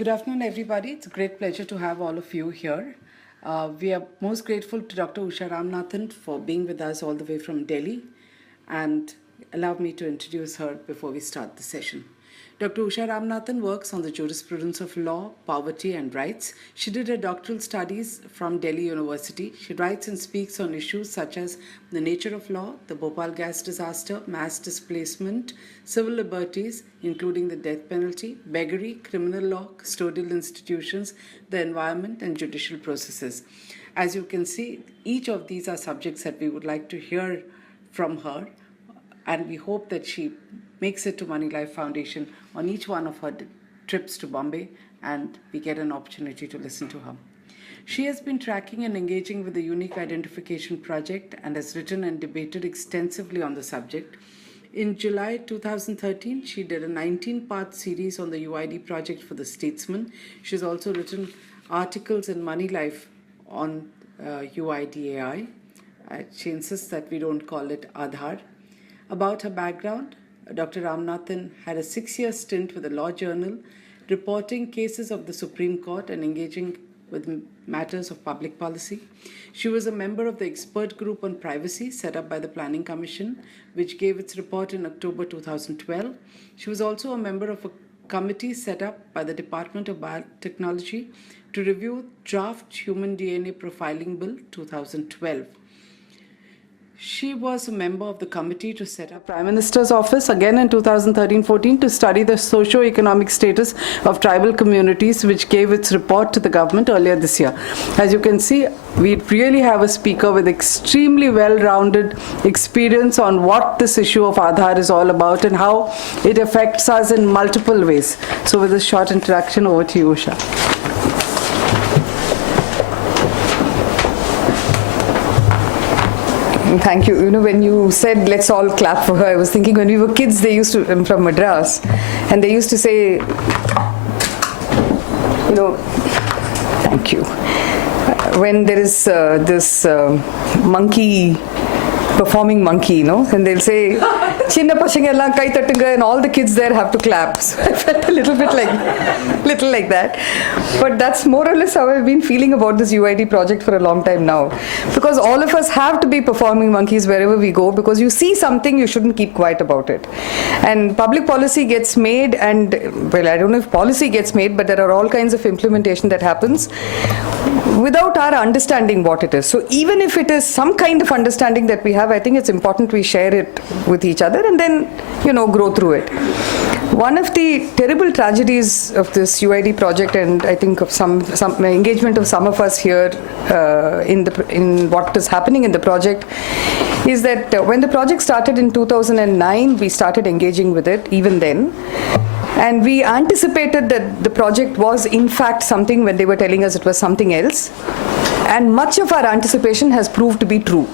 Good afternoon, everybody. It's a great pleasure to have all of you here. We are most grateful to Dr. Usha Ramanathan for being with us all the way from Delhi. And allow me to introduce her before we start the session. Dr. Usha Ramanathan works on the jurisprudence of law, poverty, and rights. She did her doctoral studies from Delhi University. She writes and speaks on issues such as the nature of law, the Bhopal gas disaster, mass displacement, civil liberties, including the death penalty, beggary, criminal law, custodial institutions, the environment, and judicial processes. As you can see, each of these are subjects that we would like to hear from her, and we hope that she makes it to Moneylife Foundation on each one of her trips to Bombay, and we get an opportunity to listen to her. She has been tracking and engaging with the Unique Identification Project and has written and debated extensively on the subject. In July 2013, she did a 19-part series on the UID project for The Statesman. She's also written articles in Moneylife on UID-AI. She insists that we don't call it Aadhaar. About her background, Dr. Ramanathan had a 6-year stint with the Law Journal, reporting cases of the Supreme Court and engaging with matters of public policy. She was a member of the expert group on privacy set up by the Planning Commission, which gave its report in October 2012. She was also a member of a committee set up by the Department of Biotechnology to review Draft Human DNA Profiling Bill 2012. She was a member of the committee to set up Prime Minister's office again in 2013-14 to study the socio-economic status of tribal communities, which gave its report to the government earlier this year. As you can see, we really have a speaker with extremely well-rounded experience on what this issue of Aadhaar is all about and how it affects us in multiple ways. So with this short introduction, over to you, Usha. Thank you. You know, when you said let's all clap for her, I was thinking when we were kids, they used to, I'm from Madras, and they used to say, you know, thank you. When there is this monkey, performing monkey, you know, and they'll say, Chinna pasangella kai tattunga, and all the kids there have to clap. So I felt a little like that. But that's more or less how I've been feeling about this UID project for a long time now. Because all of us have to be performing monkeys wherever we go, because you see something, you shouldn't keep quiet about it. And public policy gets made, and, well, I don't know if policy gets made, but there are all kinds of implementation that happens without our understanding what it is. So even if it is some kind of understanding that we have, I think it's important we share it with each other and then, you know, grow through it. One of the terrible tragedies of this UID project, and I think of some engagement of some of us here in what is happening in the project, is that when the project started in 2009, we started engaging with it even then. And we anticipated that the project was in fact something when they were telling us it was something else. And much of our anticipation has proved to be true.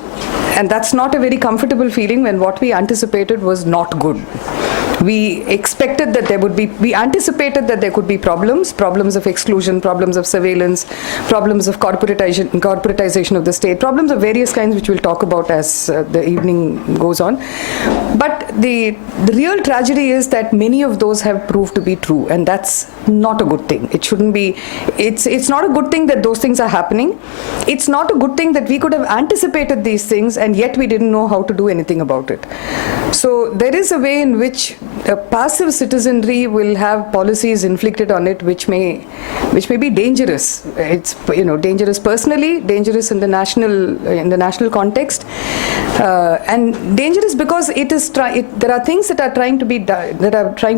And that's not a very comfortable feeling when what we anticipated was not good. We expected that there would be, we anticipated that there could be problems of exclusion, problems of surveillance, problems of corporatization of the state, problems of various kinds which we'll talk about as the evening goes on. But the real tragedy is that many of those have proved to be true, and that's not a good thing. It shouldn't be, it's not a good thing that those things are happening. It's not a good thing that we could have anticipated these things and yet we didn't know how to do anything about it. So there is a way in which a passive citizenry will have policies inflicted on it which may be dangerous. It's, you know, dangerous personally, dangerous in the national context, and dangerous because it is there are things that are trying to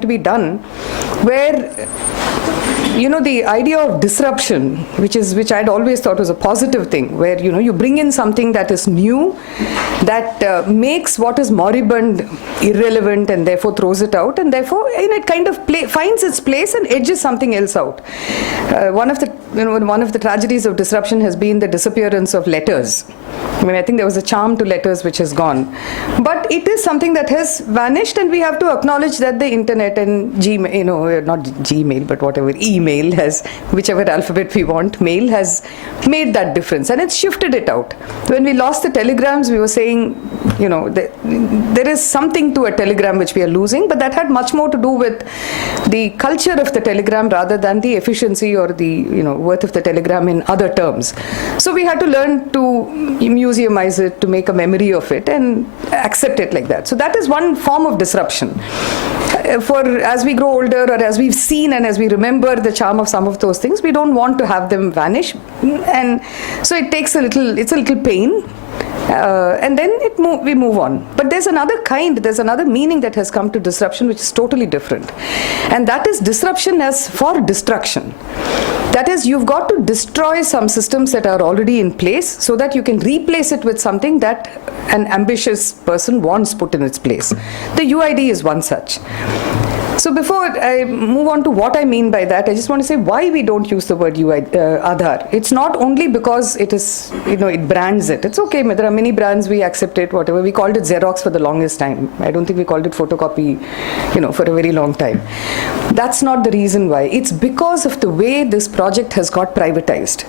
be done where, you know, the idea of disruption, which I'd always thought was a positive thing, where, you know, you bring in something that is new, that makes what is moribund irrelevant and therefore throws it out, and therefore, you know, it kind of finds its place and edges something else out. One of the one of the tragedies of disruption has been the disappearance of letters. I mean, I think there was a charm to letters which has gone. But it is something that has vanished, and we have to acknowledge that the internet and Gmail, not Gmail, but whatever, email has, whichever alphabet we want, mail has made that difference, and it's shifted it out. When we lost the telegrams, we were saying, there is something to a telegram which we are losing, but that had much more to do with the culture of the telegram rather than the efficiency or the worth of the telegram in other terms. So we had to learn to museumize it, to make a memory of it and accept it like that. So that is one form of disruption. As we grow older, or as we've seen and as we remember the charm of some of those things, we don't want to have them vanish, and so it's a little pain. And then we move on. But there's another meaning that has come to disruption which is totally different. And that is disruption as for destruction. That is, you've got to destroy some systems that are already in place so that you can replace it with something that an ambitious person wants put in its place. The UID is one such. So before I move on to what I mean by that, I just want to say why we don't use the word Aadhaar. It's not only because it is, it brands it. It's okay, there are many brands, we accept it, whatever. We called it Xerox for the longest time. I don't think we called it photocopy, for a very long time. That's not the reason why. It's because of the way this project has got privatized.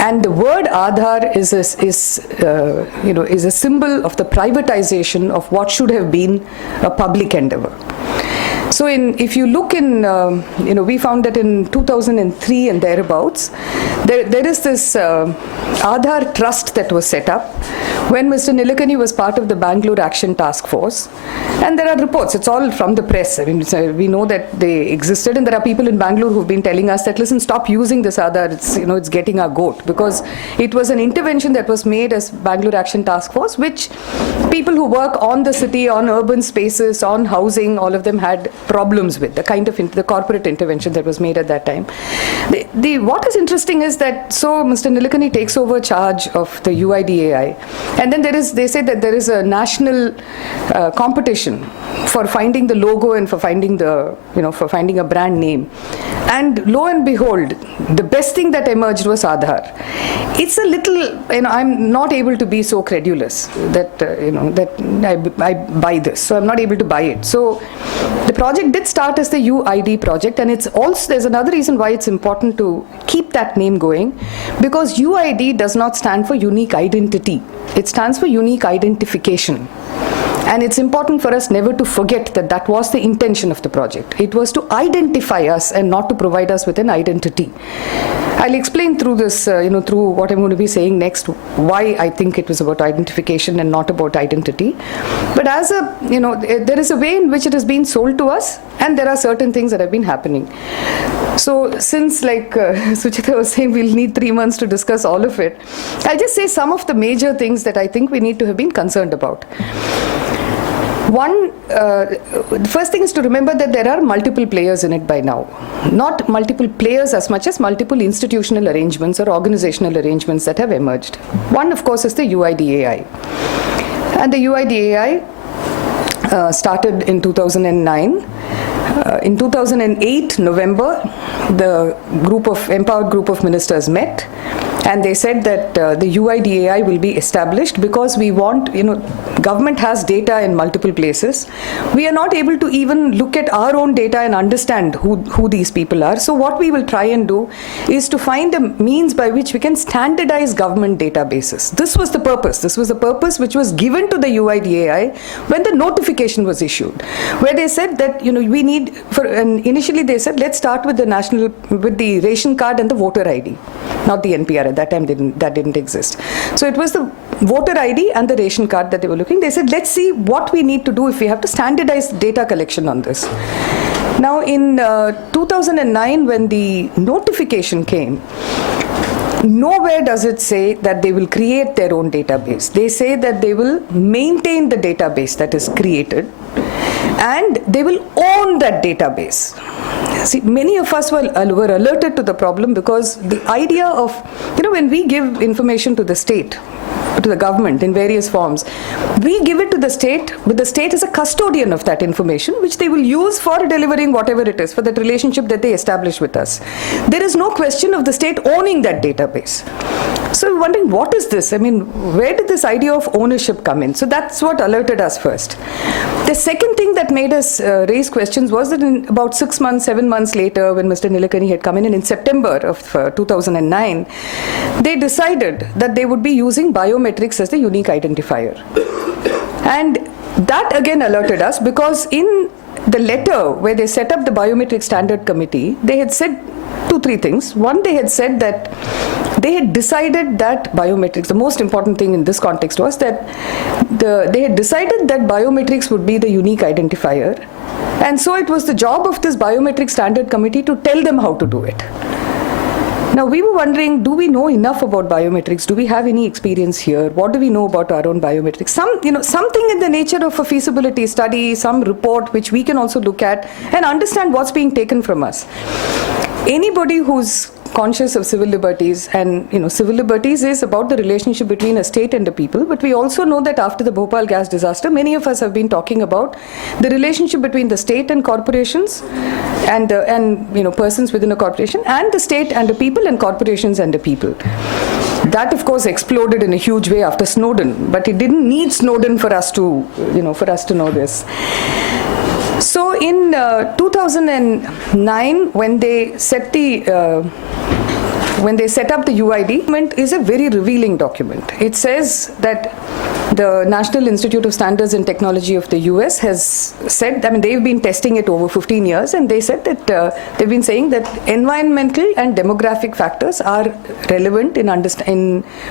And the word Aadhaar is a symbol of the privatization of what should have been a public endeavor. So if you look in, we found that in 2003 and thereabouts, there is this Aadhaar trust that was set up when Mr. Nilekani was part of the Bangalore Action Task Force. And there are reports, it's all from the press. I mean, we know that they existed, and there are people in Bangalore who've been telling us that, listen, stop using this Aadhaar, it's getting our goat. Because it was an intervention that was made as Bangalore Action Task Force, which people who work on the city, on urban spaces, on housing, all of them had problems with the kind of the corporate intervention that was made at that time. What is interesting is that, so Mr. Nilekani takes over charge of the UID, and then they say that there is a national competition for finding the logo and for finding a brand name. And lo and behold, the best thing that emerged was Aadhaar. It's a little, I'm not able to be so credulous that, that I buy this. So I'm not able to buy it. So the project did start as the UID project, and there's another reason why it's important to keep that name going, because UID does not stand for unique identity. It stands for unique identification. And it's important for us never to forget that that was the intention of the project. It was to identify us and not to provide us with an identity. I'll explain through this, through what I'm going to be saying next, why I think it was about identification and not about identity. But there is a way in which it has been sold to us, and there are certain things that have been happening. So since, like Suchita was saying, we'll need 3 months to discuss all of it, I'll just say some of the major things that I think we need to have been concerned about. One, the first thing is to remember that there are multiple players in it by now. Not multiple players as much as multiple institutional arrangements or organizational arrangements that have emerged. One, of course, is the UID. And the UID started in 2009. In 2008, November, the empowered group of ministers met, and they said that the UID will be established because we want, government has data in multiple places. We are not able to even look at our own data and understand who these people are. So what we will try and do is to find a means by which we can standardize government databases. This was the purpose. This was the purpose which was given to the UID when the notification was issued, where they said that, we need, and initially they said, let's start with the ration card and the voter ID, not the NPR. At that time, that didn't exist. So it was the voter ID and the ration card that they were looking. They said, let's see what we need to do if we have to standardize data collection on this. Now, in 2009, when the notification came, nowhere does it say that they will create their own database. They say that they will maintain the database that is created, and they will own that database. See, many of us were alerted to the problem because the idea of, when we give information to the state, to the government in various forms. We give it to the state, but the state is a custodian of that information, which they will use for delivering whatever it is, for that relationship that they establish with us. There is no question of the state owning that database. So we're wondering, what is this? I mean, where did this idea of ownership come in? So that's what alerted us first. The second thing that made us raise questions was that in about 6 months, 7 months later, when Mr. Nilekani had come in September of 2009, they decided that they would be using biometrics as the unique identifier. And that again alerted us, because in the letter where they set up the Biometric Standard Committee, they had said 2-3 things. One, they had said that they had decided that biometrics, the most important thing in this context was that they had decided that biometrics would be the unique identifier. And so it was the job of this Biometric Standard Committee to tell them how to do it. Now, we were wondering, do we know enough about biometrics? Do we have any experience here? What do we know about our own biometrics? Something in the nature of a feasibility study, some report which we can also look at and understand what's being taken from us. Anybody who's conscious of civil liberties, and civil liberties is about the relationship between a state and a people, but we also know that after the Bhopal gas disaster, many of us have been talking about the relationship between the state and corporations and persons within a corporation, and the state and the people, and corporations and the people. That, of course, exploded in a huge way after Snowden, but it didn't need Snowden for us to know this. So in 2009, when they set up the UID, is a very revealing document. It says that the National Institute of Standards and Technology of the US has said, they've been testing it over 15 years, and they said that they've been saying that environmental and demographic factors are relevant in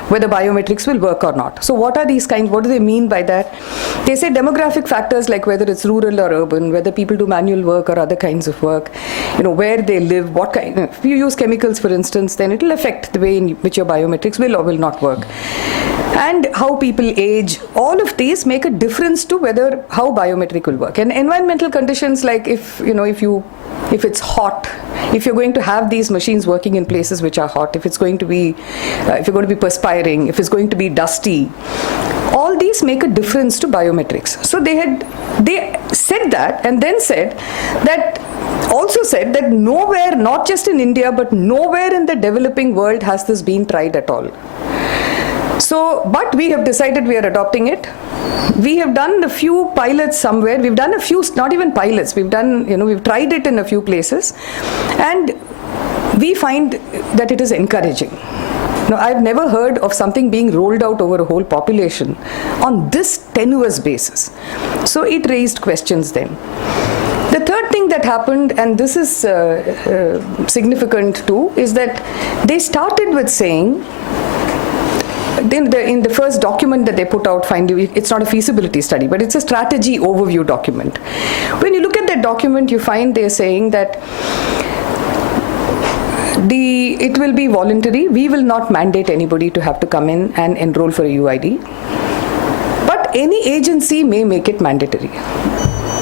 whether biometrics will work or not. So what are these kinds? What do they mean by that? They say demographic factors like whether it's rural or urban, whether people do manual work or other kinds of work, where they live, what kind. If you use chemicals, for instance, then it will affect the way in which your biometrics will or will not work. And how people age, all of these make a difference to how biometric will work. And environmental conditions, like if it's hot, if you're going to have these machines working in places which are hot, if you're going to be perspiring, if it's going to be dusty, all these make a difference to biometrics. So they said that, and then said that nowhere, not just in India, but nowhere in the developing world has this been tried at all. So, but we have decided we are adopting it. We have done a few pilots somewhere. We've done a few, not even pilots. We've tried it in a few places, and we find that it is encouraging. Now, I've never heard of something being rolled out over a whole population on this tenuous basis. So it raised questions then. The third thing that happened, and this is significant too, is that they started with saying, in the first document that they put out, it's not a feasibility study, but it's a strategy overview document. When you look at that document, you find they're saying that it will be voluntary. We will not mandate anybody to have to come in and enroll for a UID. But any agency may make it mandatory.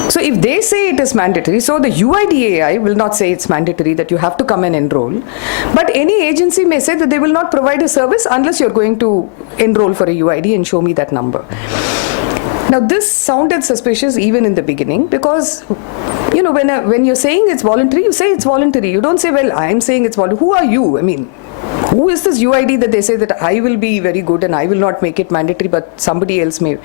So if they say it is mandatory, so the UIDAI will not say it's mandatory that you have to come and enroll, but any agency may say that they will not provide a service unless you're going to enroll for a UID and show me that number. Now this sounded suspicious even in the beginning, because when you're saying it's voluntary, you say it's voluntary. You don't say, well, I'm saying it's voluntary. Who are you? Who is this UID that they say that I will be very good and I will not make it mandatory, but somebody else may?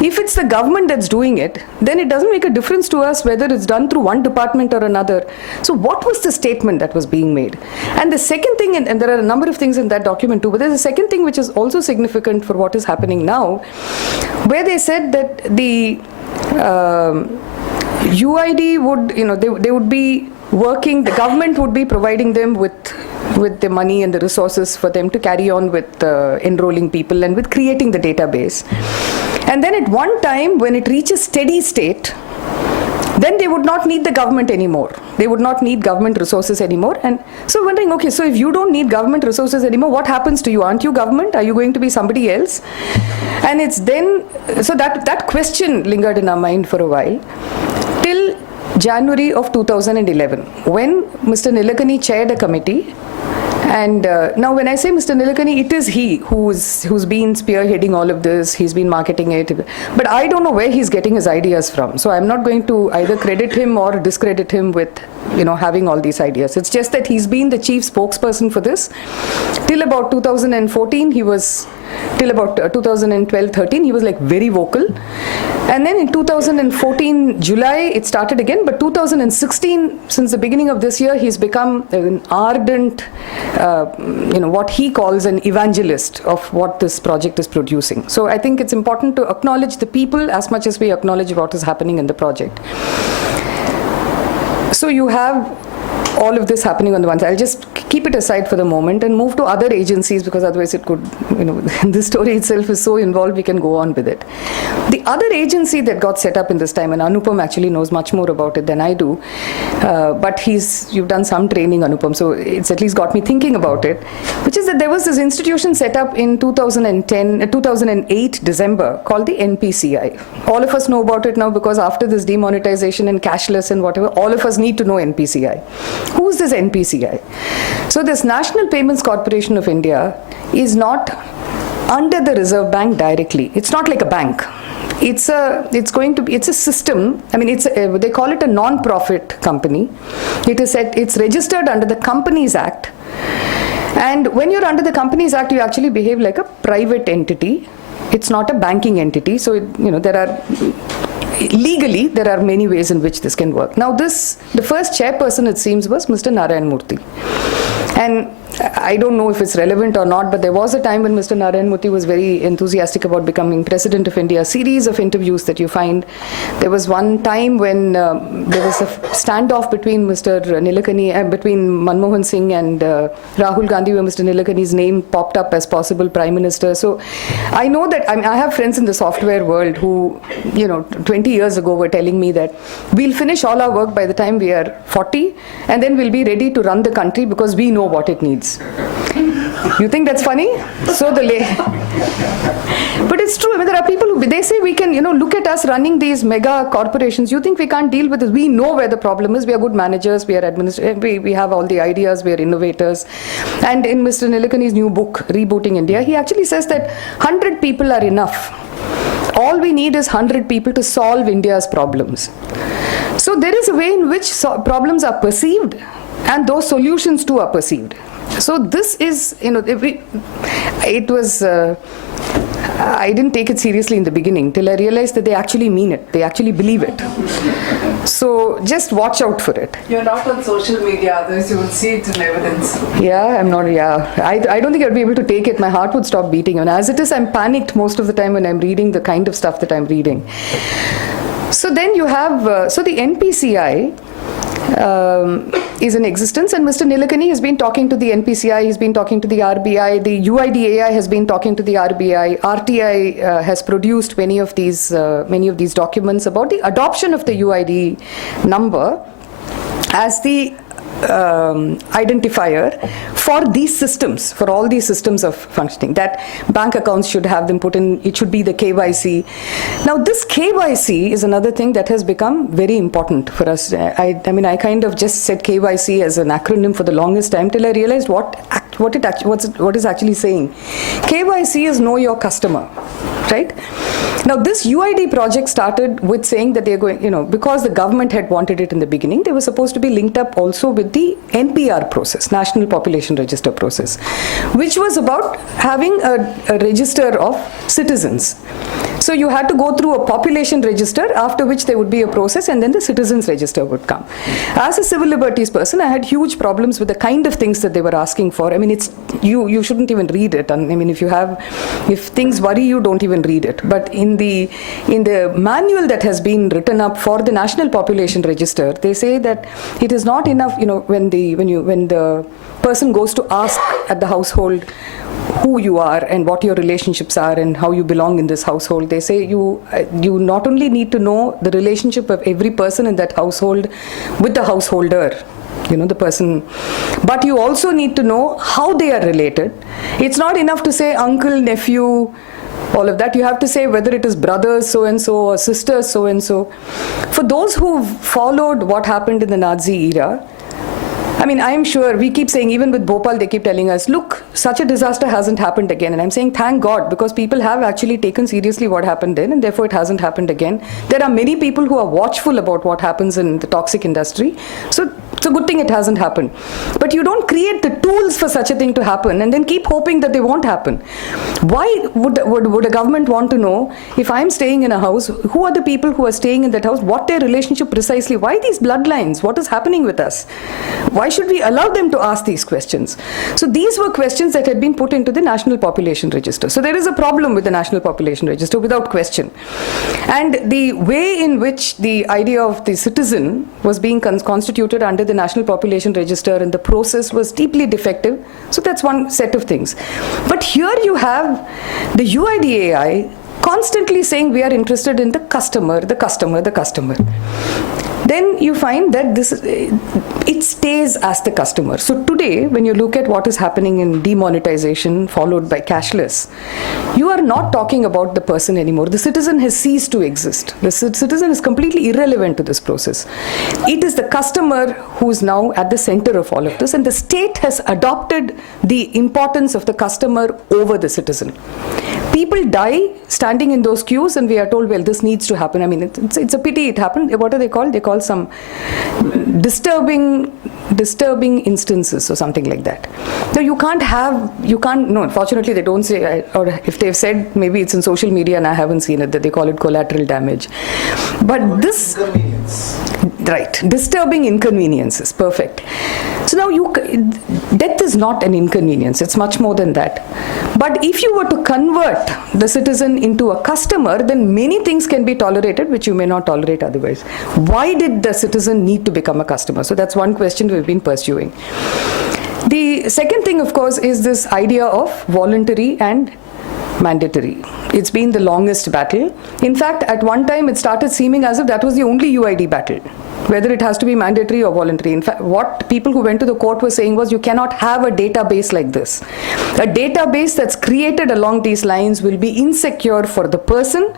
If it's the government that's doing it, then it doesn't make a difference to us whether it's done through one department or another. So what was the statement that was being made? And the second thing, and there are a number of things in that document too, but there's a second thing which is also significant for what is happening now, where they said that the UID would, they would be working, the government would be providing them with the money and the resources for them to carry on with enrolling people and with creating the database. And then at one time, when it reaches steady state, then they would not need the government anymore. They would not need government resources anymore. And so wondering, okay, so if you don't need government resources anymore, what happens to you? Aren't you government? Are you going to be somebody else? And it's then, so that question lingered in our mind for a while, till January of 2011, when Mr. Nilekani chaired a committee And now when I say Mr. Nilekani, it is he who's been spearheading all of this. He's been marketing it. But I don't know where he's getting his ideas from. So I'm not going to either credit him or discredit him with, having all these ideas. It's just that he's been the chief spokesperson for this. Till about 2014, till about 2012-13, he was like very vocal. And then in 2014, July, it started again. But 2016, since the beginning of this year, he's become an ardent, what he calls an evangelist of what this project is producing. So I think it's important to acknowledge the people as much as we acknowledge what is happening in the project. So you have all of this happening on the one side. I'll just keep it aside for the moment and move to other agencies, because otherwise it could, the story itself is so involved, we can go on with it. The other agency that got set up in this time, and Anupam actually knows much more about it than I do, but you've done some training, Anupam, so it's at least got me thinking about it, which is that there was this institution set up in 2008 December called the NPCI. All of us know about it now because after this demonetization and cashless and whatever, all of us need to know NPCI. Who is this NPCI? So this National Payments Corporation of India is not under the Reserve Bank directly. It's not like a bank. It's a system. I mean, they call it a non-profit company. It's registered under the Companies Act. And when you're under the Companies Act, you actually behave like a private entity. It's not a banking entity. So, legally, there are many ways in which this can work. Now, the first chairperson, it seems, was Mr. Narayan Murthy. And I don't know if it's relevant or not, but there was a time when Mr. Narayan Murthy was very enthusiastic about becoming President of India. A series of interviews that you find. There was one time when there was a standoff between Mr. Nilekani, between Manmohan Singh and Rahul Gandhi, where Mr. Nilekani's name popped up as possible Prime Minister. So I know that, I have friends in the software world who, 20 years ago were telling me that we'll finish all our work by the time we are 40, and then we'll be ready to run the country because we know what it needs. You think that's funny? But it's true. I mean, there are people they say we can, look at us running these mega corporations. You think we can't deal with this? We know where the problem is. We are good managers. We are administrators. We have all the ideas. We are innovators. And in Mr. Nilekani's new book, Rebooting India, he actually says that 100 people are enough. All we need is 100 people to solve India's problems. So there is a way in which problems are perceived, and those solutions too are perceived. So this is, I didn't take it seriously in the beginning till I realized that they actually mean it. They actually believe it. So just watch out for it. You're not on social media, otherwise you will see it in evidence. Yeah, I'm not, I don't think I'd be able to take it. My heart would stop beating. And as it is, I'm panicked most of the time when I'm reading the kind of stuff that I'm reading. So then you have, the NPCI, is in existence, and Mr. Nilekani has been talking to the NPCI, he's been talking to the RBI, the UID has been talking to the RBI, RTI has produced many of these documents about the adoption of the UID number as the identifier for these systems, for all these systems of functioning, that bank accounts should have them put in, it should be the KYC. Now this KYC is another thing that has become very important for us. I kind of just said KYC as an acronym for the longest time till I realized what is actually saying. KYC is know your customer, right? Now this UID project started with saying that they're going, because the government had wanted it in the beginning, they were supposed to be linked up also with the NPR process, National Population Register process, which was about having a register of citizens. So you had to go through a population register, after which there would be a process, and then the citizens register would come. As a civil liberties person, I had huge problems with the kind of things that they were asking for. I mean, you shouldn't even read it. And I mean, if things worry you, don't even read it. But in the manual that has been written up for the National Population Register, they say that it is not enough, when the person goes to ask at the household who you are and what your relationships are and how you belong in this household, they say you not only need to know the relationship of every person in that household with the householder, the person, but you also need to know how they are related. It's not enough to say uncle, nephew, all of that. You have to say whether it is brothers so-and-so or sisters so-and-so. For those who followed what happened in the Nazi era, I mean, I'm sure we keep saying, even with Bhopal, they keep telling us, look, such a disaster hasn't happened again. And I'm saying, thank God, because people have actually taken seriously what happened then, and therefore it hasn't happened again. There are many people who are watchful about what happens in the toxic industry. So it's a good thing it hasn't happened. But you don't create the tools for such a thing to happen and then keep hoping that they won't happen. Why would a government want to know, if I'm staying in a house, who are the people who are staying in that house, what their relationship precisely, why these bloodlines, what is happening with us? Why should we allow them to ask these questions? So these were questions that had been put into the National Population Register. So there is a problem with the National Population Register without question. And the way in which the idea of the citizen was being constituted under the National Population Register and the process was deeply defective. So that's one set of things. But here you have the UID AI constantly saying we are interested in the customer, the customer, the customer. Then you find that it stays as the customer. So today, when you look at what is happening in demonetization followed by cashless, you are not talking about the person anymore. The citizen has ceased to exist. The citizen is completely irrelevant to this process. It is the customer who is now at the center of all of this, and the state has adopted the importance of the customer over the citizen. People die standing in those queues, and we are told, well, this needs to happen. I mean, it's a pity it happened. What are they called? They call some disturbing instances or something like that. So no, fortunately they don't say, or if they've said, maybe it's in social media and I haven't seen it, that they call it collateral damage. But this, right, disturbing inconveniences, perfect. So now death is not an inconvenience, it's much more than that. But if you were to convert the citizen into a customer, then many things can be tolerated which you may not tolerate otherwise. Why did the citizen need to become a customer? So that's one question we've been pursuing. The second thing, of course, is this idea of voluntary and mandatory. It's been the longest battle. In fact, at one time it started seeming as if that was the only UID battle, whether it has to be mandatory or voluntary. In fact, what people who went to the court were saying was, you cannot have a database like this. A database that's created along these lines will be insecure for the person,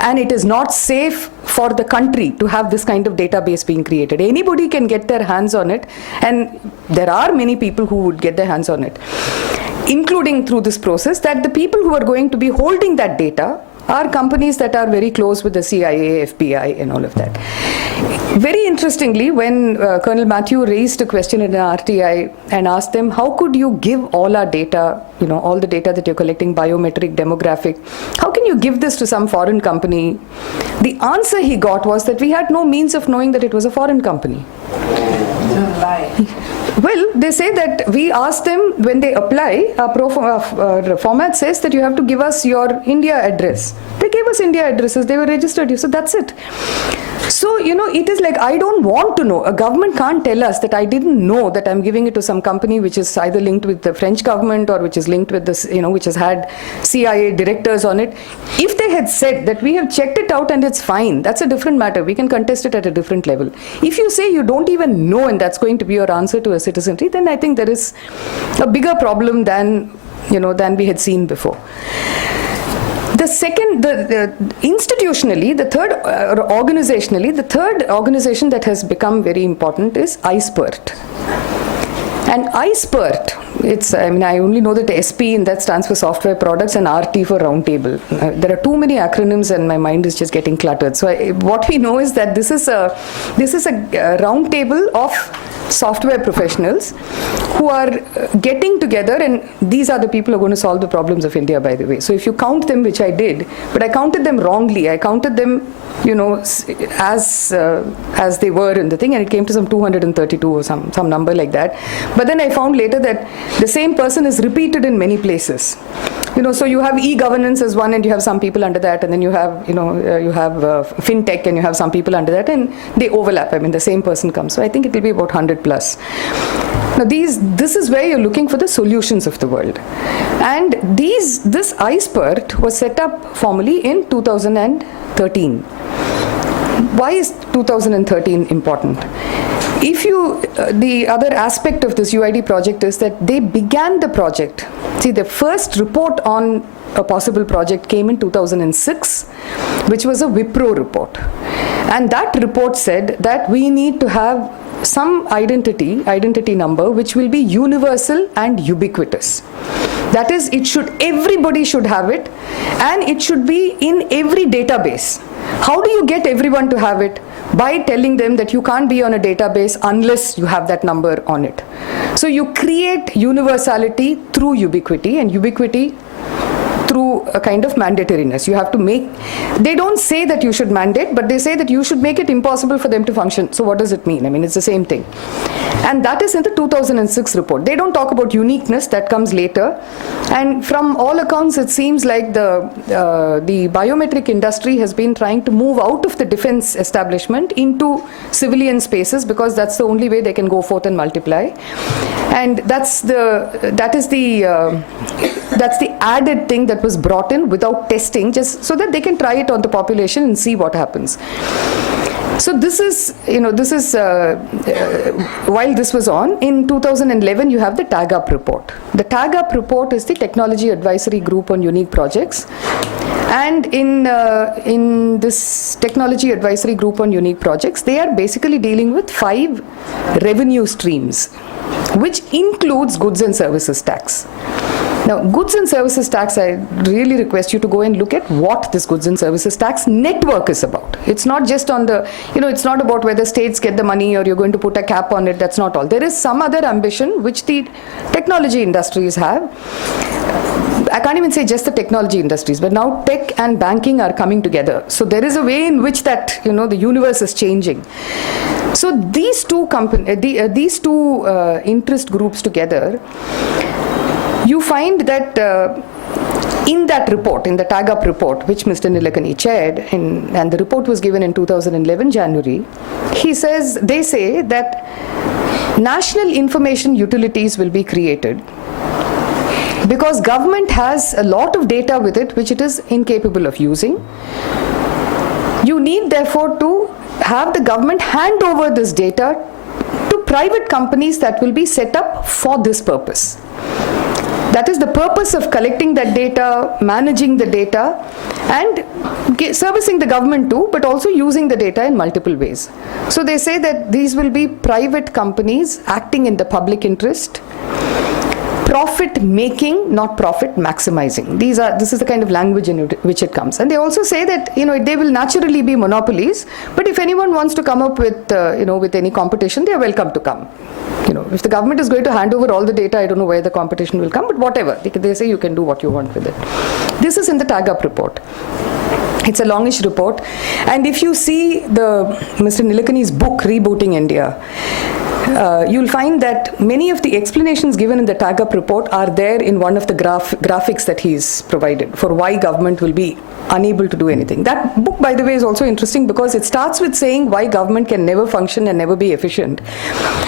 and it is not safe for the country to have this kind of database being created. Anybody can get their hands on it, and there are many people who would get their hands on it, including through this process, that the people who are going to be holding that data are companies that are very close with the CIA, FBI, and all of that. Very interestingly, when Colonel Matthew raised a question in an RTI and asked them, how could you give all our data, all the data that you're collecting, biometric, demographic, how can you give this to some foreign company? The answer he got was that we had no means of knowing that it was a foreign company. Well, they say that we asked them when they apply, our format says that you have to give us your India address. They gave us India addresses, they were registered, so that's it. So, it is like, I don't want to know. A government can't tell us that I didn't know that I'm giving it to some company which is either linked with the French government or which is linked with this, which has had CIA directors on it. If they had said that we have checked it out and it's fine, that's a different matter. We can contest it at a different level. If you say you don't even know and that's going to be your answer to a citizenry, then I think there is a bigger problem than we had seen before. The second, institutionally, the third, or organizationally, the third organization that has become very important is ISPERT. And ISPERT, I only know that SP, and that stands for Software Products, and RT for Roundtable. There are too many acronyms and my mind is just getting cluttered. So what we know is that this is a roundtable of software professionals who are getting together, and these are the people who are going to solve the problems of India, by the way. So if you count them, which I did, but I counted them wrongly. I counted them, as they were in the thing, and it came to some 232 or some number like that. But then I found later that the same person is repeated in many places. So you have e-governance as one, and you have some people under that, and then you have, fintech, and you have some people under that, and they overlap. The same person comes. So I think it will be about 100 plus. Now this is where you're looking for the solutions of the world. And this ISPERT was set up formally in 2013. Why is 2013 important? if you, the other aspect of this UID project is that they began the project. See, the first report on a possible project came in 2006, which was a Wipro report. And that report said that we need to have some identity number, which will be universal and ubiquitous. That is, everybody should have it, and it should be in every database. How do you get everyone to have it? By telling them that you can't be on a database unless you have that number on it. So you create universality through ubiquity, and ubiquity through a kind of mandatoriness. You have to make, they don't say that you should mandate, but they say that you should make it impossible for them to function. So what does it mean? I mean, it's the same thing. And that is in the 2006 report. They don't talk about uniqueness, that comes later. And from all accounts, it seems like the biometric industry has been trying to move out of the defense establishment into civilian spaces, because that's the only way they can go forth and multiply. And that's the added thing that was brought in without testing, just so that they can try it on the population and see what happens. So this is, while this was on, in 2011 you have the TAG-UP report. The TAG-UP report is the Technology Advisory Group on Unique Projects. And in this Technology Advisory Group on Unique Projects, they are basically dealing with 5 revenue streams, which includes goods and services tax. Now, goods and services tax, I really request you to go and look at what this goods and services tax network is about. It's not just on the, it's not about whether states get the money or you're going to put a cap on it. That's not all. There is some other ambition which the technology industries have. I can't even say just the technology industries, but now tech and banking are coming together. So there is a way in which that, the universe is changing. So these two interest groups together, you find that in that report, in the TAG-UP report, which Mr. Nilekani chaired, and the report was given in 2011 January, they say that national information utilities will be created because government has a lot of data with it which it is incapable of using. You need therefore to have the government hand over this data to private companies that will be set up for this purpose. That is the purpose of collecting that data, managing the data, and servicing the government too, but also using the data in multiple ways. So they say that these will be private companies acting in the public interest, profit making, not profit maximizing. This is the kind of language in which it comes. And they also say that, they will naturally be monopolies, but if anyone wants to come up with, with any competition, they are welcome to come. If the government is going to hand over all the data, I don't know where the competition will come, but whatever. They say you can do what you want with it. This is in the TAG-UP report. It's a longish report. And if you see Mr. Nilekani's book, Rebooting India, you'll find that many of the explanations given in the TAG-UP report are there in one of the graphics that he's provided for why government will be unable to do anything. That book, by the way, is also interesting because it starts with saying why government can never function and never be efficient,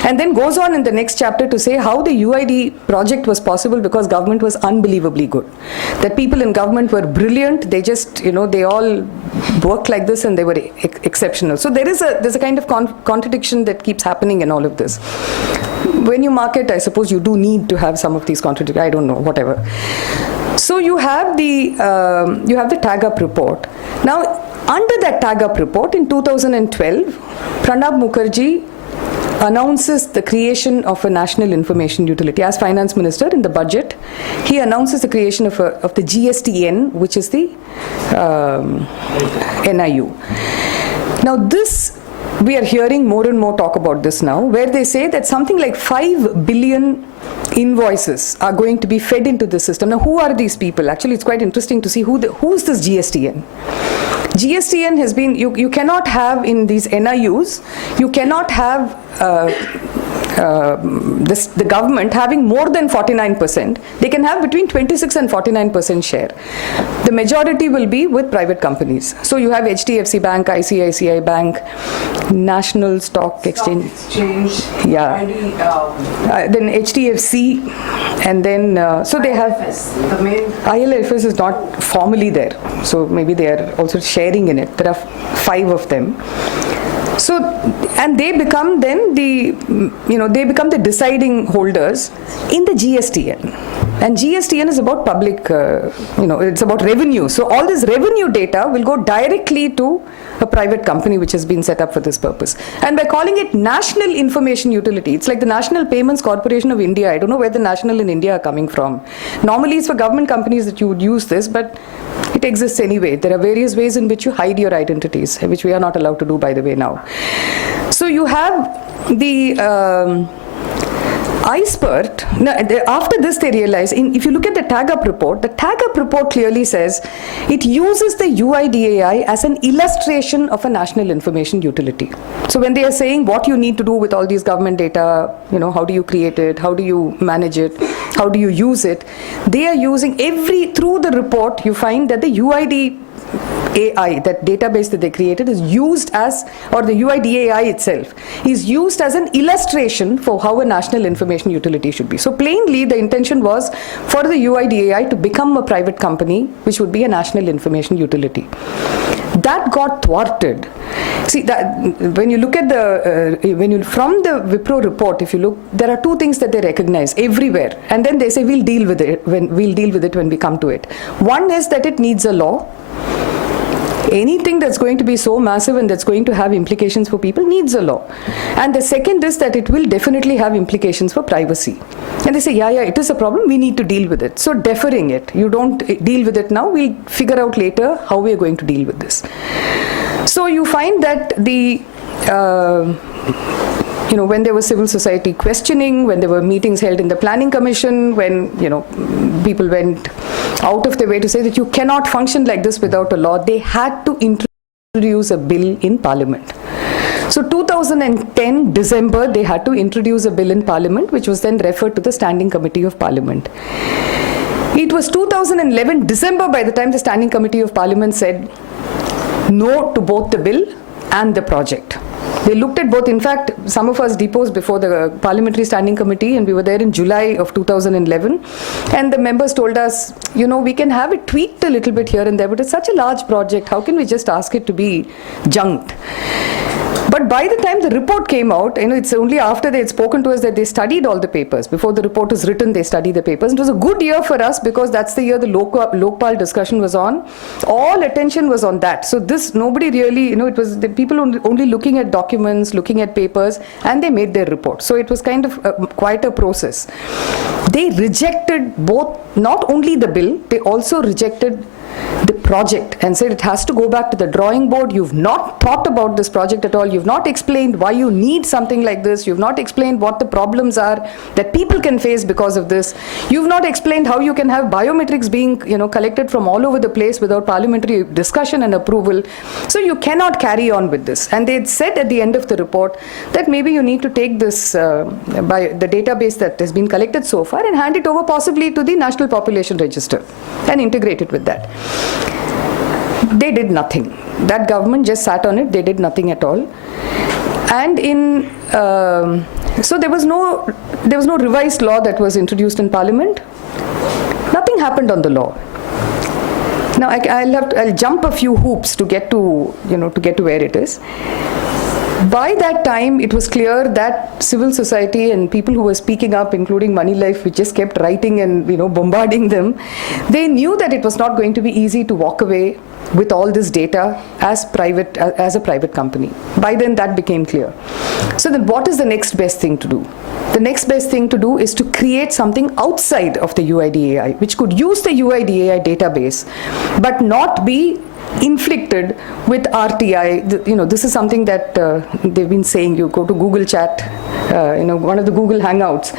and then goes on in the next chapter to say how the UID project was possible because government was unbelievably good. That people in government were brilliant. They just, they all worked like this and they were exceptional. So there's a kind of contradiction that keeps happening in all of this. When you market, I suppose you do need to have some of these contradictions. I don't know, whatever. So you have the TAG-UP report. Now, under that TAG-UP report in 2012, Pranab Mukherjee announces the creation of a national information utility. As finance minister in the budget, he announces the creation of the GSTN, which is the NIU. Now this, we are hearing more and more talk about this now, where they say that something like 5 billion invoices are going to be fed into the system. Now, who are these people? Actually, it's quite interesting to see who's this GSTN. GSTN has been, you cannot have in these NIUs, you cannot have the government having more than 49%. They can have between 26 and 49% share. The majority will be with private companies. So you have HDFC Bank, ICICI Bank, National Stock Exchange. Yeah. Then HDFC, and then so they have the main ILFS is not formally there, so maybe they are also sharing in it. There are 5 of them. So, and they become then they become the deciding holders in the GSTN. And GSTN is about public, it's about revenue. So all this revenue data will go directly to a private company which has been set up for this purpose. And by calling it National Information Utility, it's like the National Payments Corporation of India. I don't know where the national in India are coming from. Normally it's for government companies that you would use this, but it exists anyway. There are various ways in which you hide your identities, which we are not allowed to do, by the way, now. So you have the iSpert. Now, after this they realize, if you look at the tag-up report, the tag-up report clearly says it uses the UIDAI as an illustration of a national information utility. So when they are saying what you need to do with all these government data, how do you create it, how do you manage it, how do you use it, they are using through the report you find that the UID AI, that database that they created, is used as, or the UIDAI itself, is used as an illustration for how a national information utility should be. So plainly, the intention was for the UIDAI to become a private company, which would be a national information utility. That got thwarted. See, that when you look at from the Wipro report, if you look, there are two things that they recognize everywhere, and then they say we'll deal with it when we come to it. One is that it needs a law. Anything that's going to be so massive and that's going to have implications for people needs a law. And the second is that it will definitely have implications for privacy. And they say, yeah, it is a problem, we need to deal with it. So deferring it, you don't deal with it now, we'll figure out later how we are going to deal with this. So you find that when there was civil society questioning, when there were meetings held in the planning commission, when people went out of their way to say that you cannot function like this without a law, they had to introduce a bill in Parliament. So 2010 December, they had to introduce a bill in Parliament, which was then referred to the Standing Committee of Parliament. It was 2011 December by the time the Standing Committee of Parliament said no to both the bill and the project. They looked at both. In fact, some of us deposed before the Parliamentary Standing Committee, and we were there in July of 2011. And the members told us, we can have it tweaked a little bit here and there, but it's such a large project. How can we just ask it to be junked? But by the time the report came out, it's only after they had spoken to us that they studied all the papers. Before the report was written, they studied the papers. It was a good year for us because that's the year the Lokpal discussion was on. All attention was on that. So nobody really, it was the people only looking at documents, looking at papers, and they made their report. So it was kind of quite a process. They rejected not only the bill, they also rejected the project and said it has to go back to the drawing board. You've not thought about this project at all. You've not explained why you need something like this. You've not explained what the problems are that people can face because of this. You've not explained how you can have biometrics being collected from all over the place without parliamentary discussion and approval. So you cannot carry on with this. And they said at the end of the report that maybe you need to take this by the database that has been collected so far and hand it over possibly to the National Population Register and integrate it with that. They did nothing. That government just sat on it. They did nothing at all. And so there was no revised law that was introduced in Parliament. Nothing happened on the law. Now I'll jump a few hoops to get to where it is. By that time, it was clear that civil society and people who were speaking up, including Moneylife, which just kept writing and bombarding them, they knew that it was not going to be easy to walk away with all this data as a private company. By then, that became clear. So then, what is the next best thing to do? The next best thing to do is to create something outside of the UIDAI, which could use the UIDAI database, but not be inflicted with RTI. This is something that they've been saying. You go to Google Chat, one of the Google Hangouts,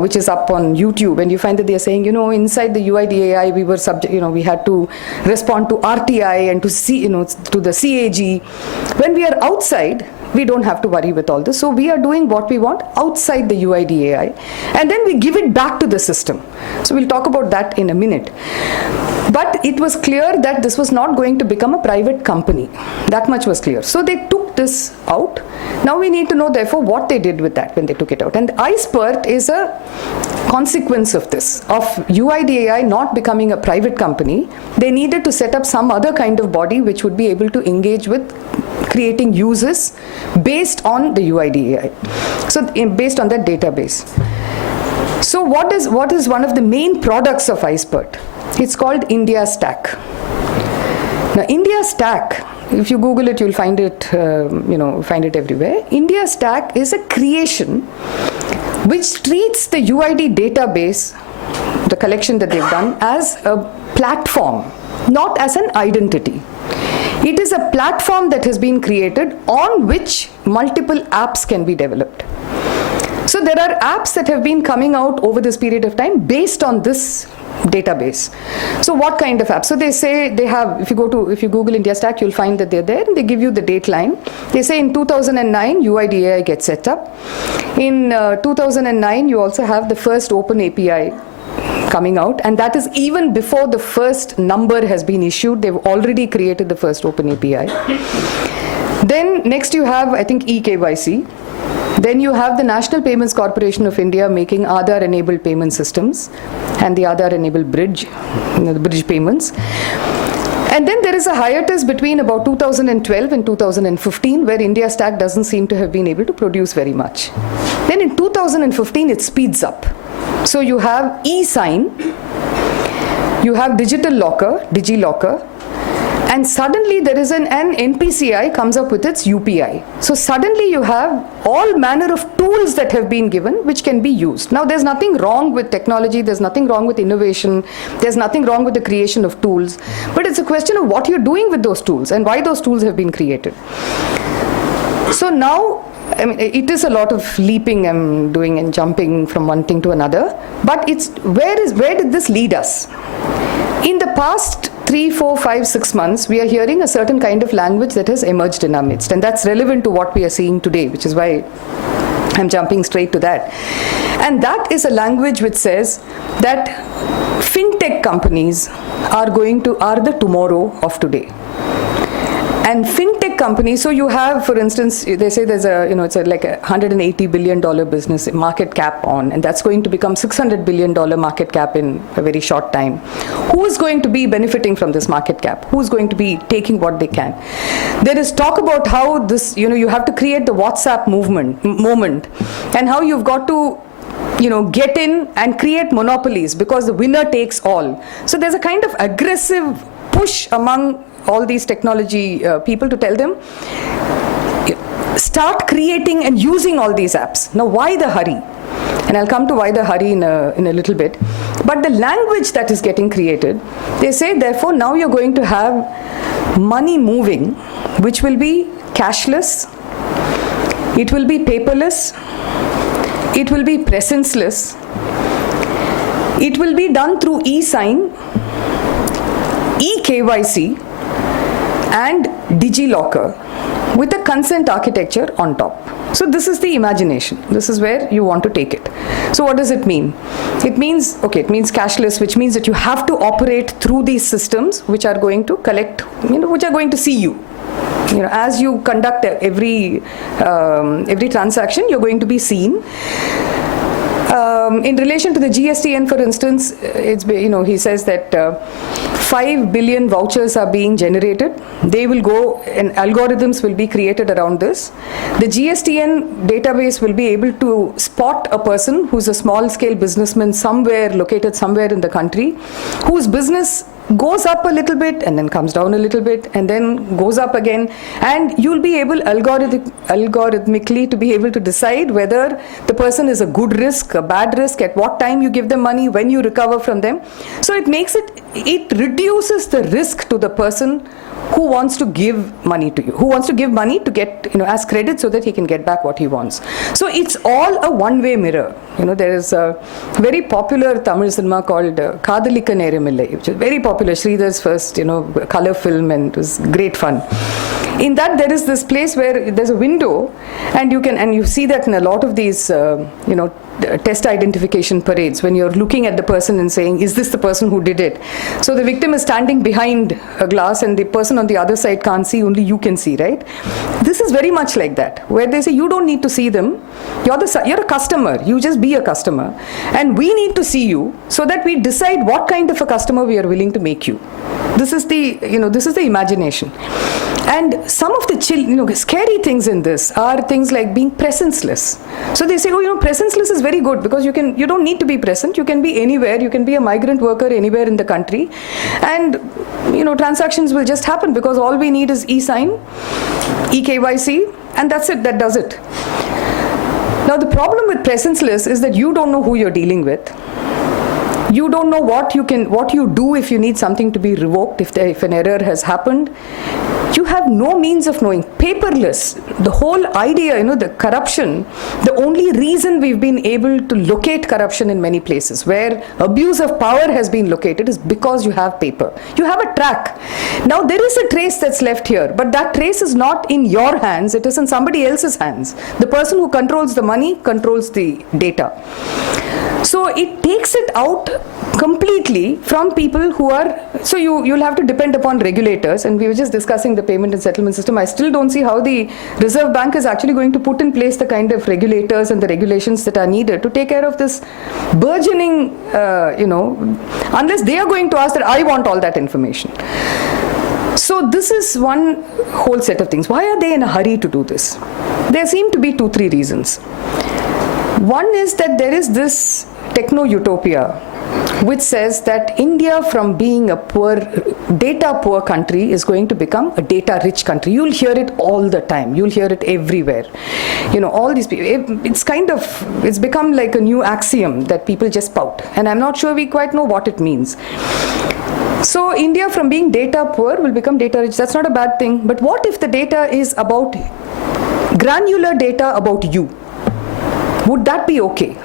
which is up on YouTube, and you find that they are saying, inside the UIDAI, we were we had to respond to RTI and to the CAG. When we are outside, we don't have to worry with all this. So we are doing what we want outside the UIDAI, and then we give it back to the system. So we'll talk about that in a minute. But it was clear that this was not going to become a private company. That much was clear. So they took this out. Now we need to know, therefore, what they did with that when they took it out. And iSpert is a consequence of this, of UIDAI not becoming a private company. They needed to set up some other kind of body which would be able to engage with creating uses based on the UID AI. So based on that database. So what is one of the main products of iSpert? It's called India Stack. Now India Stack, if you Google it, you'll find it, find it everywhere. India Stack is a creation which treats the UID database, the collection that they've done, as a platform, not as an identity. It is a platform that has been created on which multiple apps can be developed. So there are apps that have been coming out over this period of time based on this database. So what kind of apps? So they say they have, if you Google India Stack, you'll find that they're there, and they give you the date line. They say in 2009, UID AI gets set up. In 2009, you also have the first open API coming out, and that is even before the first number has been issued. They've already created the first open API. Then next you have, I think, eKYC. Then you have the National Payments Corporation of India making Aadhaar-enabled payment systems and the Aadhaar-enabled bridge, the bridge payments. And then there is a hiatus between about 2012 and 2015 where India Stack doesn't seem to have been able to produce very much. Then in 2015 it speeds up. So you have e-sign, you have digital locker, DigiLocker, and suddenly there is an NPCI comes up with its UPI. So suddenly you have all manner of tools that have been given which can be used. Now there's nothing wrong with technology, there's nothing wrong with innovation, there's nothing wrong with the creation of tools, but it's a question of what you're doing with those tools and why those tools have been created. So now, I mean, it is a lot of leaping I'm doing and jumping from one thing to another, but it's where did this lead us? In the past 3, 4, 5, 6 months, we are hearing a certain kind of language that has emerged in our midst, and that's relevant to what we are seeing today, which is why I'm jumping straight to that. And that is a language which says that fintech companies are the tomorrow of today. And fintech companies, so you have, for instance, they say there's it's like a $180 billion business market cap on, and that's going to become $600 billion market cap in a very short time. Who is going to be benefiting from this market cap? Who's going to be taking what they can? There is talk about how this, you have to create the WhatsApp moment, and how you've got to get in and create monopolies because the winner takes all. So there's a kind of aggressive push among all these technology people to tell them, start creating and using all these apps. Now, why the hurry? And I'll come to why the hurry in a little bit. But the language that is getting created, they say, therefore, now you're going to have money moving, which will be cashless, it will be paperless, it will be presenceless, it will be done through e-sign, eKYC, and DigiLocker with a consent architecture on top. So this is the imagination. This is where you want to take it. So what does it mean? It means cashless, which means that you have to operate through these systems which are going to collect, which are going to see you. As you conduct every transaction, you're going to be seen. In relation to the GSTN, for instance, he says that 5 billion vouchers are being generated. They will go, and algorithms will be created around this. The GSTN database will be able to spot a person who's a small-scale businessman located somewhere in the country, whose business goes up a little bit and then comes down a little bit and then goes up again, and you'll be able algorithmically to be able to decide whether the person is a good risk, a bad risk, at what time you give them money, when you recover from them. So it reduces the risk to the person who wants to give money to you, who wants to give money to get, as credit so that he can get back what he wants. So it's all a one-way mirror. There is a very popular Tamil cinema called Kadalika Neramillai, which is very popular, Sridhar's first, color film, and it was great fun. In that, there is this place where there's a window, and you see that in a lot of these, test identification parades, when you're looking at the person and saying, is this the person who did it? So the victim is standing behind a glass and the person on the other side can't see, only you can see, right? This is very much like that, where they say you don't need to see them, you're a customer, you just be a customer, and we need to see you so that we decide what kind of a customer we are willing to make you. This is the imagination. And some of the scary things in this are things like being presenceless. So they say, presenceless is very good because you don't need to be present. You can be anywhere. You can be a migrant worker anywhere in the country, and transactions will just happen because all we need is e-sign, e-KYC, and that's it. That does it. Now the problem with presenceless is that you don't know who you're dealing with. You don't know what you do if you need something to be revoked, if an error has happened. You have no means of knowing. Paperless, the whole idea, the corruption, the only reason we've been able to locate corruption in many places where abuse of power has been located is because you have paper. You have a track. Now there is a trace that's left here, but that trace is not in your hands, it is in somebody else's hands. The person who controls the money controls the data. So it takes it out completely from people who are, so you'll have to depend upon regulators, and we were just discussing the payment and settlement system. I still don't see how the Reserve Bank is actually going to put in place the kind of regulators and the regulations that are needed to take care of this burgeoning, unless they are going to ask that I want all that information. So this is one whole set of things. Why are they in a hurry to do this? There seem to be 2-3 reasons. One is that there is this techno-utopia which says that India, from being a data poor country, is going to become a data rich country. You'll hear it all the time. You'll hear it everywhere. All these people, it's become like a new axiom that people just pout. And I'm not sure we quite know what it means. So India, from being data poor, will become data rich. That's not a bad thing. But what if the data is about granular data about you? Would that be okay?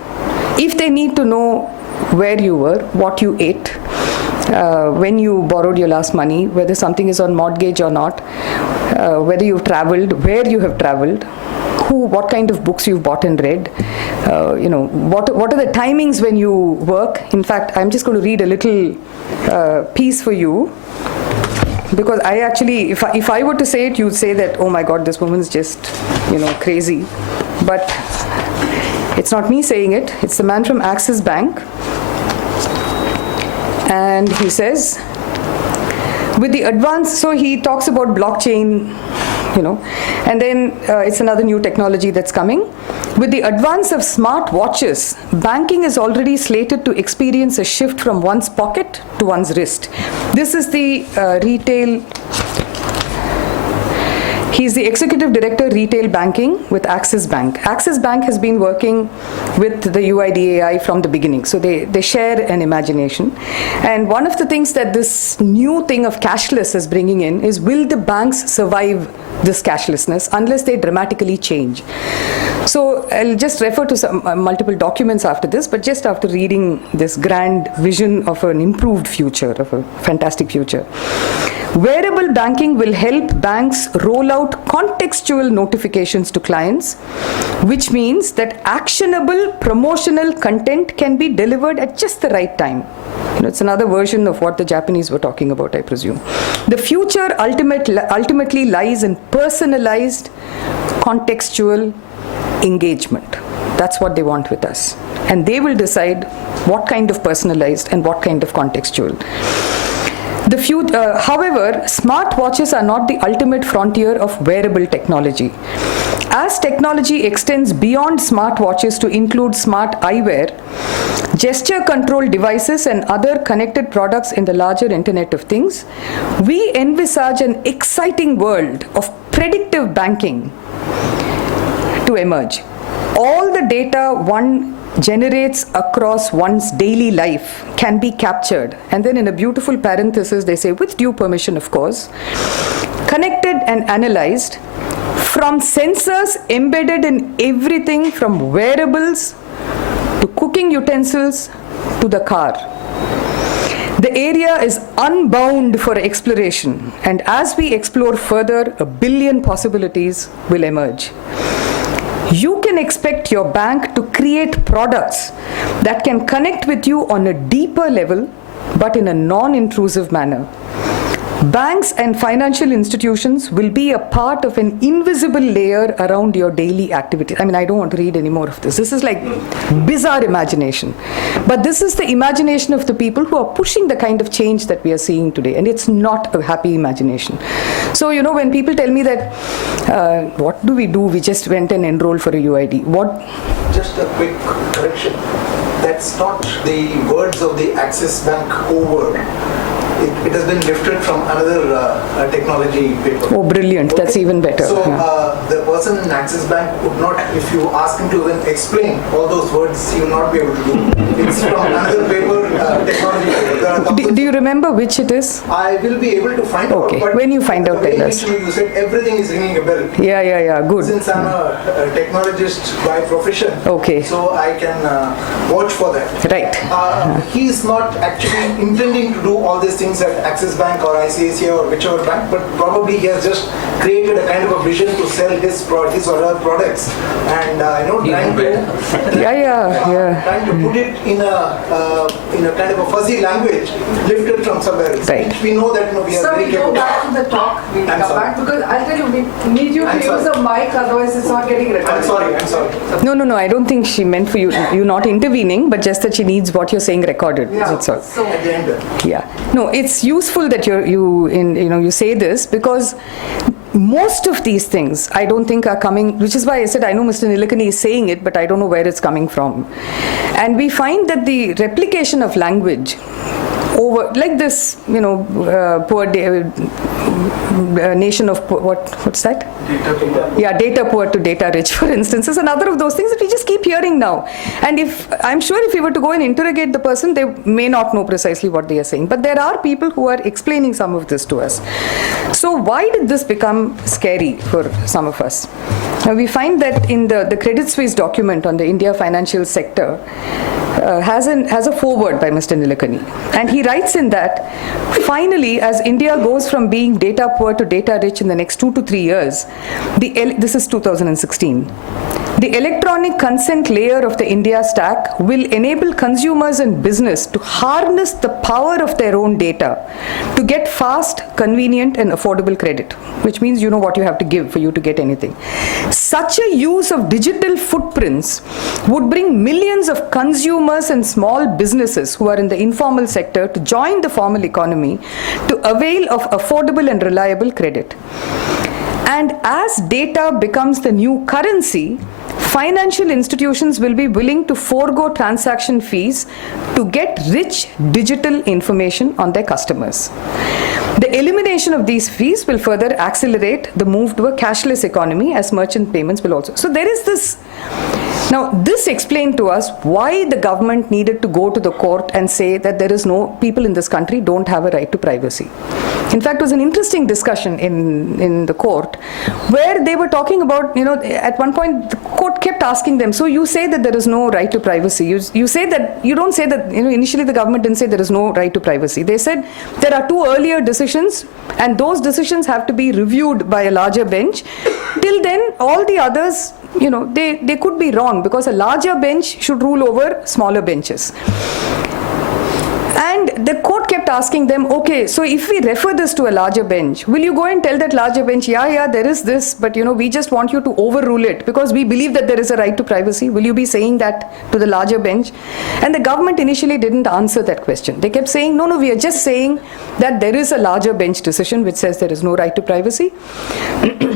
If they need to know where you were, what you ate, when you borrowed your last money, whether something is on mortgage or not, whether you've traveled, where you have traveled, what kind of books you've bought and read, what are the timings when you work. In fact, I'm just going to read a little piece for you, because I actually, if I were to say it, you'd say that, oh my God, this woman's just, crazy. But it's not me saying it, it's the man from Axis Bank. And he says, with the advance, so he talks about blockchain, and then it's another new technology that's coming. With the advance of smart watches, banking is already slated to experience a shift from one's pocket to one's wrist. This is the retail. He's the Executive Director, Retail Banking with Axis Bank. Axis Bank has been working with the UID AI from the beginning. So they share an imagination. And one of the things that this new thing of cashless is bringing in is, will the banks survive this cashlessness unless they dramatically change? So I'll just refer to some multiple documents after this, but just after reading this grand vision of an improved future, of a fantastic future. Wearable banking will help banks roll out contextual notifications to clients, which means that actionable promotional content can be delivered at just the right time. It's another version of what the Japanese were talking about, I presume. The future ultimately lies in personalized, contextual engagement. That's what they want with us. And they will decide what kind of personalized and what kind of contextual. However, smartwatches are not the ultimate frontier of wearable technology. As technology extends beyond smartwatches to include smart eyewear, gesture control devices and other connected products in the larger Internet of Things, we envisage an exciting world of predictive banking to emerge. All the data one generates across one's daily life can be captured, and then in a beautiful parenthesis they say, with due permission of course, connected and analyzed from sensors embedded in everything from wearables to cooking utensils to the car. The area is unbound for exploration, and as we explore further, 1 billion possibilities will emerge. You can expect your bank to create products that can connect with you on a deeper level, but in a non-intrusive manner. Banks and financial institutions will be a part of an invisible layer around your daily activities. I mean, I don't want to read any more of this. This is like bizarre imagination. But this is the imagination of the people who are pushing the kind of change that we are seeing today. And it's not a happy imagination. So, you know, when people tell me that, what do? We just went and enrolled for a UID. What? Just a quick correction. That's not the words of the Axis Bank over. It has been lifted from another technology paper. Oh, brilliant. Okay. That's even better. So the person in Axis Bank would not, if you ask him to even explain all those words, he will not be able to do. It's from another paper, technology paper. Do you remember which it is? I will be able to find out. Okay. When you find out, tell us. You said everything is ringing a bell. Yeah. Good. Since I'm a technologist by profession, okay, so I can watch for that. Right. He is not actually intending to do all these things at Axis Bank or ICICI or whichever bank, but probably he has just created a kind of a vision to sell his or her products, and trying to put it in a kind of a fuzzy language, lifted from somewhere else. Right. Which we know that we are very capable. So we go back to the talk. We'll come back because I'll tell you, we need you to use a mic, otherwise it's not getting recorded. I'm sorry. No. I don't think she meant for you not intervening, but just that she needs what you're saying recorded. Yeah. That's all. So at the end. Yeah. No, it's useful that you say this, because most of these things I don't think are coming, which is why I said I know Mr. Nilekani is saying it, but I don't know where it's coming from. And we find that the replication of language over, like this, poor nation of what's that? Data poor to data rich, for instance, is another of those things that we just keep hearing now. And I'm sure if we were to go and interrogate the person, they may not know precisely what they are saying. But there are people who are explaining some of this to us. So why did this become scary for some of us? Now we find that in the Credit Suisse document on the India financial sector, has a foreword by Mr. Nilekani. And he writes in that, finally, as India goes from being data poor to data rich in the next 2 to 3 years, this is 2016, the electronic consent layer of the India stack will enable consumers and business to harness the power of their own data to get fast, convenient, and affordable credit, which means you know what you have to give for you to get anything. Such a use of digital footprints would bring millions of consumers and small businesses who are in the informal sector to join the formal economy to avail of affordable and reliable credit. And as data becomes the new currency, financial institutions will be willing to forego transaction fees to get rich digital information on their customers. The elimination of these fees will further accelerate the move to a cashless economy, as merchant payments will also. So there is this. Now, this explained to us why the government needed to go to the court and say that people in this country don't have a right to privacy. In fact, it was an interesting discussion in the court where they were talking about, at one point the court kept asking them, so you say that there is no right to privacy. You say that, you don't say that, initially the government didn't say there is no right to privacy. They said there are 2 earlier decisions and those decisions have to be reviewed by a larger bench. Till then, all the others, they could be wrong because a larger bench should rule over smaller benches. And the court kept asking them, okay, so if we refer this to a larger bench, will you go and tell that larger bench, there is this, but we just want you to overrule it because we believe that there is a right to privacy. Will you be saying that to the larger bench? And the government initially didn't answer that question. They kept saying, no, we are just saying that there is a larger bench decision which says there is no right to privacy.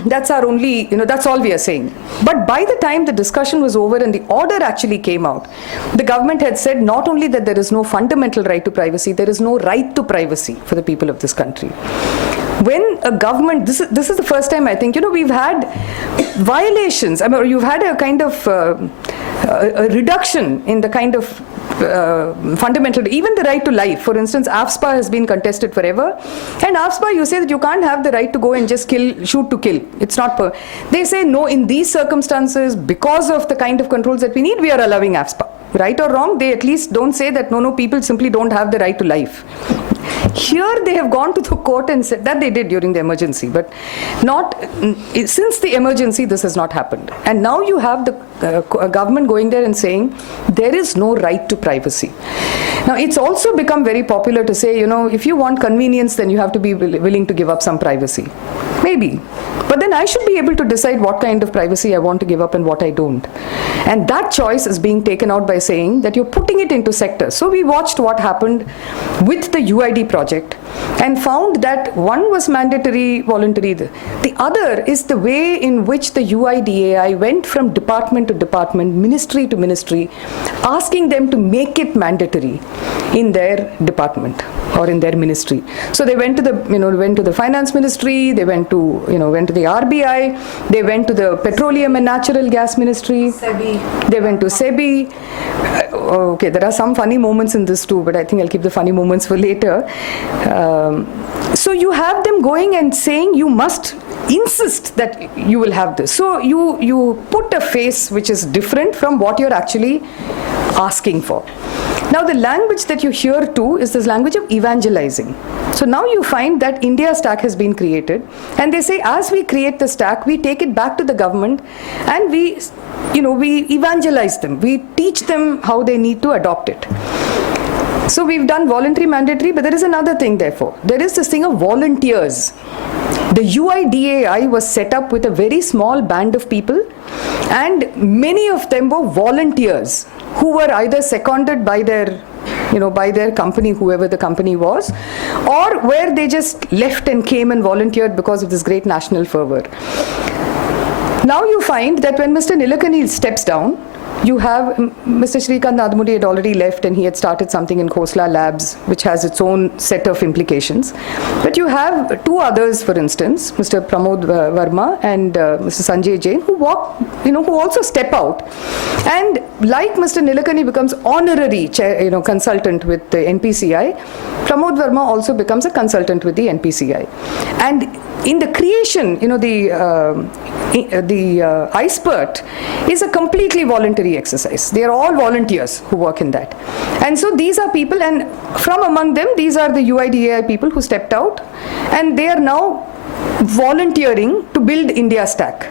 That's our only, that's all we are saying. But by the time the discussion was over and the order actually came out, the government had said not only that there is no fundamental right to privacy, there is no right to privacy for the people of this country. When a government, this is the first time I think, we've had violations. I mean, you've had a kind of a reduction in the kind of fundamental, even the right to life. For instance, AFSPA has been contested forever. And AFSPA, you say that you can't have the right to go and just shoot to kill. It's not they say, no, in these circumstances, because of the kind of controls that we need, we are allowing AFSPA. Right or wrong, they at least don't say that, no, people simply don't have the right to life. Here they have gone to the court and said that they did during the emergency, but not since the emergency this has not happened. And now you have the government going there and saying there is no right to privacy. Now it's also become very popular to say, if you want convenience, then you have to be willing to give up some privacy. Maybe. But then I should be able to decide what kind of privacy I want to give up and what I don't. And that choice is being taken out by saying that you're putting it into sectors. So we watched what happened with the UID project and found that one was mandatory, voluntary. The other is the way in which the UIDAI went from department to department, ministry to ministry, asking them to make it mandatory in their department or in their ministry. So they went to the finance ministry, they went to the RBI, they went to the petroleum and natural gas ministry, SEBI. They went to SEBI. Okay, there are some funny moments in this too, but I think I'll keep the funny moments for later. So you have them going and saying you must insist that you will have this. So you put a face which is different from what you're actually asking for. Now the language that you hear too is this language of evangelizing. So now you find that India Stack has been created, and they say as we create the stack, we take it back to the government and we evangelize them. We teach them how they need to adopt it. So we've done voluntary, mandatory, but there is another thing therefore. There is this thing of volunteers. The UIDAI was set up with a very small band of people, and many of them were volunteers who were either seconded by their company, whoever the company was, or where they just left and came and volunteered because of this great national fervor. Now you find that when Mr. Nilekani steps down, you have Mr. Shrikant Nadamudi had already left and he had started something in Khosla Labs, which has its own set of implications. But you have two others, for instance, Mr. Pramod Verma and Mr. Sanjay Jain, who also step out. And like Mr. Nilekani becomes honorary consultant with the NPCI, Pramod Verma also becomes a consultant with the NPCI. And in the creation, the iSpurt is a completely voluntary exercise. They are all volunteers who work in that. And so these are people, and from among them, these are the UIDAI people who stepped out, and they are now volunteering to build India Stack,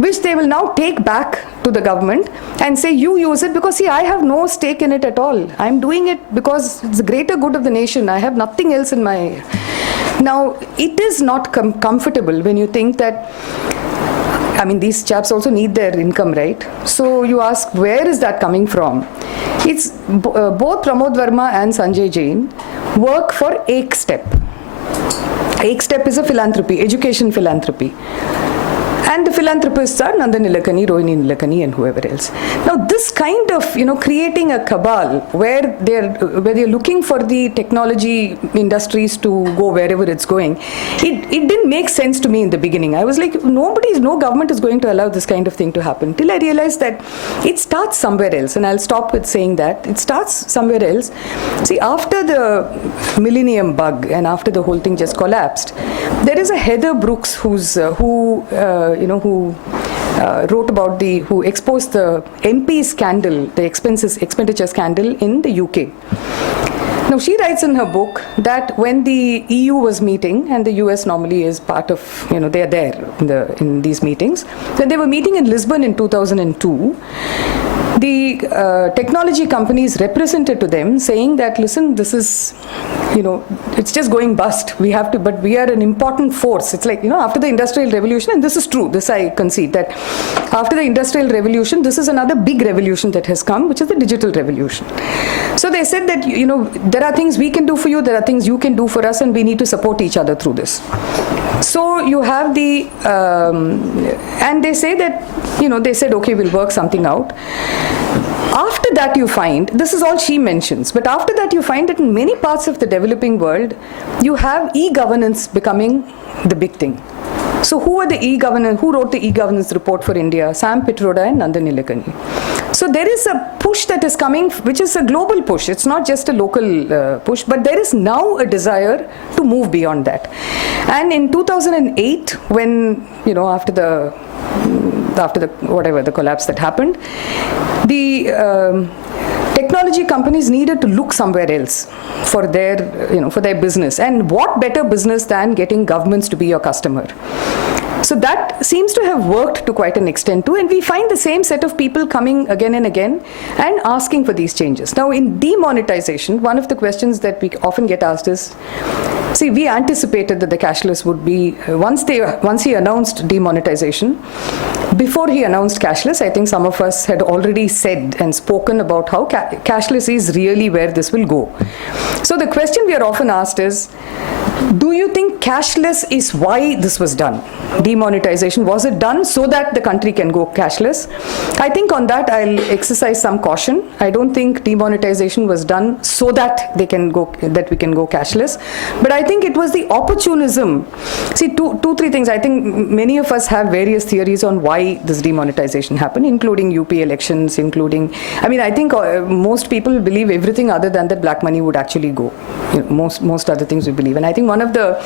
which they will now take back to the government and say, you use it, because see, I have no stake in it at all. I'm doing it because it's the greater good of the nation. I have nothing else in my... Now, it is not comfortable when you think that, these chaps also need their income, right? So you ask, where is that coming from? It's both Pramod Verma and Sanjay Jain work for Ek Step. Ek Step is a philanthropy, education philanthropy. And the philanthropists are Nandan Nilekani, Rohini Nilekani, and whoever else. Now, this kind of, creating a cabal where they're looking for the technology industries to go wherever it's going, it didn't make sense to me in the beginning. I was like, no government is going to allow this kind of thing to happen. Till I realized that it starts somewhere else, and I'll stop with saying that. It starts somewhere else. See, after the millennium bug and after the whole thing just collapsed, there is a Heather Brooks who wrote about who exposed the MP scandal, the expenditure scandal in the UK. Now, she writes in her book that when the EU was meeting, and the US normally is part of, they are there in these meetings, when they were meeting in Lisbon in 2002, the technology companies represented to them saying that, listen, this is, it's just going bust. But we are an important force. It's like, after the Industrial Revolution, and this is true, this I concede, that after the Industrial Revolution, this is another big revolution that has come, which is the digital revolution. So they said that, there are things we can do for you, there are things you can do for us, and we need to support each other through this. So you have and they say that, they said, okay, we'll work something out. After that you find, this is all she mentions, but after that you find that in many parts of the developing world, you have e-governance becoming the big thing. So who wrote the e-governance report for India? Sam Pitroda and Nandan Nilekani. So there is a push that is coming, which is a global push. It's not just a local push, but there is now a desire to move beyond that. And in 2008, when, after the collapse that happened, the technology companies needed to look somewhere else for their, for their business. And what better business than getting governments to be your customer? So that seems to have worked to quite an extent too, and we find the same set of people coming again and again and asking for these changes. Now in demonetization, one of the questions that we often get asked is, see, we anticipated that the cashless would be, once he announced demonetization, before he announced cashless, I think some of us had already said and spoken about how cashless is really where this will go. So the question we are often asked is, do you think cashless is why this was done? Demonetization, was it done so that the country can go cashless? I think on that I'll exercise some caution. I don't think demonetization was done so that we can go cashless. But I think it was the opportunism. See, three things. I think many of us have various theories on why this demonetization happened, including UP elections, I think most people believe everything other than that black money would actually go. Most other things we believe. And I think one of the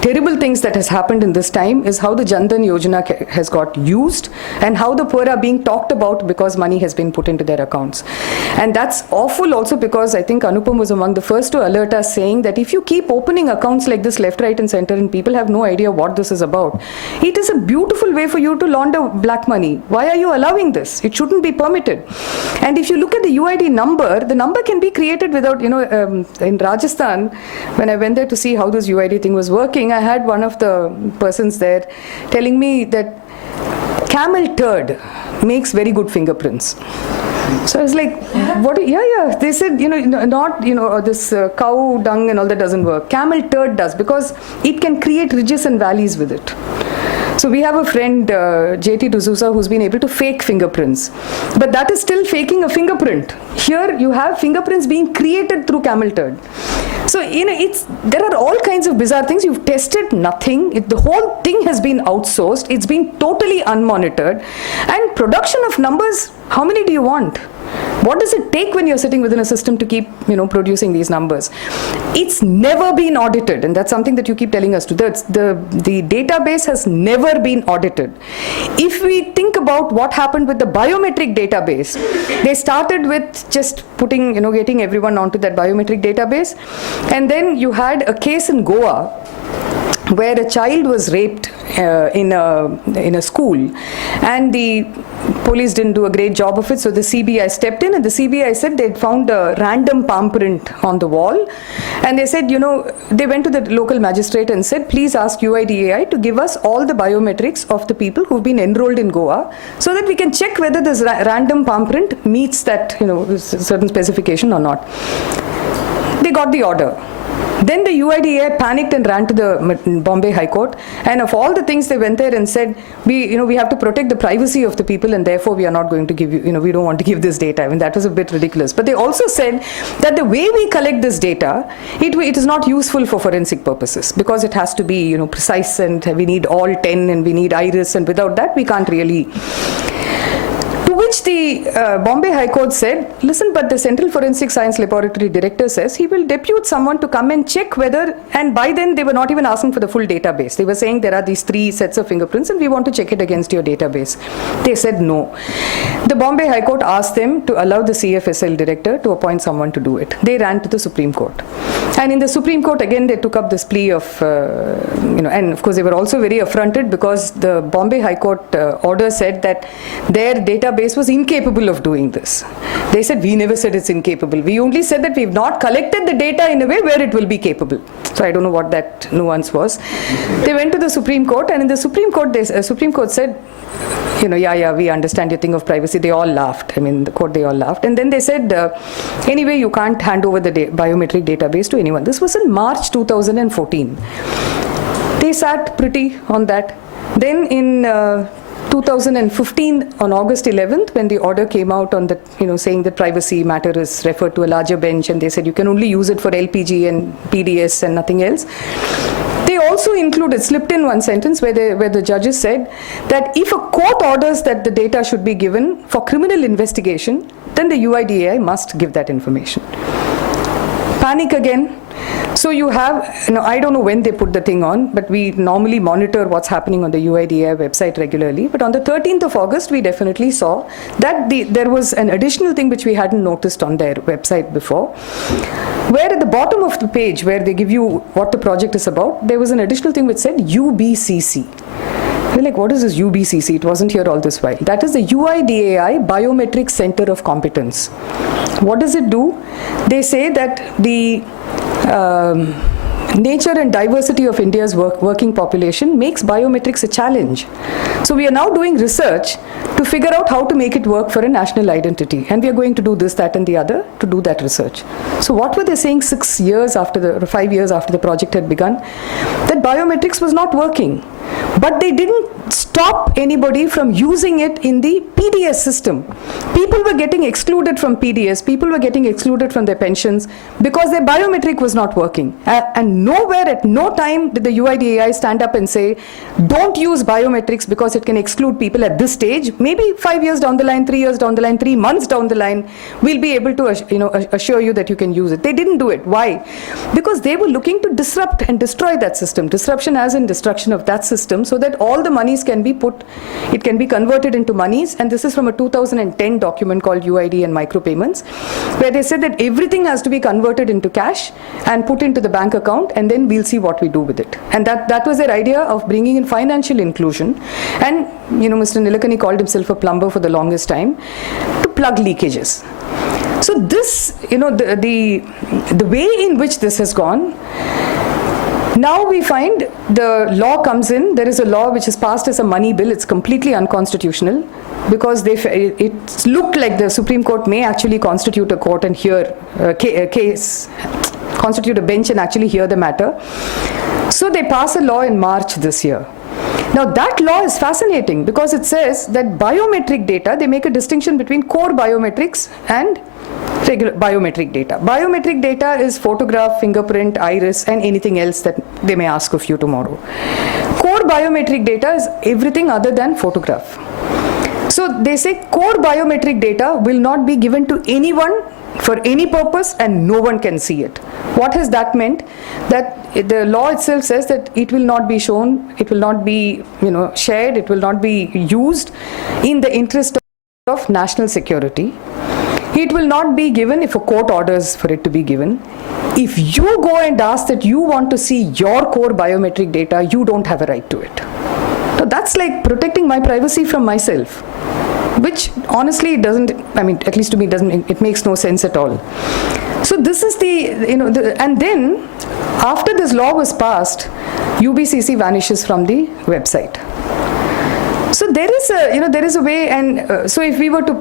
terrible things that has happened in this time is how the Jan Dhan Yojana has got used and how the poor are being talked about because money has been put into their accounts. And that's awful also because I think Anupam was among the first to alert us, saying that if you keep opening accounts like this left, right and center and people have no idea what this is about, it is a beautiful way for you to launder black money. Why are you allowing this? It shouldn't be permitted. And if you look at the UID number, the number can be created without, in Rajasthan, when I went there to see how this UID thing was working, I had one of the persons there telling me that camel turd makes very good fingerprints. So I was like, what? Yeah. They said, this cow dung and all that doesn't work. Camel turd does, because it can create ridges and valleys with it. So we have a friend, JT D'Souza, who's been able to fake fingerprints. But that is still faking a fingerprint. Here you have fingerprints being created through camel turd. So, there are all kinds of bizarre things. You've tested nothing. The whole thing has been outsourced. It's been totally unmonitored. And production of numbers, how many do you want? What does it take when you're sitting within a system to keep, producing these numbers? It's never been audited, and that's something that you keep telling us to. The database has never been audited. If we think about what happened with the biometric database, they started with just putting, getting everyone onto that biometric database, and then you had a case in Goa where a child was raped in a school, and the police didn't do a great job of it, so the CBI stepped in, and the CBI said they'd found a random palm print on the wall, and they said, they went to the local magistrate and said, please ask UIDAI to give us all the biometrics of the people who've been enrolled in Goa so that we can check whether this random palm print meets that, certain specification or not. They got the order. Then the UIDAI panicked and ran to the Bombay High Court, and of all the things they went there and said, we have to protect the privacy of the people, and therefore we are not going to give you, we don't want to give this data. I mean, that was a bit ridiculous. But they also said that the way we collect this data, it is not useful for forensic purposes, because it has to be, precise, and we need all 10 and we need iris, and without that we can't really. To which the Bombay High Court said, listen, but the Central Forensic Science Laboratory director says he will depute someone to come and check whether, and by then they were not even asking for the full database. They were saying there are these 3 sets of fingerprints and we want to check it against your database. They said no. The Bombay High Court asked them to allow the CFSL director to appoint someone to do it. They ran to the Supreme Court. And in the Supreme Court, again, they took up this plea of, and of course they were also very affronted because the Bombay High Court order said that their database was incapable of doing this. They said, we never said it's incapable. We only said that we've not collected the data in a way where it will be capable. So I don't know what that nuance was. They went to the Supreme Court, and in the Supreme Court, Supreme Court said, we understand your thing of privacy. They all laughed. They all laughed. And then they said, anyway, you can't hand over the biometric database to anyone. This was in March 2014. They sat pretty on that. Then in 2015, on August 11th, when the order came out on the, saying that privacy matter is referred to a larger bench, and they said you can only use it for LPG and PDS and nothing else. They also slipped in one sentence where the judges said that if a court orders that the data should be given for criminal investigation, then the UIDAI must give that information. panic again. So you have, I don't know when they put the thing on, but we normally monitor what's happening on the UIDAI website regularly. But on the 13th of August, we definitely saw that there was an additional thing which we hadn't noticed on their website before, where at the bottom of the page, where they give you what the project is about, there was an additional thing which said UBCC. We're like, what is this UBCC? It wasn't here all this while. That is the UIDAI Biometric Center of Competence. What does it do? They say that the nature and diversity of India's working population makes biometrics a challenge. So we are now doing research to figure out how to make it work for a national identity. And we are going to do this, that, and the other to do that research. So what were they saying 5 years after the project had begun? That biometrics was not working. But they didn't stop anybody from using it in the PDS system. People were getting excluded from PDS. People were getting excluded from their pensions because their biometric was not working. And nowhere, at no time did the UIDAI stand up and say, don't use biometrics because it can exclude people at this stage. Maybe 5 years down the line, 3 years down the line, 3 months down the line, we'll be able to assure you that you can use it. They didn't do it. Why? Because they were looking to disrupt and destroy that system. Disruption as in destruction of that system, so that all the monies can be it can be converted into monies. And this is from a 2010 document called UID and micropayments, where they said that everything has to be converted into cash and put into the bank account, and then we'll see what we do with it. And that was their idea of bringing in financial inclusion. And Mr. Nilekani called himself a plumber for the longest time, to plug leakages. So this, the way in which this has gone, now we find the law comes in. There is a law which is passed as a money bill. It's completely unconstitutional because it looked like the Supreme Court may actually constitute a court and hear a case, constitute a bench and actually hear the matter. So they pass a law in March this year. Now that law is fascinating because it says that biometric data, they make a distinction between core biometrics and regular biometric data. Biometric data is photograph, fingerprint, iris, and anything else that they may ask of you tomorrow. Core biometric data is everything other than photograph. So they say core biometric data will not be given to anyone for any purpose and no one can see it. What has that meant? That the law itself says that it will not be shown, it will not be shared, it will not be used in the interest of national security. It will not be given if a court orders for it to be given. If you go and ask that you want to see your core biometric data, you don't have a right to it. So that's like protecting my privacy from myself, which honestly doesn't, at least to me, it makes no sense at all. So this is and then after this law was passed, UBCC vanishes from the website. So there is a way, and so if we were to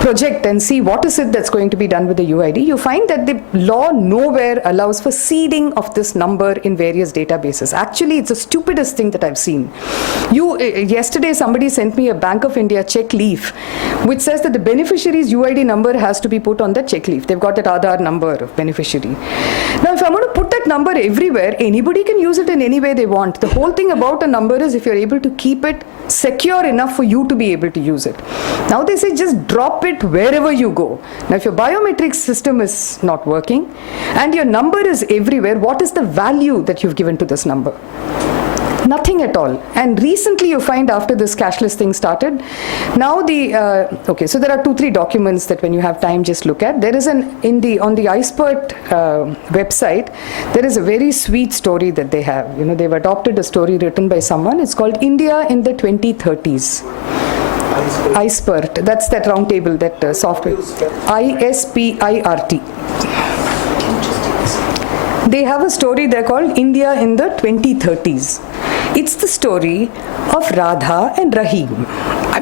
project and see what is it that's going to be done with the UID, you find that the law nowhere allows for seeding of this number in various databases. Actually, it's the stupidest thing that I've seen. Yesterday somebody sent me a Bank of India check leaf, which says that the beneficiary's UID number has to be put on the check leaf. They've got that Aadhaar number of beneficiary. Now, if I'm going to put that number everywhere, anybody can use it in any way they want. The whole thing about a number is if you're able to keep it secure enough for you to be able to use it. Now they say just drop it wherever you go. Now if your biometric system is not working and your number is everywhere, what is the value that you've given to this number? Nothing at all. And recently you find after this cashless thing started, now so there are 2-3 documents that when you have time just look at. There is on the iSpert website, there is a very sweet story that they have. They've adopted a story written by someone. It's called India in the 2030s. iSpert. That's that round table, that software. ISPIRT. They have a story there called India in the 2030s. It's the story of Radha and Rahim. I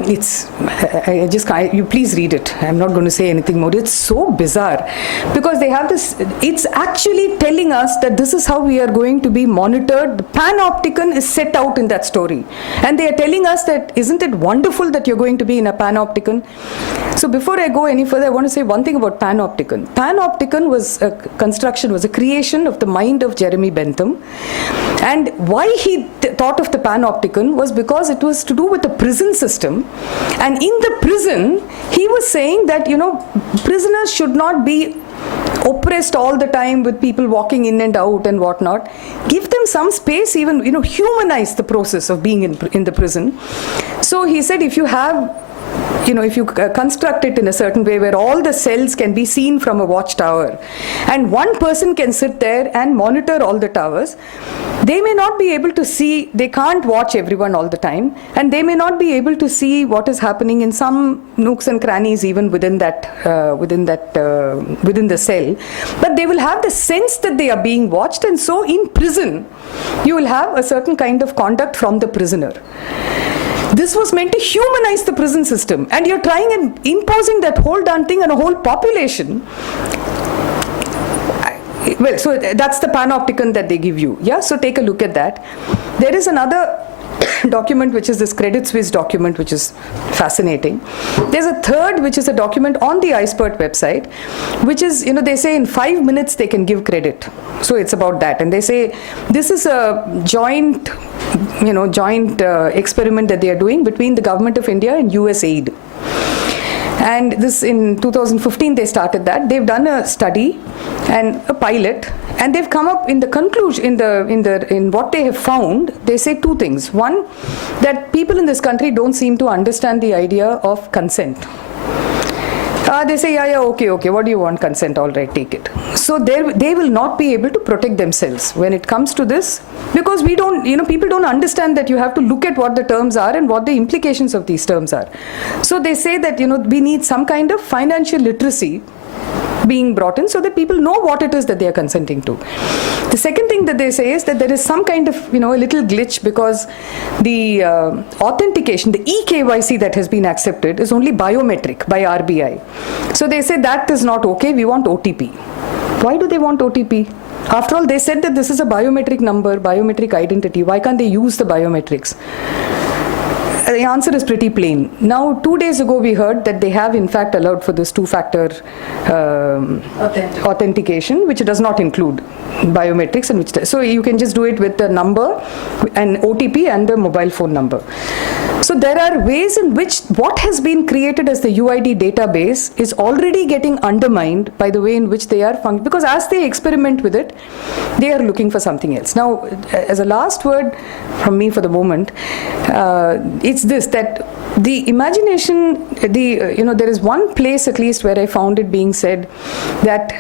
just can't, you please read it. I'm not going to say anything more. It's so bizarre because they have this, it's actually telling us that this is how we are going to be monitored. The panopticon is set out in that story. And they are telling us that, isn't it wonderful that you're going to be in a panopticon? So before I go any further, I want to say one thing about panopticon. Panopticon was a creation of the mind of Jeremy Bentham. And why he thought of the panopticon was because it was to do with the prison system. And in the prison, he was saying that, prisoners should not be oppressed all the time with people walking in and out and whatnot. Give them some space, even, humanize the process of being in the prison. So he said, if you have, if you construct it in a certain way where all the cells can be seen from a watchtower and one person can sit there and monitor all the towers, they may not be able to see, they can't watch everyone all the time, and they may not be able to see what is happening in some nooks and crannies even within the cell, but they will have the sense that they are being watched. And so in prison you will have a certain kind of conduct from the prisoner. This was meant to humanize the prison system, and you're trying and imposing that whole darn thing on a whole population. Well, so that's the panopticon that they give you. Yeah, so take a look at that. There is another document, which is this Credit Suisse document, which is fascinating. There's a third, which is a document on the iSpert website, which is, they say in 5 minutes they can give credit. So it's about that. And they say this is a joint experiment that they are doing between the government of India and USAID. And this, in 2015 they started that. They've done a study and a pilot, and they've come up in the conclusion, in what they have found. They say two things. One, that people in this country don't seem to understand the idea of consent. They say, yeah, okay, what do you want? Consent, all right, take it. So they will not be able to protect themselves when it comes to this, because people don't understand that you have to look at what the terms are and what the implications of these terms are. So they say that, we need some kind of financial literacy being brought in so that people know what it is that they are consenting to. The second thing that they say is that there is some kind of, a little glitch, because the authentication, the eKYC that has been accepted is only biometric by RBI. So they say that is not okay, we want OTP. Why do they want OTP? After all, they said that this is a biometric number, biometric identity. Why can't they use the biometrics? The answer is pretty plain. Now, 2 days ago, we heard that they have in fact allowed for this two-factor authentication, which does not include biometrics, and so you can just do it with the number, an OTP, and the mobile phone number. So there are ways in which what has been created as the UID database is already getting undermined by the way in which they are functioning, because as they experiment with it, they are looking for something else. Now, as a last word from me for the moment, it's this, that the imagination, there is one place at least where I found it being said that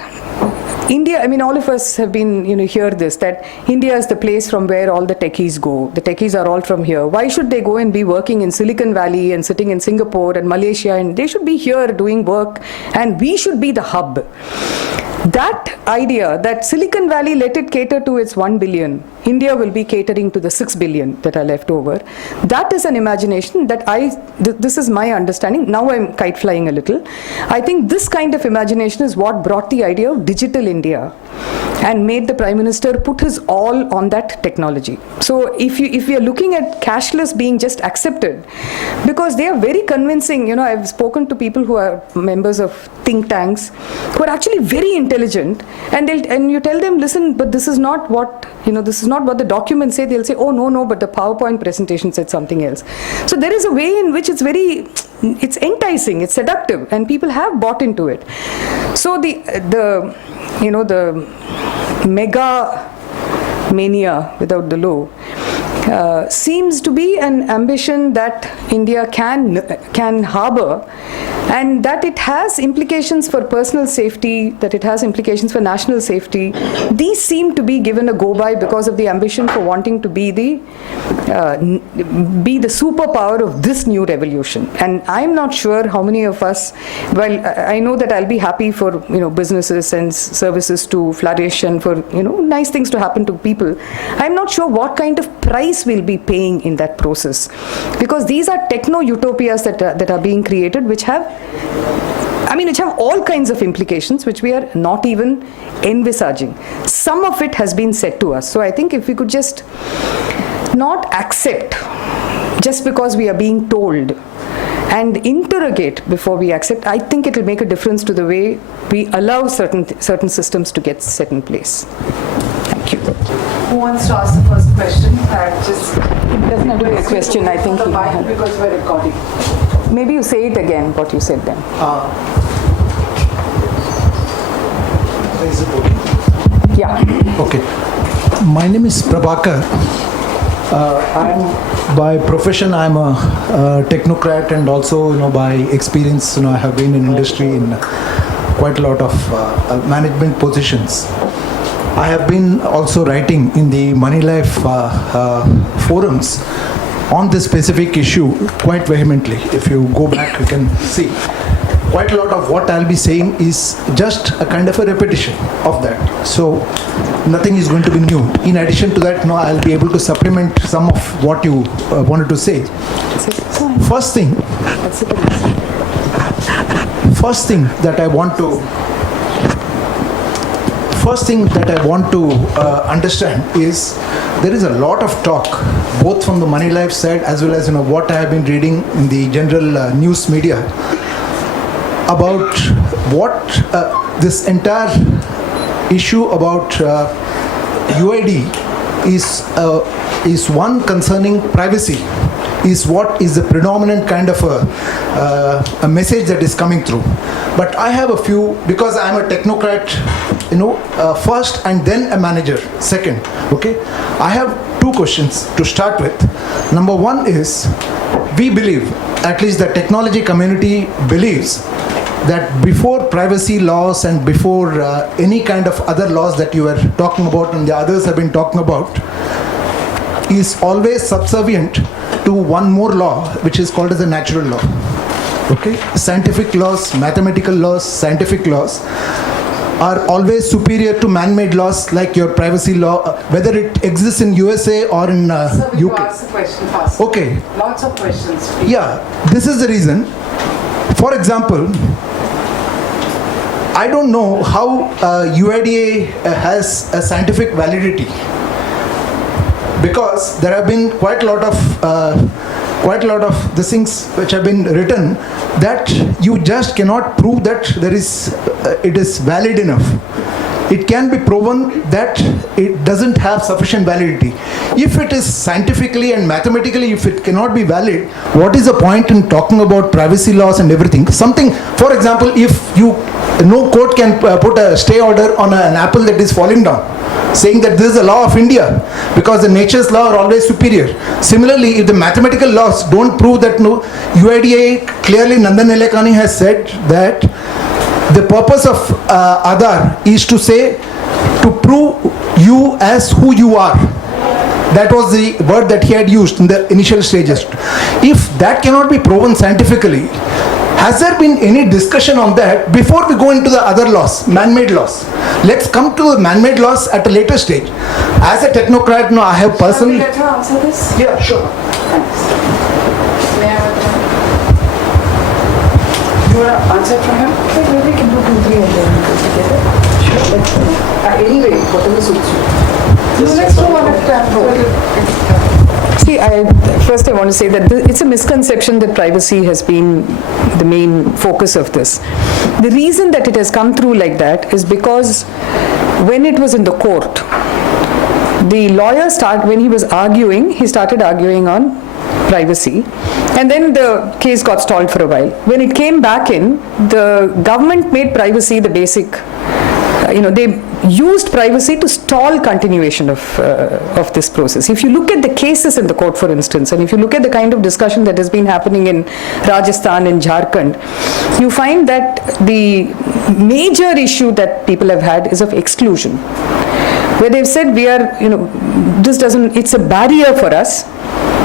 India, all of us have been, hear this, that India is the place from where all the techies go. The techies are all from here. Why should they go and be working in Silicon Valley and sitting in Singapore and Malaysia? And they should be here doing work, and we should be the hub. That idea, that Silicon Valley, let it cater to its 1 billion, India will be catering to the 6 billion that are left over. That is an imagination that this is my understanding. Now I'm kite flying a little. I think this kind of imagination is what brought the idea of digital India and made the Prime Minister put his all on that technology. So if we are looking at cashless being just accepted, because they are very convincing, I've spoken to people who are members of think tanks who are actually very intelligent, and you tell them, listen, but this is not what the documents say. They'll say, oh no, but the PowerPoint presentation said something else. So there is a way in which it's enticing, it's seductive, and people have bought into it. So the mega mania without the low seems to be an ambition that India can harbor, and that it has implications for personal safety, that it has implications for national safety. These seem to be given a go-by because of the ambition for wanting to be the superpower of this new revolution. And I'm not sure how many of us, well, I know that I'll be happy for businesses and services to flourish and for nice things to happen to people. I'm not sure what kind of price we'll be paying in that process, because these are techno-utopias that are being created, which have all kinds of implications which we are not even envisaging. Some of it has been said to us. So I think if we could just not accept just because we are being told, and interrogate before we accept, I think it will make a difference to the way we allow certain systems to get set in place. Thank you. Who wants to ask the first question? It doesn't have to be a question, I think. Because we're recording. Maybe you say it again, what you said then. Yeah. Okay. My name is Prabhakar. I'm by profession I'm a technocrat, and also by experience I have been in industry in quite a lot of management positions. I have been also writing in the Moneylife forums on this specific issue quite vehemently. If you go back, you can see quite a lot of what I'll be saying is just a kind of a repetition of that. So nothing is going to be new. In addition to that, I'll be able to supplement some of what you wanted to say. First thing that I want to understand is there is a lot of talk, both from the Moneylife side as well as what I have been reading in the general news media, about what this entire issue about UID is one concerning privacy, is what is the predominant kind of a message that is coming through. But I have a few, because I am a technocrat, first, and then a manager second. Okay, I have two questions to start with. Number one is, we believe, at least the technology community believes, that before privacy laws and before any kind of other laws that you are talking about and the others have been talking about, is always subservient to one more law, which is called as a natural law. Okay, scientific laws, mathematical laws, scientific laws are always superior to man-made laws like your privacy law, whether it exists in USA or in Sir, will you UK. ask the question first? Okay. Lots of questions, please. Yeah, this is the reason. For example, I don't know how UIDA has a scientific validity, because there have been quite a lot of these things which have been written that you just cannot prove that it is valid enough. It can be proven that it doesn't have sufficient validity. If it is scientifically and mathematically, if it cannot be valid, what is the point in talking about privacy laws and everything? Something, for example, if no court can put a stay order on an apple that is falling down, saying that this is a law of India, because the nature's law are always superior. Similarly, if the mathematical laws don't prove that, UIDA clearly, Nandan Nilekani has said that the purpose of Aadhaar is to say, to prove you as who you are. That was the word that he had used in the initial stages. If that cannot be proven scientifically, has there been any discussion on that before we go into the other laws, man-made laws? Let's come to the man-made laws at a later stage. As a technocrat, I have personally... Shall we let her answer this? Yeah, sure. Thanks. May I have you want to answer from him? Maybe we can do 2, 3 and then go together. Sure. Anyway, whatever suits you. No, let's do one at a time. See, first I want to say that it's a misconception that privacy has been the main focus of this. The reason that it has come through like that is because when it was in the court, the lawyer when he was arguing, he started arguing on privacy, and then the case got stalled for a while. When it came back in, the government made privacy the basic, they used privacy to stall continuation of this process. If you look at the cases in the court, for instance, and if you look at the kind of discussion that has been happening in Rajasthan and Jharkhand, you find that the major issue that people have had is of exclusion, where they've said it's a barrier for us.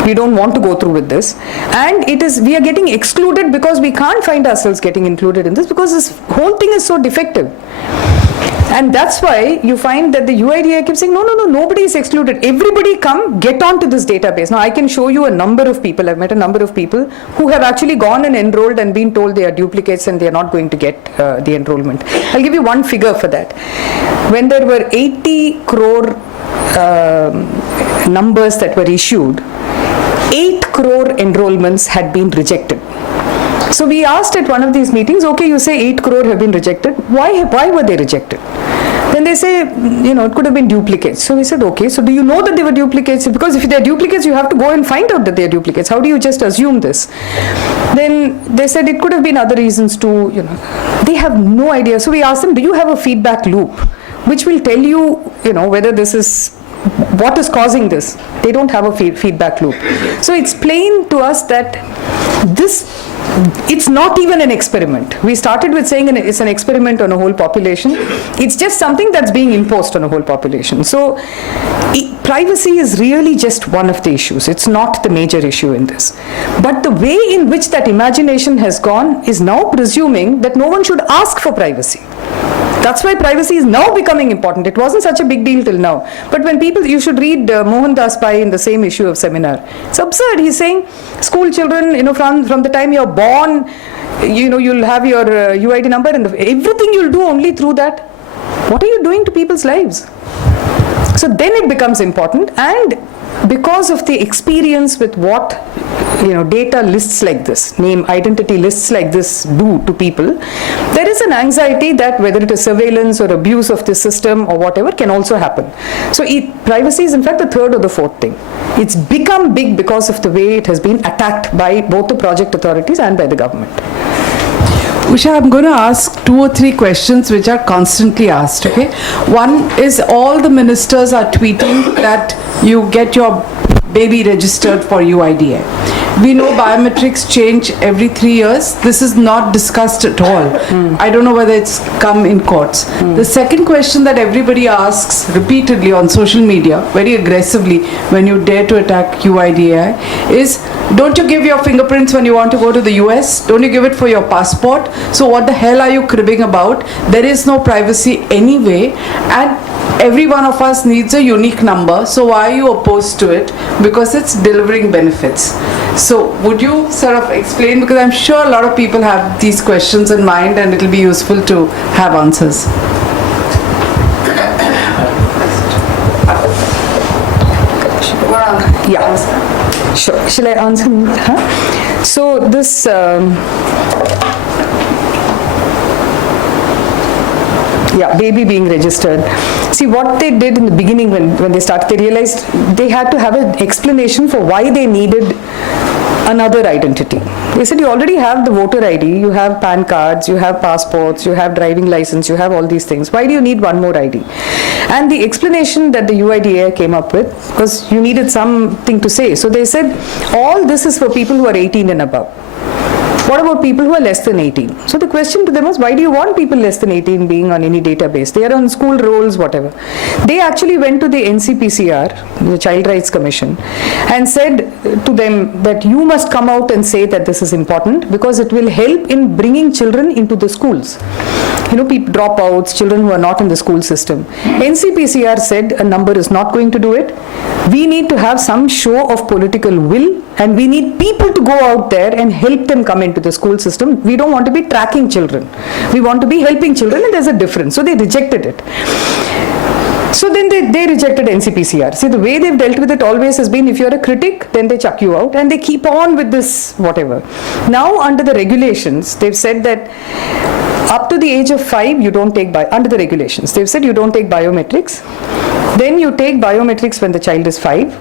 We don't want to go through with this, and we are getting excluded because we can't find ourselves getting included in this, because this whole thing is so defective. And that's why you find that the UIDA keeps saying, no, nobody is excluded. Everybody get onto this database. Now, I can show you a number of people. I've met a number of people who have actually gone and enrolled and been told they are duplicates and they are not going to get the enrollment. I'll give you one figure for that. When there were 80 crore numbers that were issued, 8 crore enrollments had been rejected. So we asked at one of these meetings, okay, you say 8 crore have been rejected. Why were they rejected? Then they say, it could have been duplicates. So we said, okay, so do you know that they were duplicates? Because if they're duplicates, you have to go and find out that they're duplicates. How do you just assume this? Then they said it could have been other reasons too, They have no idea. So we asked them, do you have a feedback loop? which will tell you, whether this is, what is causing this. They don't have a feedback loop. So it's plain to us that it's not even an experiment. We started with saying it's an experiment on a whole population. It's just something that's being imposed on a whole population. So privacy is really just one of the issues. It's not the major issue in this. But the way in which that imagination has gone is now presuming that no one should ask for privacy. That's why privacy is now becoming important. It wasn't such a big deal till now. But when you should read Mohandas Pai in the same issue of Seminar. It's absurd. He's saying school children, from the time you're born, you'll have your UID number and everything you'll do only through that. What are you doing to people's lives? So then it becomes important, and because of the experience with what data lists like this, name identity lists like this do to people, there is an anxiety that whether it is surveillance or abuse of the system or whatever can also happen. So privacy is in fact the third or the fourth thing. It's become big because of the way it has been attacked by both the project authorities and by the government. Usha, I'm going to ask 2 or 3 questions which are constantly asked, okay? One is all the ministers are tweeting that you get your baby registered for UID. We know biometrics change every 3 years. This is not discussed at all. I don't know whether it's come in courts. The second question that everybody asks repeatedly on social media, very aggressively, when you dare to attack UID is, don't you give your fingerprints when you want to go to the US? Don't you give it for your passport? So what the hell are you cribbing about? There is no privacy anyway, and every one of us needs a unique number. So why are you opposed to it? Because it's delivering benefits. So would you sort of explain, because I'm sure a lot of people have these questions in mind and it'll be useful to have answers. Yeah, sure. Shall I answer? So this baby being registered. See, what they did in the beginning when they started, they realized they had to have an explanation for why they needed another identity. They said, you already have the voter ID, you have PAN cards, you have passports, you have driving license, you have all these things. Why do you need one more ID? And the explanation that the UIDAI came up with was you needed something to say. So they said, all this is for people who are 18 and above. What about people who are less than 18? So the question to them was, why do you want people less than 18 being on any database? They are on school rolls, whatever. They actually went to the NCPCR, the Child Rights Commission, and said to them that you must come out and say that this is important because it will help in bringing children into the schools. People, dropouts, children who are not in the school system. NCPCR said a number is not going to do it. We need to have some show of political will, and we need people to go out there and help them come into the school system. We don't want to be tracking children. We want to be helping children, and there's a difference. So they rejected it. So then they rejected NCPCR. See, the way they've dealt with it always has been, if you're a critic, then they chuck you out, and they keep on with this whatever. Now, under the regulations, they've said that up to the age of 5, you don't take under the regulations. They've said you don't take biometrics. Then you take biometrics when the child is 5,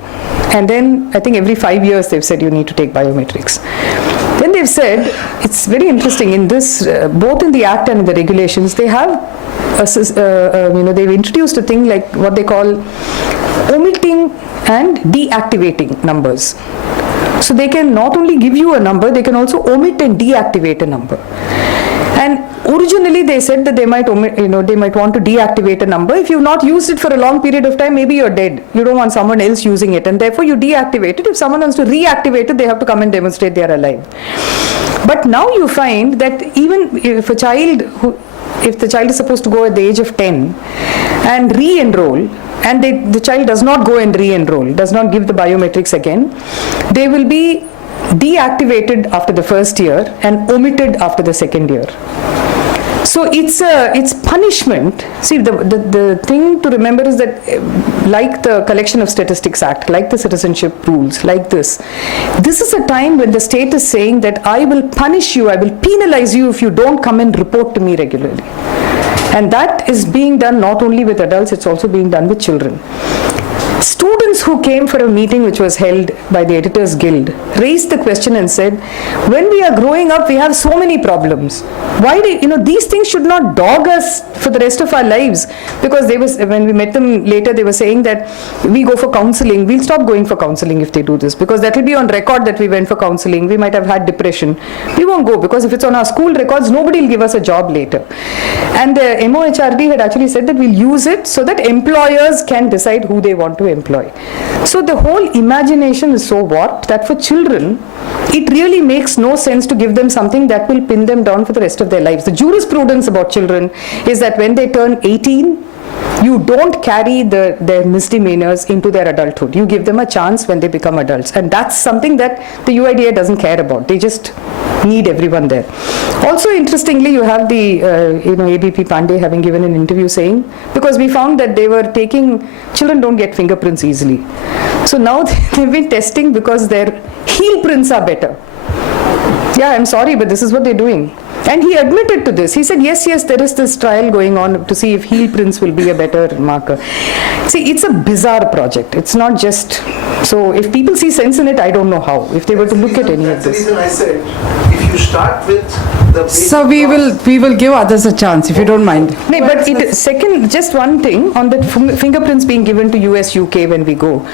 and then I think every 5 years they've said you need to take biometrics. Then they've said, it's very interesting, in this, both in the Act and in the regulations, they have, they've introduced a thing like what they call omitting and deactivating numbers. So they can not only give you a number, they can also omit and deactivate a number. And originally they said that they might want to deactivate a number. If you've not used it for a long period of time, maybe you're dead. You don't want someone else using it, and therefore you deactivate it. If someone wants to reactivate it, they have to come and demonstrate they are alive. But now you find that even if the child is supposed to go at the age of 10 and re-enroll, and the child does not go and re-enroll, does not give the biometrics again, they will be deactivated after the first year and omitted after the second year. So it's punishment. See, the thing to remember is that, like the Collection of Statistics Act, like the citizenship rules, like this is a time when the state is saying that I will punish you, I will penalize you if you don't come and report to me regularly. And that is being done not only with adults, it's also being done with children. Students students who came for a meeting which was held by the Editors Guild raised the question and said, when we are growing up, we have so many problems. Why do, these things should not dog us for the rest of our lives? Because when we met them later, they were saying that we go for counseling. We'll stop going for counseling if they do this, because that will be on record that we went for counseling. We might have had depression. We won't go, because if it's on our school records, nobody will give us a job later. And the MOHRD had actually said that we'll use it so that employers can decide who they want to employ. So the whole imagination is so warped that for children, it really makes no sense to give them something that will pin them down for the rest of their lives. The jurisprudence about children is that when they turn 18, you don't carry their misdemeanors into their adulthood. You give them a chance when they become adults. And that's something that the UIDA doesn't care about. They just need everyone there. Also, interestingly, you have the ABP Pandey having given an interview saying, because we found that they were taking, children don't get fingerprints easily. So now they've been testing because their heel prints are better. Yeah, I'm sorry, but this is what they're doing. And he admitted to this. He said, yes, there is this trial going on to see if heel prints will be a better marker. See, it's a bizarre project. It's not just, so if people see sense in it, I don't know how, if they were to look at any of this. That's the reason I said, if you start with the... So we will give others a chance, if you don't mind. No, but second, just one thing on the fingerprints being given to US, UK when we go.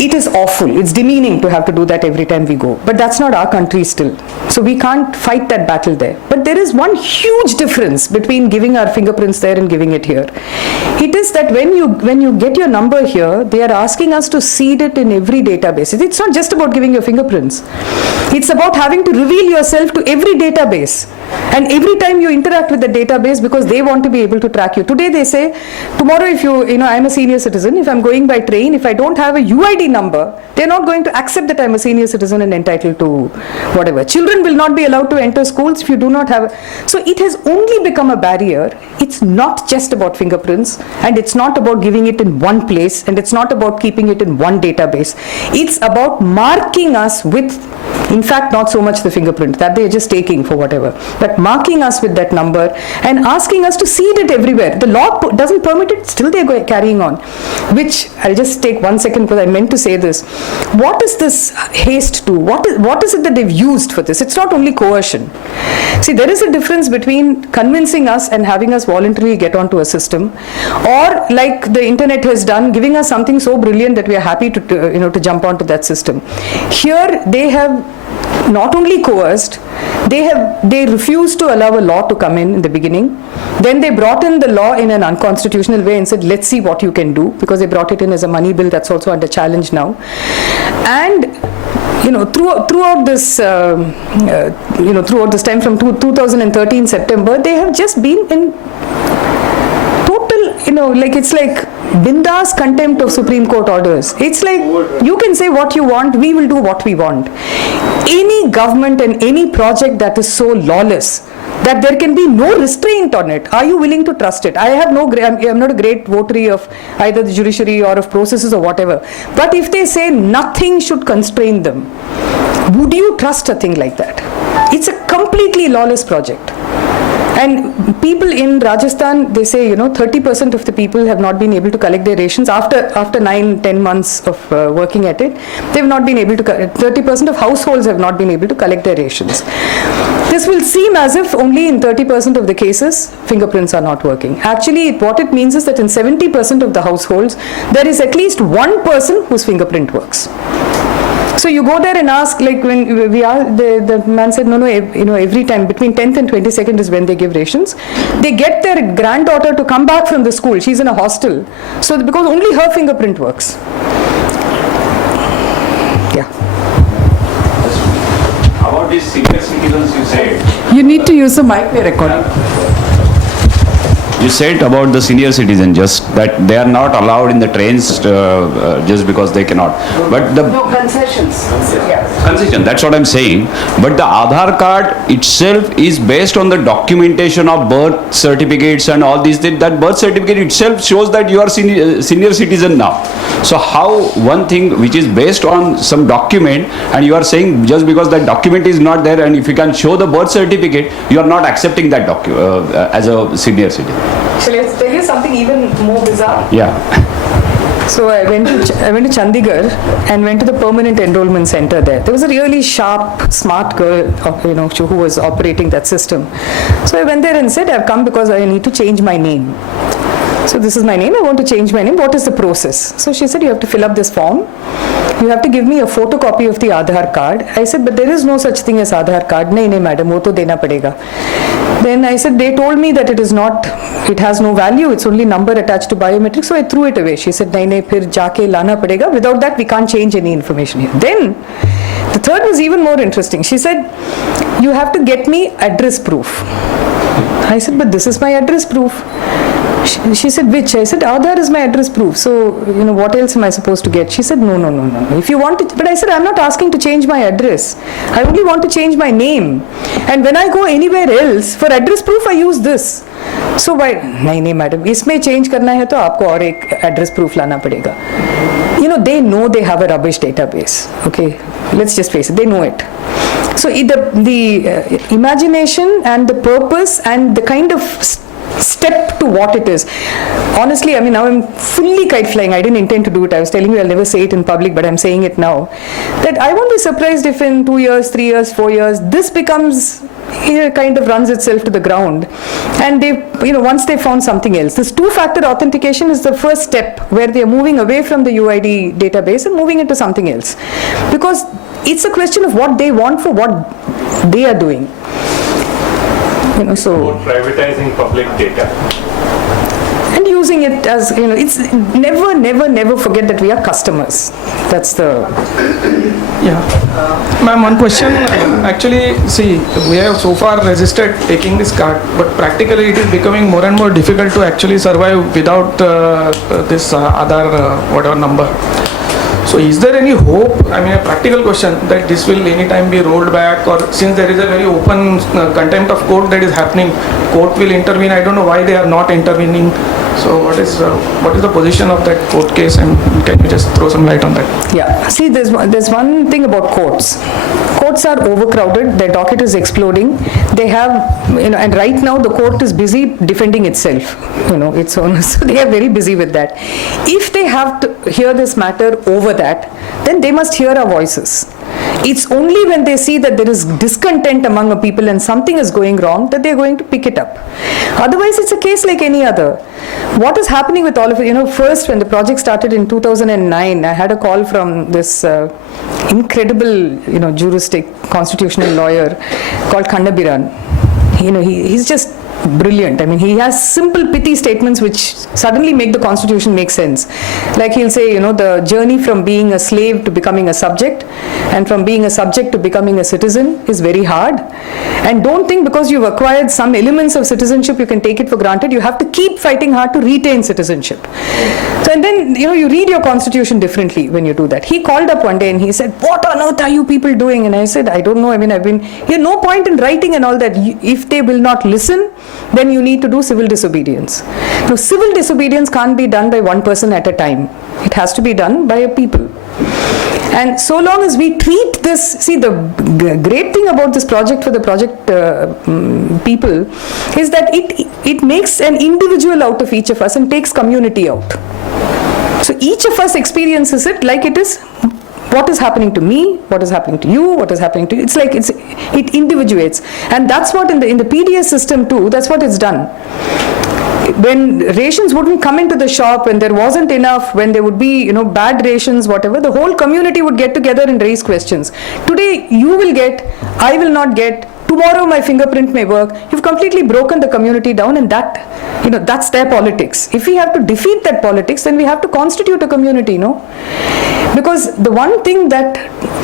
It is awful. It's demeaning to have to do that every time we go. But that's not our country still. So we can't fight that battle there. But there is one huge difference between giving our fingerprints there and giving it here. It is that when you get your number here, they are asking us to seed it in every database. It's not just about giving your fingerprints. It's about having to reveal yourself to every database. And every time you interact with the database, because they want to be able to track you. Today they say, tomorrow if I'm a senior citizen, if I'm going by train, if I don't have a UID number, they're not going to accept that I'm a senior citizen and entitled to whatever. Children will not be allowed to enter schools if you do not have. So it has only become a barrier. It's not just about fingerprints, and it's not about giving it in one place, and it's not about keeping it in one database. It's about marking us with, in fact, not so much the fingerprint that they're just taking for whatever, but marking us with that number and asking us to seed it everywhere. The law doesn't permit it, still they're carrying on. Which, I'll just take 1 second because I meant to say this. What is this haste to? What is it that they've used for this? It's not only coercion. See, there is a difference between convincing us and having us voluntarily get onto a system, or like the internet has done, giving us something so brilliant that we are happy to jump onto that system. Here they have not only coerced, they refused to allow a law to come in the beginning. Then they brought in the law in an unconstitutional way and said, let's see what you can do, because they brought it in as a money bill that's also under challenge now. And throughout this time from 2013 September, they have just been in total, it's like bindas contempt of Supreme Court orders. It's like, you can say what you want, we will do what we want. Any government and any project that is so lawless that there can be no restraint on it, are you willing to trust it? I'm not a great votary of either the judiciary or of processes or whatever. But if they say nothing should constrain them, would you trust a thing like that? It's a completely lawless project. And people in Rajasthan, they say, 30% of the people have not been able to collect their rations after 9-10 months of working at it. They've not been able to, 30% of households have not been able to collect their rations. This will seem as if only in 30% of the cases, fingerprints are not working. Actually, what it means is that in 70% of the households, there is at least one person whose fingerprint works. So you go there and ask, like when we are, the man said, no, every time between 10th and 22nd is when they give rations. They get their granddaughter to come back from the school. She's in a hostel. So because only her fingerprint works. Yeah. How about these senior citizens you said? You need to use the mic we're recording. You said about the senior citizen, just that they are not allowed in the trains just because they cannot. But the concessions. concession, that's what I'm saying. But the Aadhaar card itself is based on the documentation of birth certificates and all these things. That birth certificate itself shows that you are senior citizen now. So how one thing which is based on some document, and you are saying just because that document is not there, and if you can show the birth certificate, you are not accepting that document as a senior citizen. So let's tell you something even more bizarre. Yeah. So I went to Chandigarh and went to the permanent enrollment center there. There was a really sharp, smart girl, who was operating that system. So I went there and said, I've come because I need to change my name. So this is my name, I want to change my name. What is the process? So she said, you have to fill up this form. You have to give me a photocopy of the Aadhaar card. I said, but there is no such thing as Aadhaar card. Nahi, madam, wo to dena padega. Then I said, they told me that it has no value, it's only number attached to biometrics, so I threw it away. She said, nahi, phir jaake lana padega. Without that, we can't change any information here. Then, the third was even more interesting. She said, you have to get me address proof. I said, but this is my address proof. She said, which? I said, Aadhaar is my address proof. So, what else am I supposed to get? She said, no. If you want to, but I said, I'm not asking to change my address. I only want to change my name. And when I go anywhere else, for address proof, I use this. So why? Nahi, madam, isme change karna hai to aapko aur ek address proof lana padega. They know they have a rubbish database. Okay, let's just face it, they know it. So the imagination and the purpose and the kind of step to what it is. Honestly, now I'm fully kite flying. I didn't intend to do it. I was telling you I'll never say it in public, but I'm saying it now. That I won't be surprised if in 2 years, 3 years, 4 years, this becomes, kind of runs itself to the ground. And once they found something else. This two-factor authentication is the first step where they are moving away from the UID database and moving into something else. Because it's a question of what they want for what they are doing. About privatizing public data. And using it as, it's never forget that we are customers. That's the... Yeah. Ma'am, one question. Actually, see, we have so far resisted taking this card, but practically it is becoming more and more difficult to actually survive without this Aadhaar whatever number. So is there any hope, a practical question, that this will anytime be rolled back, or since there is a very open contempt of court that is happening, court will intervene. I don't know why they are not intervening. So what is the position of that court case, and can you just throw some light on that? Yeah, see, there's one thing about courts. Courts are overcrowded, their docket is exploding. They have, and right now the court is busy defending itself, its own. So they are very busy with that. If they have to hear this matter over that, then they must hear our voices. It's only when they see that there is discontent among a people and something is going wrong that they're going to pick it up. Otherwise, it's a case like any other. What is happening with all of it? First, when the project started in 2009, I had a call from this incredible, juristic constitutional lawyer called Kandabiran. He's just brilliant. He has simple, pithy statements which suddenly make the constitution make sense. Like he'll say, the journey from being a slave to becoming a subject, and from being a subject to becoming a citizen is very hard. And don't think because you've acquired some elements of citizenship, you can take it for granted. You have to keep fighting hard to retain citizenship. So, and then, you read your constitution differently when you do that. He called up one day and he said, what on earth are you people doing? And I said, I don't know. No point in writing and all that. If they will not listen, then you need to do civil disobedience. Now, civil disobedience can't be done by one person at a time. It has to be done by a people. And so long as we treat this, see, the great thing about this project for the project people is that it makes an individual out of each of us and takes community out. So each of us experiences it like it is what is happening to me, what is happening to you, what is happening to you. It's like it individuates. And that's what in the PDS system too, that's what it's done. When rations wouldn't come into the shop, when there wasn't enough, when there would be, bad rations, whatever, the whole community would get together and raise questions. Today, you will get, I will not get, tomorrow my fingerprint may work. You've completely broken the community down, and that's their politics. If we have to defeat that politics, then we have to constitute a community, Because the one thing that,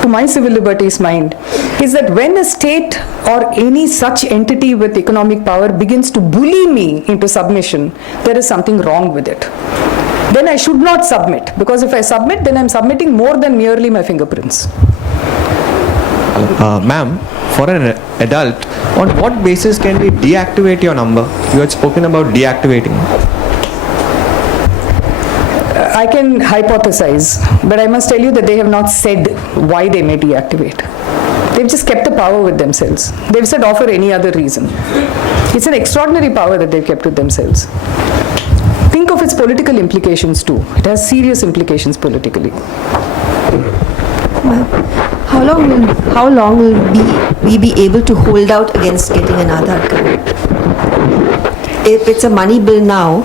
to my civil liberties mind, is that when a state or any such entity with economic power begins to bully me into submission, there is something wrong with it. Then I should not submit, because if I submit, then I'm submitting more than merely my fingerprints. Ma'am, for an adult, on what basis can we deactivate your number? You had spoken about deactivating. I can hypothesize, but I must tell you that they have not said why they may deactivate. They've just kept the power with themselves. They've said offer any other reason. It's an extraordinary power that they've kept with themselves. think of its political implications too. It has serious implications politically. How long will we be able to hold out against getting an Aadhaar card? If it's a money bill now,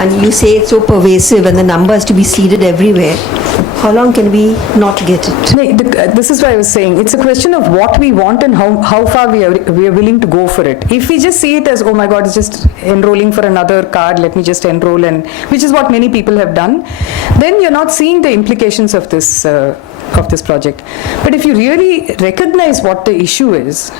and you say it's so pervasive and the number is to be seeded everywhere, how long can we not get it? This is why I was saying, it's a question of what we want and how far we are willing to go for it. If we just see it as, oh my God, it's just enrolling for another card, let me just enroll, and which is what many people have done, then you're not seeing the implications of this project. But if you really recognize what the issue is,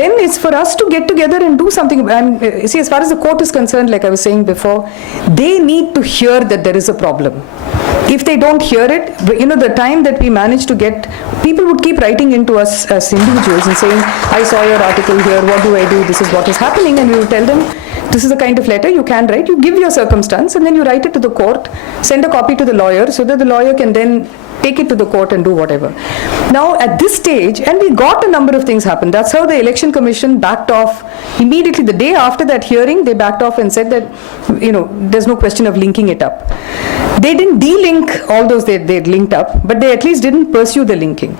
then it's for us to get together and do something. And see, as far as the court is concerned, like I was saying before, they need to hear that there is a problem. If they don't hear it, the time that we managed to get, people would keep writing into us as individuals and saying, I saw your article here, what do I do? This is what is happening. And we would tell them, this is the kind of letter you can write. You give your circumstance and then you write it to the court, send a copy to the lawyer so that the lawyer can then take it to the court and do whatever. Now at this stage, and we got a number of things happen. That's how the Election Commission backed off immediately. The day after that hearing, they backed off and said that, there's no question of linking it up. They didn't de-link all those they'd linked up, but they at least didn't pursue the linking.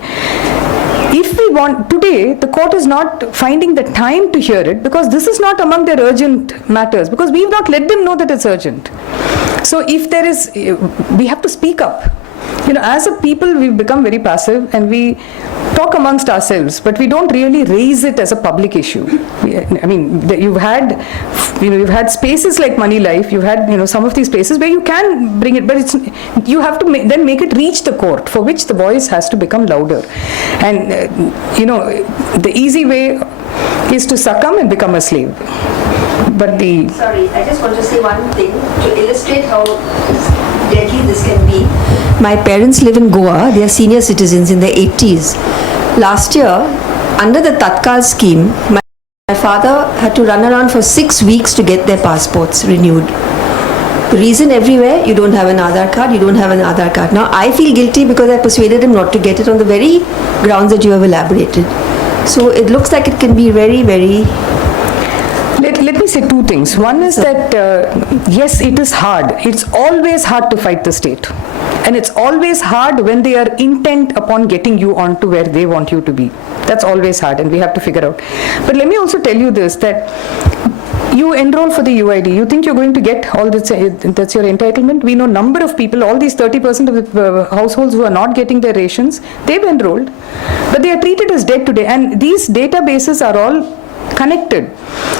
If we want, today, the court is not finding the time to hear it because this is not among their urgent matters, because we've not let them know that it's urgent. So if there is, we have to speak up. As a people, we've become very passive and we talk amongst ourselves, but we don't really raise it as a public issue. You've had spaces like Moneylife, you've had, some of these places where you can bring it, but you have to then make it reach the court, for which the voice has to become louder. And, the easy way is to succumb and become a slave. But Sorry, I just want to say one thing to illustrate how deadly this can be. My parents live in Goa. They are senior citizens in their 80s. Last year, under the Tatkal scheme, my father had to run around for 6 weeks to get their passports renewed. The reason everywhere, you don't have an Aadhaar card, you don't have an Aadhaar card. Now, I feel guilty because I persuaded him not to get it on the very grounds that you have elaborated. So, it looks like it can be very, very... Let me say two things. One is that, yes, it is hard. It's always hard to fight the state. And it's always hard when they are intent upon getting you on to where they want you to be. That's always hard, and we have to figure out. But let me also tell you this, that you enroll for the UID. You think you're going to get all this, that's your entitlement? We know number of people, all these 30% of the households who are not getting their rations, they've enrolled. But they are treated as dead today. And these databases are all connected.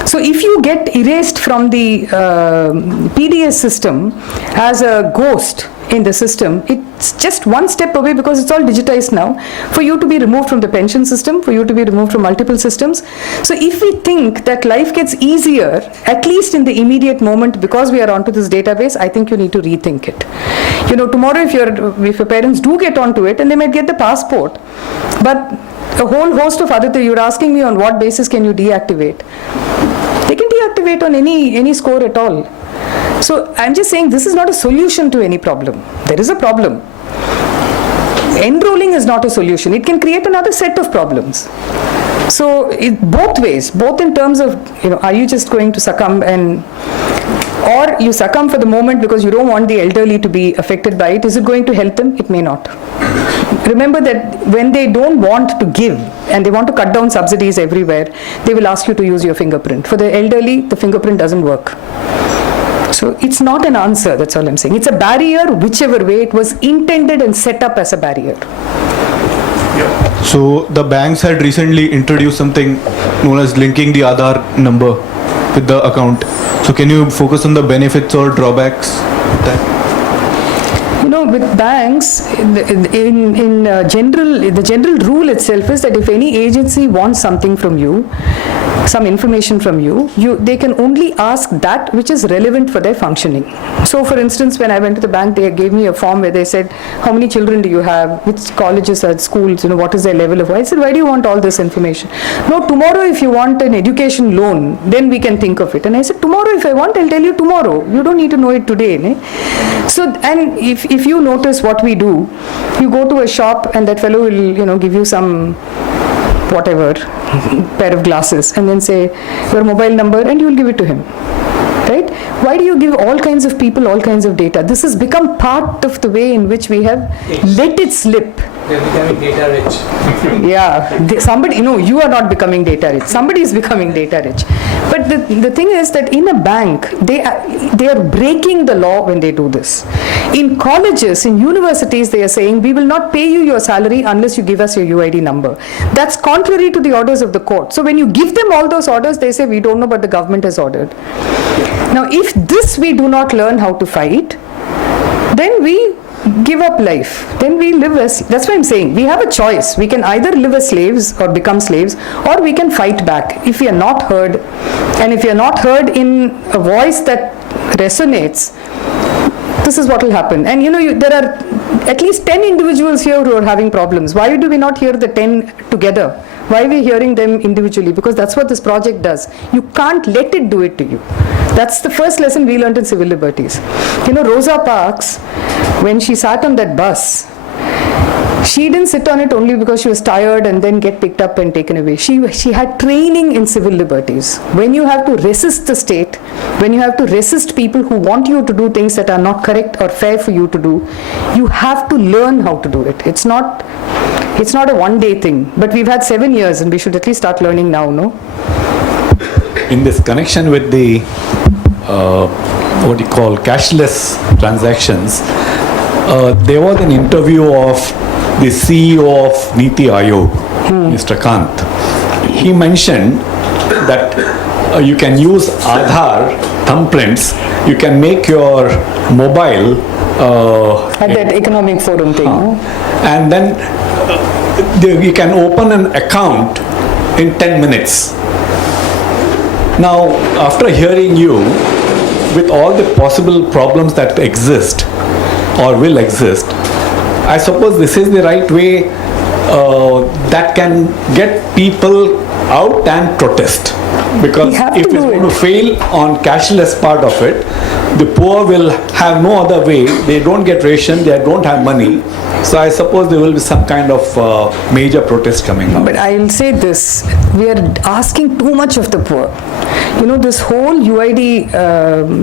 So if you get erased from the PDS system as a ghost in the system, it's just one step away, because it's all digitized now, for you to be removed from the pension system, for you to be removed from multiple systems. So if we think that life gets easier, at least in the immediate moment, because we are onto this database, I think you need to rethink it. Tomorrow if your parents do get onto it, and they might get the passport, but a whole host of other things. You're asking me on what basis can you deactivate? They can deactivate on any score at all. So I'm just saying this is not a solution to any problem. There is a problem. Enrolling is not a solution. It can create another set of problems. So both ways, both in terms of, are you just going to succumb or you succumb for the moment because you don't want the elderly to be affected by it. Is it going to help them? It may not. Remember that when they don't want to give and they want to cut down subsidies everywhere, they will ask you to use your fingerprint. For the elderly, the fingerprint doesn't work. So it's not an answer, that's all I'm saying. It's a barrier, whichever way it was intended and set up as a barrier. So the banks had recently introduced something known as linking the Aadhaar number with the account. So can you focus on the benefits or drawbacks of that? With banks, in general, the general rule itself is that if any agency wants something from you, some information from you, they can only ask that which is relevant for their functioning. So for instance, when I went to the bank, they gave me a form where they said, how many children do you have, which colleges or schools, what is their level of, I said, why do you want all this information? No, tomorrow if you want an education loan, then we can think of it. And I said, tomorrow if I want, I'll tell you tomorrow. You don't need to know it today. So, and if you notice what we do, you go to a shop and that fellow will, give you some whatever pair of glasses and then say your mobile number, and you will give it to him. right? Why do you give all kinds of people all kinds of data? This has become part of the way in which we have let it slip. They're becoming data rich. Yeah, somebody, no, you are not becoming data rich. Somebody is becoming data rich. But the thing is that in a bank, they are breaking the law when they do this. In colleges, in universities, they are saying, we will not pay you your salary unless you give us your UID number. That's contrary to the orders of the court. So when you give them all those orders, they say, we don't know, but the government has ordered. Now, if this we do not learn how to fight, then we give up life. Then we live as, that's what I'm saying, we have a choice. We can either live as slaves or become slaves, or we can fight back. If we are not heard, and if we are not heard in a voice that resonates, this is what will happen. And there are at least 10 individuals here who are having problems. Why do we not hear the 10 together? Why are we hearing them individually? Because that's what this project does. You can't let it do it to you. That's the first lesson we learned in civil liberties. Rosa Parks, when she sat on that bus, she didn't sit on it only because she was tired and then get picked up and taken away. She had training in civil liberties. When you have to resist the state, when you have to resist people who want you to do things that are not correct or fair for you to do, you have to learn how to do it. It's not a one-day thing, but we've had 7 years and we should at least start learning now, no? In this connection with the what you call cashless transactions, there was an interview of the CEO of Niti Aayog, Mr. Kant. He mentioned that you can use Aadhaar thumbprints, you can make your mobile at that economic forum thing, no? And then you can open an account in 10 minutes. Now, after hearing you, with all the possible problems that exist or will exist, I suppose this is the right way that can get people out and protest. Because if it's going to fail on cashless part of it, the poor will have no other way. They don't get ration, they don't have money. So I suppose there will be some kind of major protest coming up. But I'll say this, we are asking too much of the poor. This whole UID,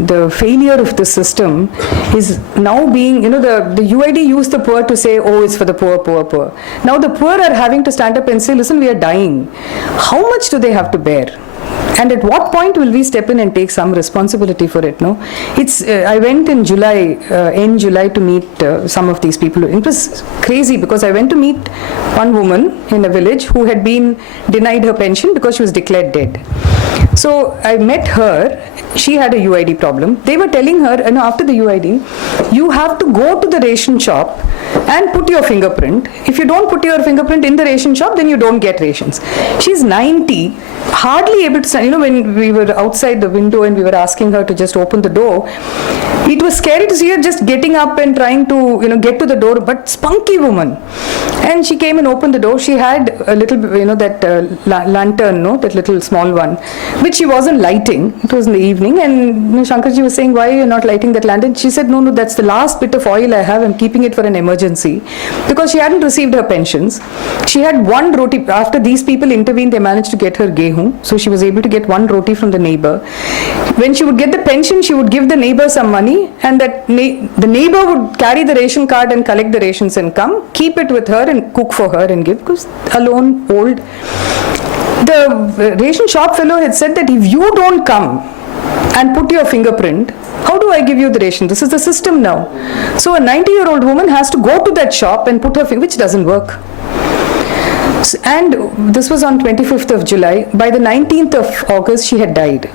the failure of the system is now being, the UID used the poor to say, oh, it's for the poor, poor, poor. Now the poor are having to stand up and say, listen, we are dying. How much do they have to bear? And at what point will we step in and take some responsibility for it, no? I went in July, end July to meet some of these people. It was crazy because I went to meet one woman in a village who had been denied her pension because she was declared dead. So I met her, she had a UID problem. They were telling her, after the UID, you have to go to the ration shop and put your fingerprint. If you don't put your fingerprint in the ration shop, then you don't get rations. She's 90, hardly able to stand. When we were outside the window and we were asking her to just open the door, it was scary to see her just getting up and trying to, get to the door, but spunky woman. And she came and opened the door. She had a little, that lantern, that little small one, which she wasn't lighting. It was in the evening, and Shankarji was saying, why are you not lighting that lantern? She said, no, that's the last bit of oil I have. I'm keeping it for an emergency. Because she hadn't received her pensions. She had one roti. After these people intervened, they managed to get her gehu. So she was able to get one roti from the neighbor. When she would get the pension, she would give the neighbor some money, and that the neighbor would carry the ration card and collect the rations and come, keep it with her and cook for her and give, because alone, old. The ration shop fellow had said that if you don't come and put your fingerprint, how do I give you the ration? This is the system now. So a 90-year-old woman has to go to that shop and put her finger, which doesn't work. And this was on 25th of July. By the 19th of August, she had died.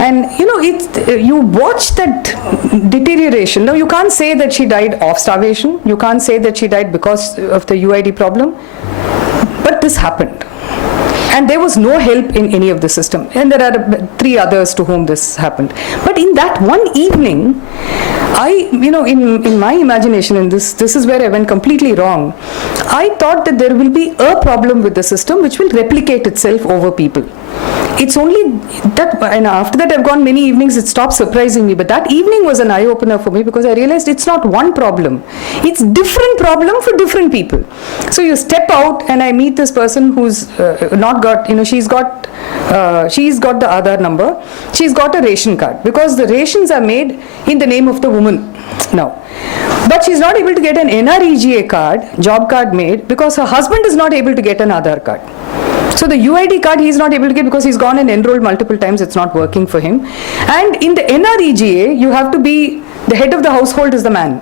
And you watch that deterioration. Now you can't say that she died of starvation. You can't say that she died because of the UID problem. But this happened. And there was no help in any of the system. And there are 3 others to whom this happened. But in that one evening, in my imagination, and this is where I went completely wrong, I thought that there will be a problem with the system which will replicate itself over people. It's only that, and after that I've gone many evenings, it stopped surprising me. But that evening was an eye-opener for me, because I realized it's not one problem. It's different problem for different people. So you step out and I meet this person who's not got, she's got the Aadhaar number, she's got a ration card, because the rations are made in the name of the woman now. But she's not able to get an NREGA card, job card made, because her husband is not able to get an Aadhaar card. So the UID card he's not able to get because he's gone and enrolled multiple times, it's not working for him. And in the NREGA, you have to be, the head of the household is the man.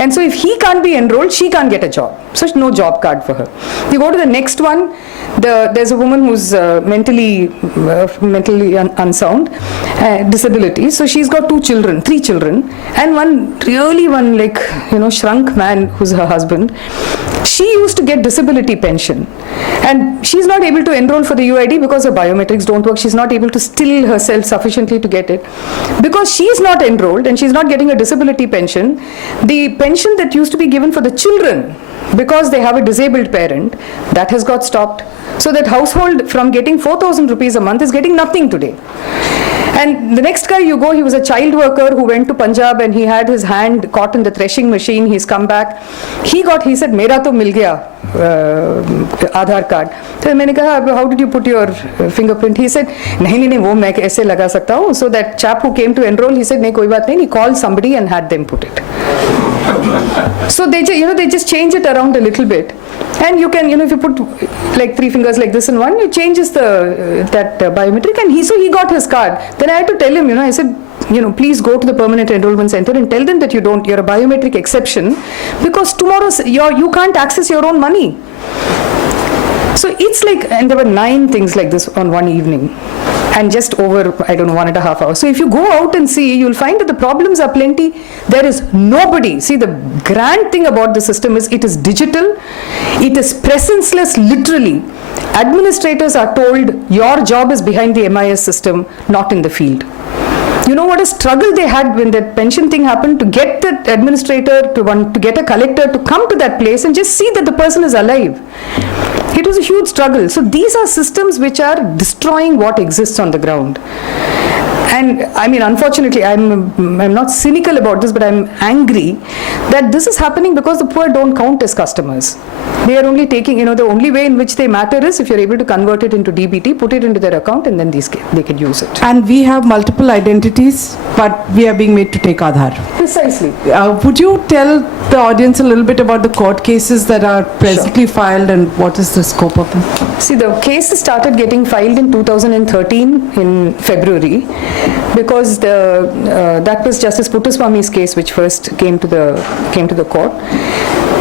And so if he can't be enrolled, she can't get a job. So no job card for her. You go to the next one, there's a woman who's mentally unsound, disability. So she's got 3 children, and one shrunk man who's her husband. She used to get disability pension, and she's not able to enroll for the UID because her biometrics don't work. She's not able to still herself sufficiently to get it. Because she's not enrolled and she's not getting a disability pension, the pension that used to be given for the children, because they have a disabled parent, that has got stopped. So that household, from getting 4,000 rupees a month, is getting nothing today. And the next guy you go, he was a child worker who went to Punjab and he had his hand caught in the threshing machine. He's come back. He said, Mera to mil gaya, Aadhaar card. So I asked, how did you put your fingerprint? He said, nahi, wo main aise laga sakta hu. So that chap who came to enroll, he said, nahi, koi baat nahi. He called somebody and had them put it. So they just change it around a little bit. And you can, if you put like 3 fingers like this in one, it changes that biometric. And he got his card. Then I had to tell him, I said, please go to the permanent enrollment center and tell them that you're a biometric exception, because tomorrow you can't access your own money. So it's like, and there were 9 things like this on one evening. And just over, 1.5 hours. So if you go out and see, you'll find that the problems are plenty. There is nobody. See, the grand thing about the system is it is digital. It is presenceless, literally. Administrators are told your job is behind the MIS system, not in the field. You know what a struggle they had when that pension thing happened, to get that administrator, to get a collector to come to that place and just see that the person is alive. It was a huge struggle. So these are systems which are destroying what exists on the ground. And I mean, unfortunately, I'm not cynical about this, but I'm angry that this is happening because the poor don't count as customers. They are only taking, the only way in which they matter is if you're able to convert it into DBT, put it into their account, and then they can use it. And we have multiple identities, but we are being made to take Aadhaar. Precisely. Would you tell the audience a little bit about the court cases that are presently filed and what is the scope of them? See, the case started getting filed in 2013 in February, because that was Justice Puttaswamy's case which first came to the court.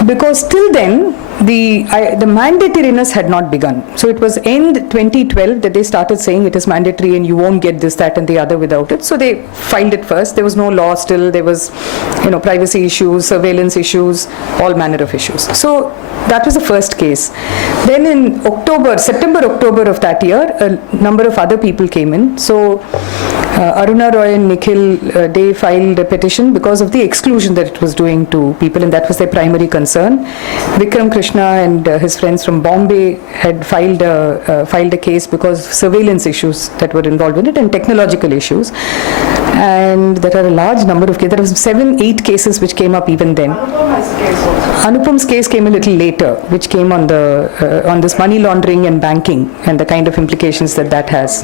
Because till then, the mandatoriness had not begun. So it was end 2012 that they started saying it is mandatory and you won't get this, that and the other without it. So they filed it first. There was no law still. There was, privacy issues, surveillance issues, all manner of issues. So that was the first case. Then in September-October of that year, a number of other people came in. So Aruna Roy and Nikhil, they filed a petition because of the exclusion that it was doing to people, and that was their primary concern. Vikram Krishna and his friends from Bombay had filed a case because of surveillance issues that were involved in it and technological issues. And there are a large number of cases. There was 7-8 cases which came up even then. Anupam's case came a little later, which came on this money laundering and banking and the kind of implications that has,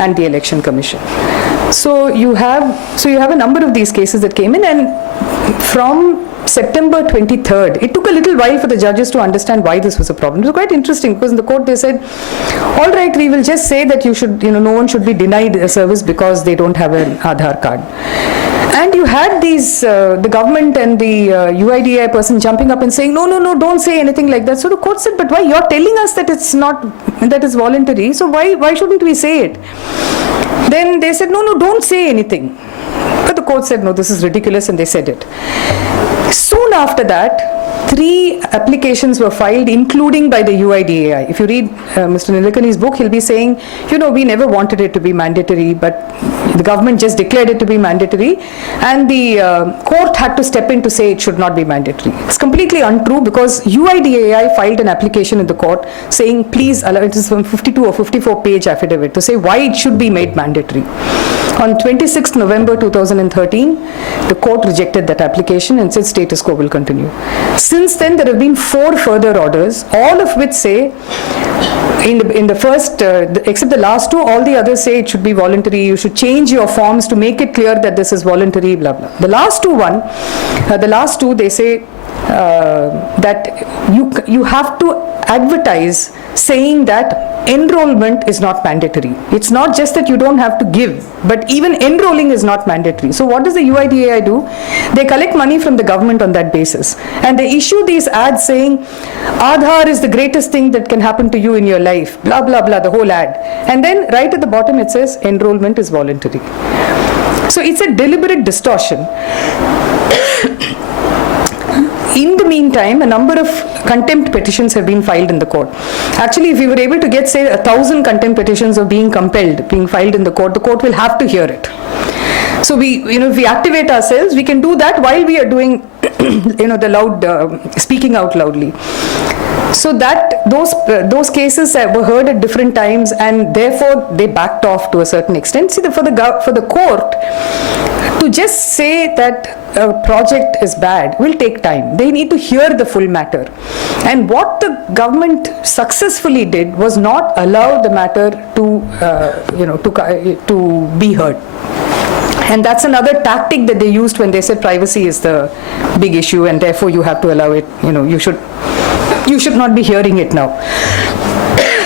and the Election Commission. So you have a number of these cases that came in, and from September 23rd, it took a little while for the judges to understand why this was a problem. It was quite interesting because in the court they said, all right, we will just say that no one should be denied a service because they don't have an Aadhaar card. And you had these, the government and the UIDI person jumping up and saying, no, don't say anything like that. So the court said, but why? You're telling us that that is voluntary. So why shouldn't we say it? Then they said, no, don't say anything. But the court said, no, this is ridiculous, and they said it. Soon after that, 3 applications were filed, including by the UID. If you read Mr. Nilekani's book, he'll be saying, we never wanted it to be mandatory, but the government just declared it to be mandatory, and the court had to step in to say it should not be mandatory. It's completely untrue, because UID filed an application in the court saying, please allow, it is from 52 or 54 page affidavit, to say why it should be made mandatory. On 26th November 2013, the court rejected that application and said status quo will continue. Since then, there have been 4 further orders, all of which say, in the first, except the last 2, all the others say it should be voluntary, you should change your forms to make it clear that this is voluntary, blah, blah. The last two, they say that you have to advertise saying that enrollment is not mandatory. It's not just that you don't have to give, but even enrolling is not mandatory. So what does the UIDAI do? They collect money from the government on that basis, and they issue these ads saying Aadhaar is the greatest thing that can happen to you in your life, blah blah blah, the whole ad, and then right at the bottom it says enrollment is voluntary. So it's a deliberate distortion. In the meantime, a number of contempt petitions have been filed in the court. Actually, if we were able to get, say, 1,000 contempt petitions of being compelled, being filed in the court will have to hear it. So if we activate ourselves, we can do that while we are doing, the loud, speaking out loudly. So that those cases were heard at different times, and therefore they backed off to a certain extent. See, for the court to just say that a project is bad will take time. They need to hear the full matter. And what the government successfully did was not allow the matter to be heard. And that's another tactic that they used when they said privacy is the big issue, and therefore you have to allow it. You should not be hearing it now.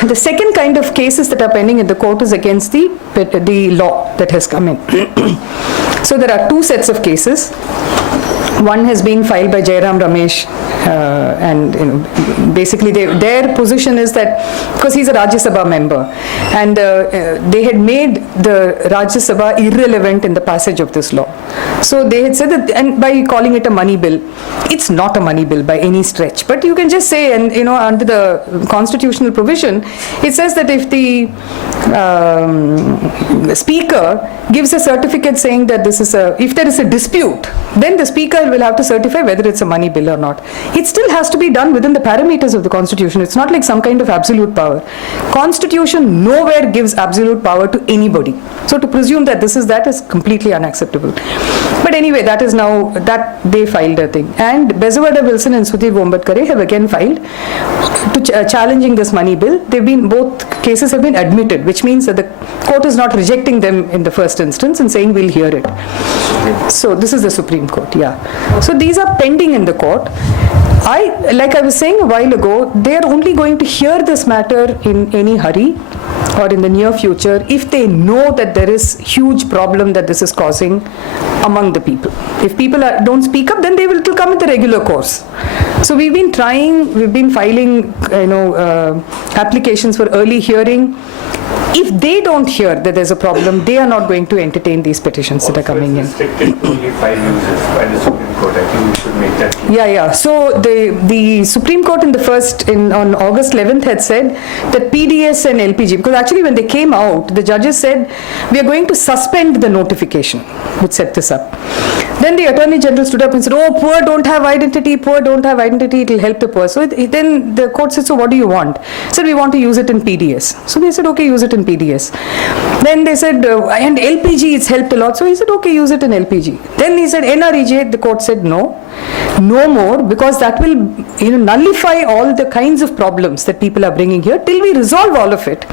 The second kind of cases that are pending in the court is against the law that has come in. So there are 2 sets of cases. One has been filed by Jairam Ramesh, and basically their position is that because he's a Rajya Sabha member, and they had made the Rajya Sabha irrelevant in the passage of this law. So they had said that, and by calling it a money bill, it's not a money bill by any stretch. But you can just say, and under the constitutional provision, it says that if the speaker gives a certificate saying that if there is a dispute, then the speaker will have to certify whether it's a money bill or not. It still has to be done within the parameters of the constitution. It's not like some kind of absolute power. Constitution nowhere gives absolute power to anybody. So to presume that this is that is completely unacceptable. But anyway, that is now that they filed a thing. And Bezawada Wilson and Sudhir Bombatkare have again filed to challenging this money bill. Both cases have been admitted, which means that the court is not rejecting them in the first instance and saying we'll hear it. So this is the Supreme Court, yeah. So these are pending in the court. Like I was saying a while ago, they are only going to hear this matter in any hurry or in the near future if they know that there is huge problem that this is causing among the people. If people don't speak up, then it will come in the regular course. So we've been filing applications for early hearing. If they don't hear that there's a problem, they are not going to entertain these petitions that are coming in. Restricted to only 5 users by the Supreme Court. I think we should make that clear. Yeah. So the Supreme Court on August 11th had said that PDS and LPG, because actually when they came out, the judges said we are going to suspend the notification which set this up. Then the Attorney General stood up and said, oh, poor don't have identity, it will help the poor. So then the court said, so what do you want? Said, we want to use it in PDS. So they said, okay, use it in PDS. Then they said, and LPG, it's helped a lot. So he said, okay, use it in LPG. Then he said, NREJ, the court said, no more, because that will nullify all the kinds of problems that people are bringing here till we resolve all of it.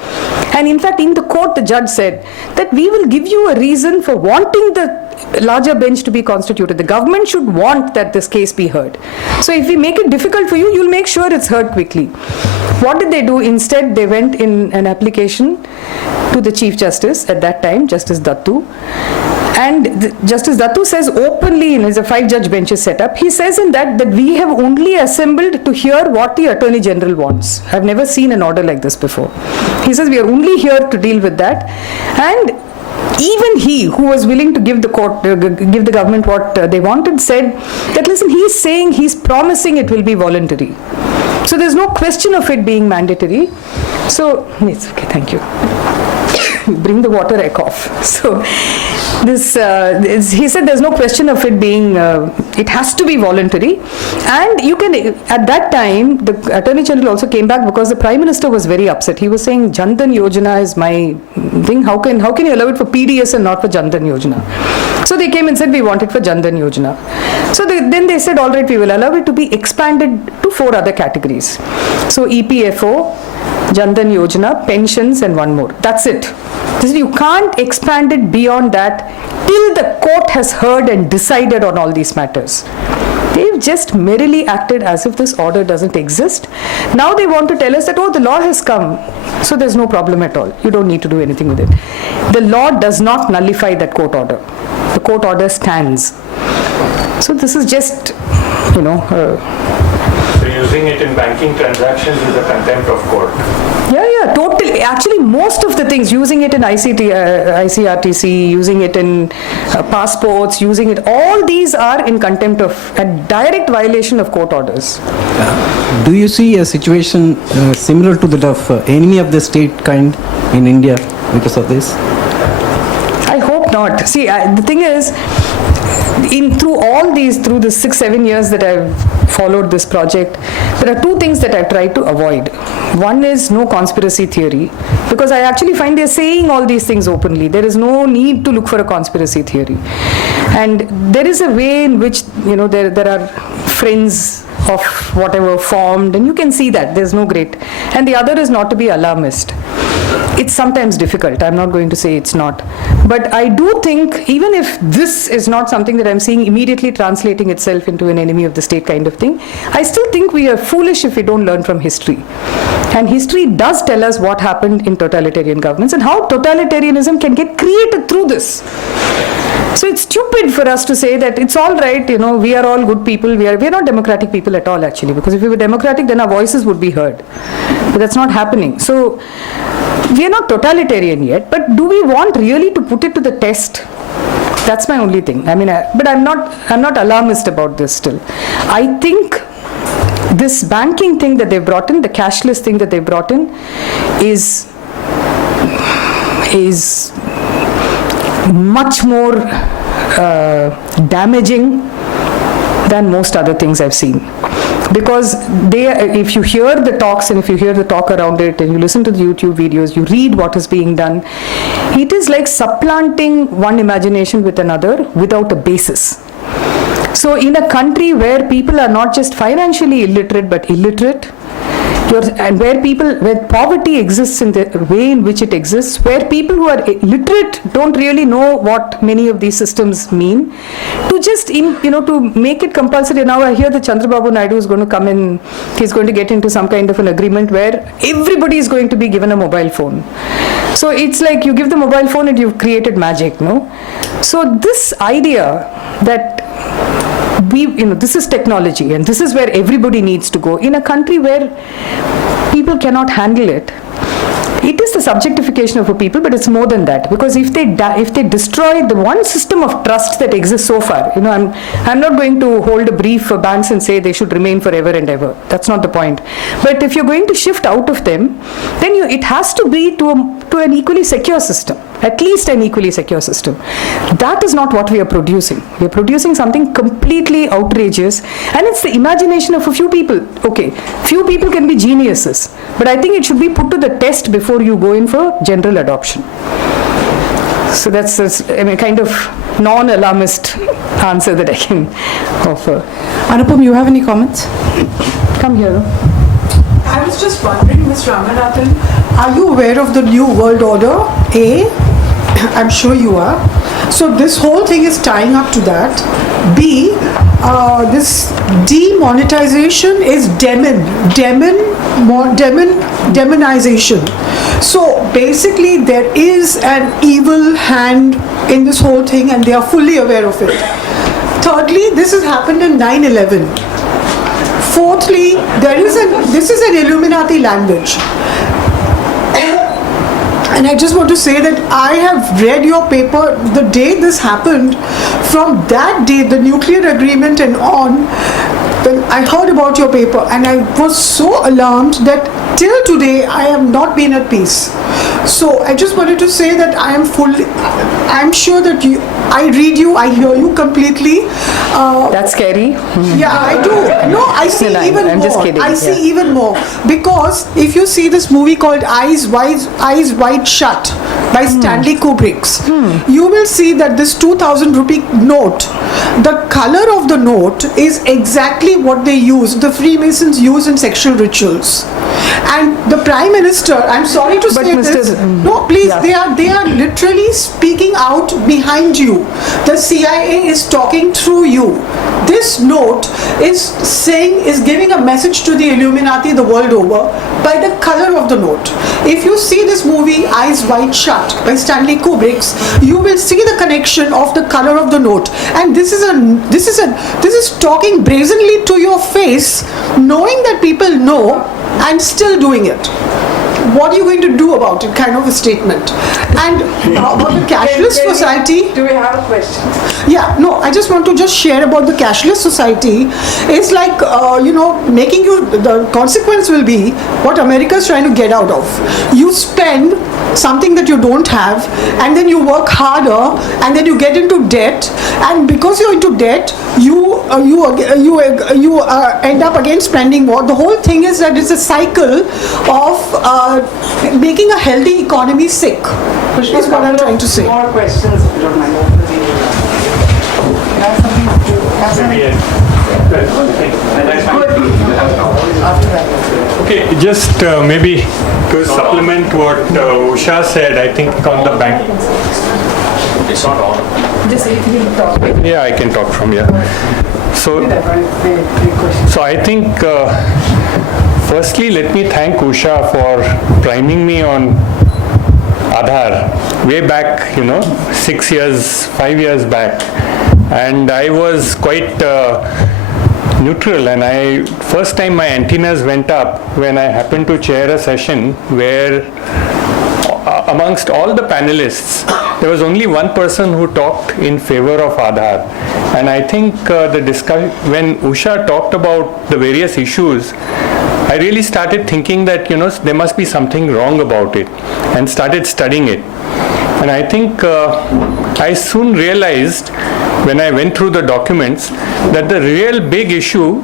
And in fact, in the court, the judge said that we will give you a reason for wanting the larger bench to be constituted. The government should want that this case be heard. So if we make it difficult for you, you'll make sure it's heard quickly. What did they do? Instead, they went in an application to the Chief Justice at that time, Justice Dattu. And Justice Dattu says openly, in his 5-judge bench is set up, he says in that we have only assembled to hear what the Attorney General wants. I've never seen an order like this before. He says we are only here to deal with that. And even he, who was willing to give the court, give the government what they wanted, said that, listen, he's saying, he's promising it will be voluntary. So there's no question of it being mandatory. So, it's okay, thank you. Bring the water egg off. So, this, he said there's no question of it being, it has to be voluntary. And you can, at that time, the Attorney General also came back because the Prime Minister was very upset. He was saying, Jan Dhan Yojana is my thing. How can you allow it for PDS and not for Jan Dhan Yojana? So they came and said, we want it for Jan Dhan Yojana. So then they said, all right, we will allow it to be expanded to 4 other categories. So EPFO, Jan Dhan Yojana, pensions, and one more. That's it. You can't expand it beyond that till the court has heard and decided on all these matters. They've just merrily acted as if this order doesn't exist. Now they want to tell us that, oh, the law has come, so there's no problem at all. You don't need to do anything with it. The law does not nullify that court order. The court order stands. So this is just, So using it in banking transactions is a contempt of court. Yeah, totally. Actually, most of the things, using it in ICRTC, using it in passports, using it, all these are in contempt of, a direct violation of court orders. Do you see a situation similar to that of enemy of the state kind in India because of this? I hope not. See, the thing is, through the 6-7 years that I've followed this project, there are 2 things that I've tried to avoid. One is no conspiracy theory, because I actually find they're saying all these things openly. There is no need to look for a conspiracy theory. And there is a way in which, there are friends of whatever formed, and you can see that there's no great. And the other is not to be alarmist. It's sometimes difficult. I'm not going to say it's not. But I do think, even if this is not something that I'm seeing immediately translating itself into an enemy of the state kind of thing, I still think we are foolish if we don't learn from history. And history does tell us what happened in totalitarian governments and how totalitarianism can get created through this. So it's stupid for us to say that it's all right, we are all good people. We are not democratic people at all, actually, because if we were democratic, then our voices would be heard. But that's not happening. So we are not totalitarian yet, but do we want really to put it to the test? That's my only thing. But I'm not alarmist about this still. I think this banking thing that they've brought in, the cashless thing that they've brought in, is much more damaging than most other things I've seen. Because if you hear the talks and if you hear the talk around it and you listen to the YouTube videos, you read what is being done, it is like supplanting one imagination with another without a basis. So in a country where people are not just financially illiterate but illiterate, and where poverty exists in the way in which it exists, where people who are literate don't really know what many of these systems mean, to just to make it compulsory. Now I hear that Chandrababu Naidu is going to come in, he's going to get into some kind of an agreement where everybody is going to be given a mobile phone. So it's like you give the mobile phone and you've created magic, no? So this idea that this is technology and this is where everybody needs to go in a country where people cannot handle it. It is the subjectification of a people, but it's more than that, because if they destroy the one system of trust that exists so far, I'm not going to hold a brief for banks and say they should remain forever and ever. That's not the point. But if you're going to shift out of them, then it has to be to an equally secure system, at least an equally secure system. That is not what we are producing. We are producing something completely outrageous, and it's the imagination of a few people. Okay, few people can be geniuses, but I think it should be put to the test before you go in for general adoption. So that's kind of non-alarmist answer that I can offer. Anupam, you have any comments? Come here. I was just wondering, Ms. Ramanathan, are you aware of the New World Order? A, I'm sure you are. So this whole thing is tying up to that. B, this demonetization is demonization. So basically there is an evil hand in this whole thing and they are fully aware of it. Thirdly, this has happened in 9/11. Fourthly, this is an Illuminati language. And I just want to say that I have read your paper the day this happened. From that day, the nuclear agreement and on, when I heard about your paper, and I was so alarmed that till today I have not been at peace. So I just wanted to say that I'm sure that I read you, I hear you completely. That's scary. Yeah, I do. No, I see even I'm more. just kidding. I see even more. Because if you see this movie called Eyes Wide Shut by Stanley Kubrick, you will see that this 2,000 rupee note, the color of the note is exactly what they use, the Freemasons use in sexual rituals. And the Prime Minister, I'm sorry to say this, no, please, they are literally speaking out behind you. The CIA is talking through you. This note is giving a message to the Illuminati the world over by the color of the note. If you see this movie Eyes Wide Shut by Stanley Kubrick, you will see the connection of the color of the note. And this is talking brazenly to your face, knowing that people know and still doing it. What are you going to do about it, kind of a statement. And about the cashless society. Do we have a question? Yeah, no, I just want to just share about the cashless society. It's like, making you, the consequence will be what America is trying to get out of. You spend something that you don't have, and then you work harder, and then you get into debt, and because you're into debt, you end up again spending more. The whole thing is that it's a cycle of making a healthy economy sick. Is what I'm trying to say. More questions, if you don't mind. Okay, just maybe to supplement what Usha said, I think on the bank. It's not on. Yeah, I can talk from here. So I think firstly, let me thank Usha for priming me on Aadhaar way back, 5 years back, and I was quite neutral, and first time my antennas went up when I happened to chair a session where amongst all the panelists there was only one person who talked in favor of Aadhaar, and I think the discussion when Usha talked about the various issues, I really started thinking that there must be something wrong about it, and started studying it. And I think I soon realized when I went through the documents that the real big issue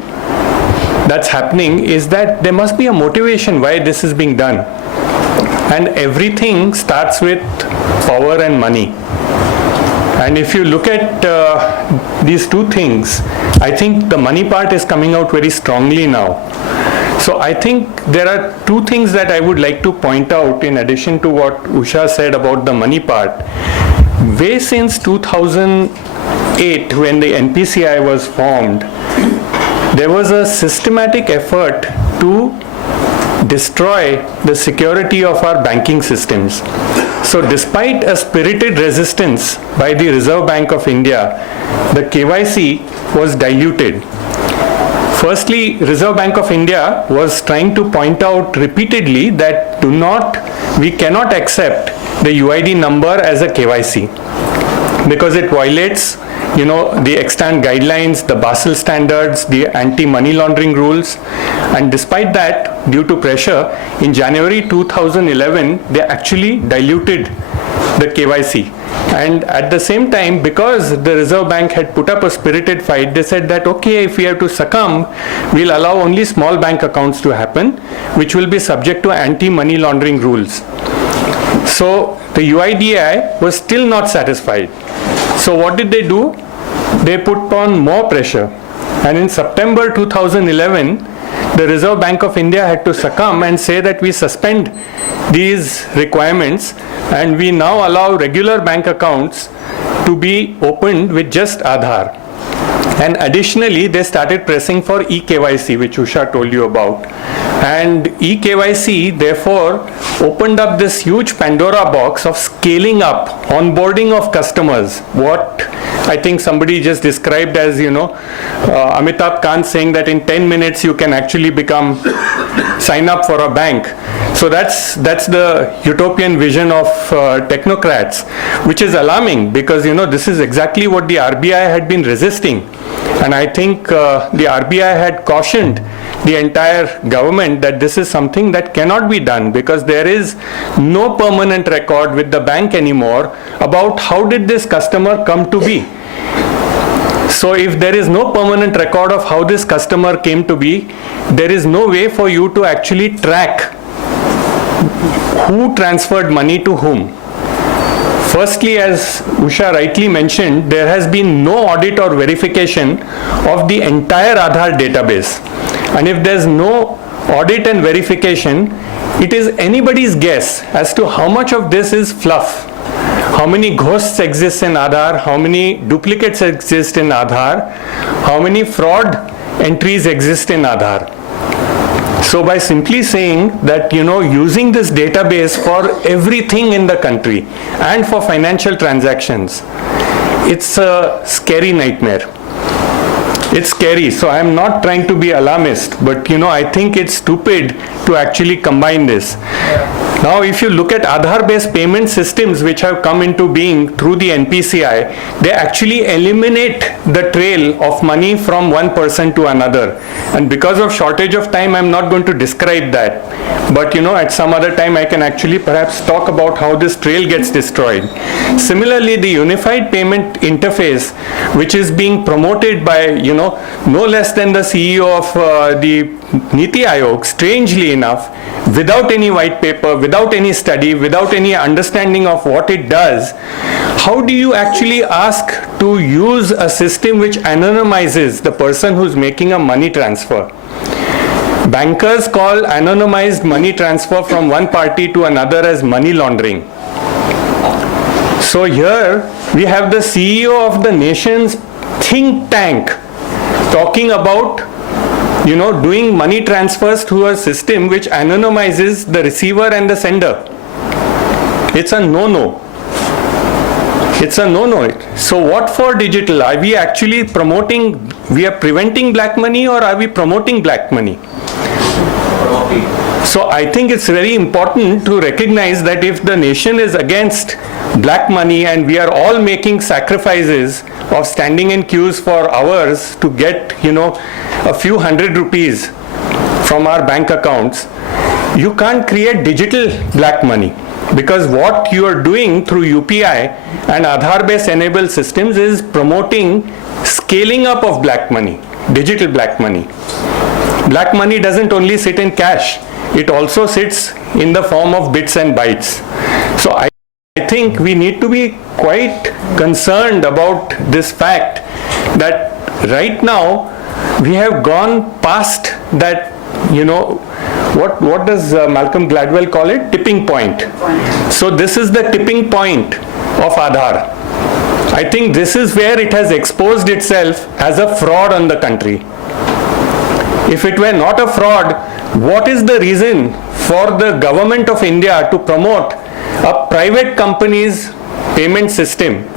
that's happening is that there must be a motivation why this is being done. And everything starts with power and money. And if you look at these two things, I think the money part is coming out very strongly now. So I think there are two things that I would like to point out in addition to what Usha said about the money part. Way since 2008, when the NPCI was formed, there was a systematic effort to destroy the security of our banking systems. So despite a spirited resistance by the Reserve Bank of India, the KYC was diluted. Firstly, Reserve Bank of India was trying to point out repeatedly that we cannot accept the UID number as a KYC because it violates, the extant guidelines, the Basel standards, the anti-money laundering rules. And despite that, due to pressure, in January 2011, they actually diluted the KYC. And at the same time, because the Reserve Bank had put up a spirited fight, they said that, okay, if we have to succumb, we'll allow only small bank accounts to happen, which will be subject to anti-money laundering rules. So the UIDAI was still not satisfied. So what did they do? They put on more pressure. And in September 2011, the Reserve Bank of India had to succumb and say that we suspend these requirements and we now allow regular bank accounts to be opened with just Aadhaar. And additionally, they started pressing for eKYC, which Usha told you about. And eKYC therefore opened up this huge Pandora box of scaling up onboarding of customers. What I think somebody just described as, Amitabh Kant saying that in 10 minutes you can actually sign up for a bank. So that's the utopian vision of technocrats, which is alarming because, this is exactly what the RBI had been resisting. And I think the RBI had cautioned the entire government that this is something that cannot be done because there is no permanent record with the bank anymore about how did this customer come to be. So if there is no permanent record of how this customer came to be, there is no way for you to actually track who transferred money to whom. Firstly, as Usha rightly mentioned, there has been no audit or verification of the entire Aadhaar database. And if there's no audit and verification, it is anybody's guess as to how much of this is fluff. How many ghosts exist in Aadhaar, how many duplicates exist in Aadhaar, how many fraud entries exist in Aadhaar. So by simply saying that, using this database for everything in the country and for financial transactions, it's a scary nightmare. It's scary. So I'm not trying to be alarmist, but I think it's stupid to actually combine this. Now, if you look at Aadhaar-based payment systems which have come into being through the NPCI, they actually eliminate the trail of money from one person to another. And because of shortage of time, I'm not going to describe that. But at some other time, I can actually perhaps talk about how this trail gets destroyed. Similarly, the unified payment interface, which is being promoted by, no less than the CEO of the Niti Aayog, strangely enough, without any white paper, without any study, without any understanding of what it does, how do you actually ask to use a system which anonymizes the person who's making a money transfer? Bankers call anonymized money transfer from one party to another as money laundering. So here we have the CEO of the nation's think tank talking about doing money transfers through a system which anonymizes the receiver and the sender. It's a no-no. It's a no-no. So what for digital? Are we actually we are preventing black money or are we promoting black money? So I think it's very important to recognize that if the nation is against black money and we are all making sacrifices of standing in queues for hours to get, a few hundred rupees from our bank accounts, you can't create digital black money. Because what you are doing through UPI and Aadhaar-based enabled systems is promoting scaling up of black money, digital black money. Black money doesn't only sit in cash, it also sits in the form of bits and bytes. So I think we need to be quite concerned about this fact that right now we have gone past that, what does Malcolm Gladwell call it? Tipping point. So this is the tipping point of Aadhaar. I think this is where it has exposed itself as a fraud on the country. If it were not a fraud, what is the reason for the government of India to promote a private company's payment system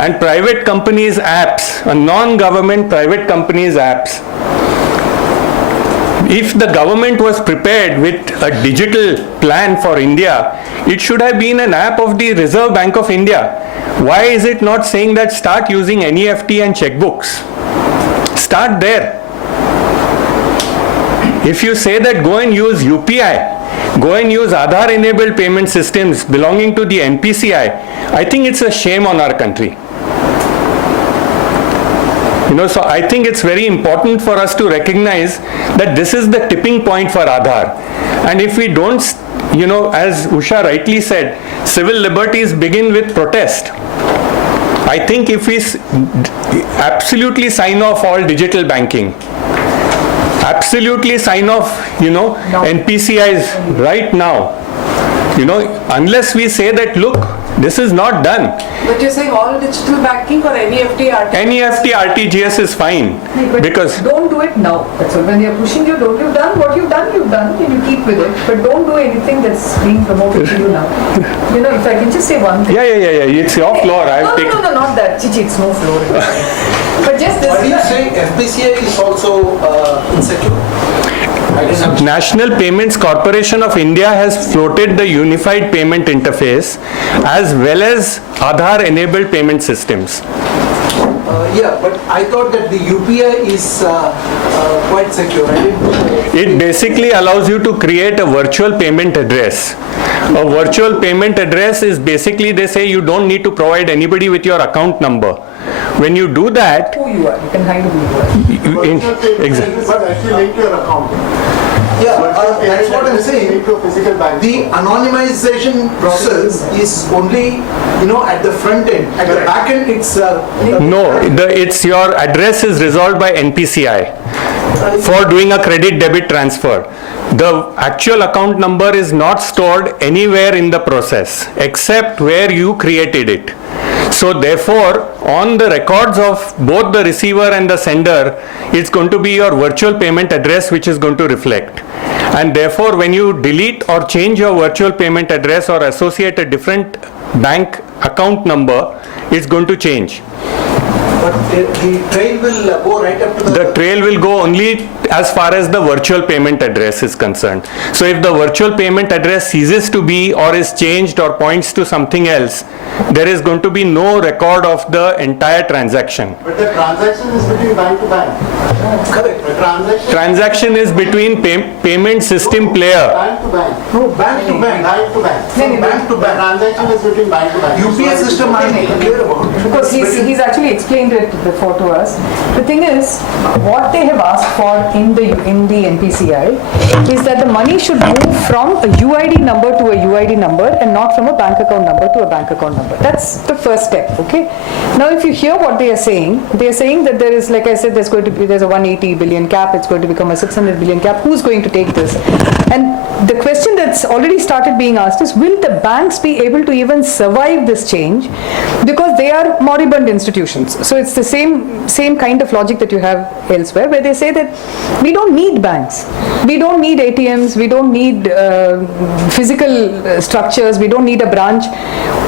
and private companies' apps, a non-government private companies' apps? If the government was prepared with a digital plan for India, it should have been an app of the Reserve Bank of India. Why is it not saying that start using NEFT and checkbooks? Start there. If you say that go and use UPI, go and use Aadhaar enabled payment systems belonging to the NPCI, I think it's a shame on our country. So I think it's very important for us to recognize that this is the tipping point for Aadhaar. And if we don't, as Usha rightly said, civil liberties begin with protest. I think if we absolutely sign off all digital banking, absolutely sign off, NPCIs right now, unless we say that, look, This is not done. But you're saying all digital banking or NEFT, RTGS? NEFT, RTGS is fine But because don't do it now. That's all. When they are pushing you, don't. You've done what you've done, and you keep with it. But don't do anything that's being promoted to you now. You know, if I can just say one thing. yeah. It's your floor. No, not that. Chichi, it's no floor. But just this. Why do you say FPCI is also insecure? National Payments Corporation of India has floated the unified payment interface as well as Aadhaar enabled payment systems. Yeah, but I thought that the UPI is quite secure. It basically allows you to create a virtual payment address. A virtual payment address is basically, they say you don't need to provide anybody with your account number. When you do that, Who you are, you can hide who you are. Exactly. But actually link your account. Yeah, that's what I'm saying. The anonymization process is only, at the front end. At the back end, it's... No, it's your address is resolved by NPCI for doing a credit debit transfer. The actual account number is not stored anywhere in the process except where you created it. So therefore, on the records of both the receiver and the sender, it's going to be your virtual payment address which is going to reflect. And therefore, when you delete or change your virtual payment address or associate a different bank account number, it's going to change. But the trail will go right up to The trail will go only as far as the virtual payment address is concerned. So if the virtual payment address ceases to be or is changed or points to something else, there is going to be no record of the entire transaction. But the transaction is between bank to bank. Correct. The Transaction is between payment system player. bank to bank. No, bank to bank. Bank to bank. From bank to The bank. transaction is between bank to bank. UPI system I'm clear about. Because he's actually explained it before to us. The thing is, what they have asked for in the NPCI is that the money should move from a UID number to a UID number and not from a bank account number to a bank account number. That's the first step, okay? Now if you hear what they are saying that there is, like I said, there's a 180 billion cap, it's going to become a 600 billion cap. Who's going to take this? And the question that's already started being asked is, will the banks be able to even survive this change? Because they are moribund institutions. So it's the same kind of logic that you have elsewhere, where they say that we don't need banks, we don't need ATMs, we don't need physical structures, we don't need a branch.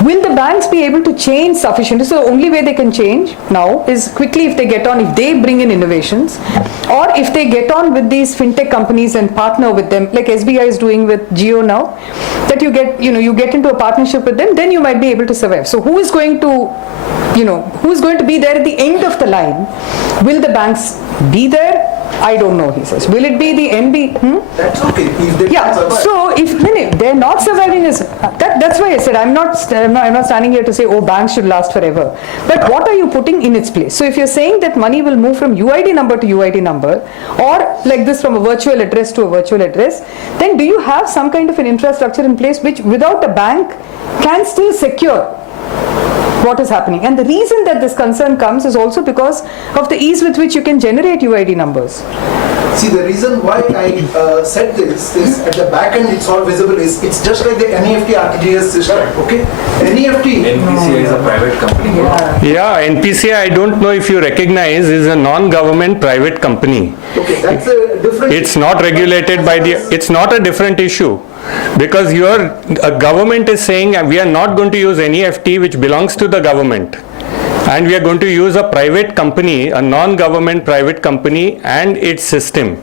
Will the banks be able to change sufficiently? So the only way they can change now is quickly if they bring in innovations, or if they get on with these fintech companies and partner with them, like SBI is doing with Jio now, that you get into a partnership with them, then you might be able to survive. So who is going to be there at the end of the line? Will the banks be there? I don't know, he says. Will it be the NB? That's okay. If they Yeah, survive. so if they're not surviving, that's why I said I'm not standing here to say, oh, banks should last forever. But what are you putting in its place? So if you're saying that money will move from UID number to UID number, or like this from a virtual address to a virtual address, then do you have some kind of an infrastructure in place which without a bank can still secure what is happening? And the reason that this concern comes is also because of the ease with which you can generate UID numbers. See, the reason why I said this is at the back end it's all visible. It's just like the NEFT RTGS system. Okay, NEFT. NPCI is a private company. Yeah, NPCI, I don't know if you recognize, is a non-government private company. Okay, that's a different. It's not regulated by it's not a different issue. Because a government is saying we are not going to use NEFT which belongs to the government, and we are going to use a private company, a non-government private company and its system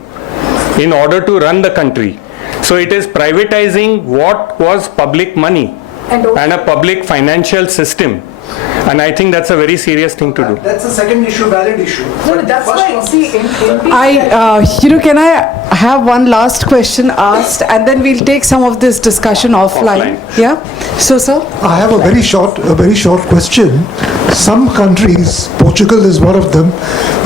in order to run the country. So it is privatizing what was public money and a public financial system. And I think that's a very serious thing to do. That's a second issue, valid issue. No, but that's why, see, can I have one last question asked, and then we'll take some of this discussion offline. Yeah? So, sir? I have a very short question. Some countries, Portugal is one of them,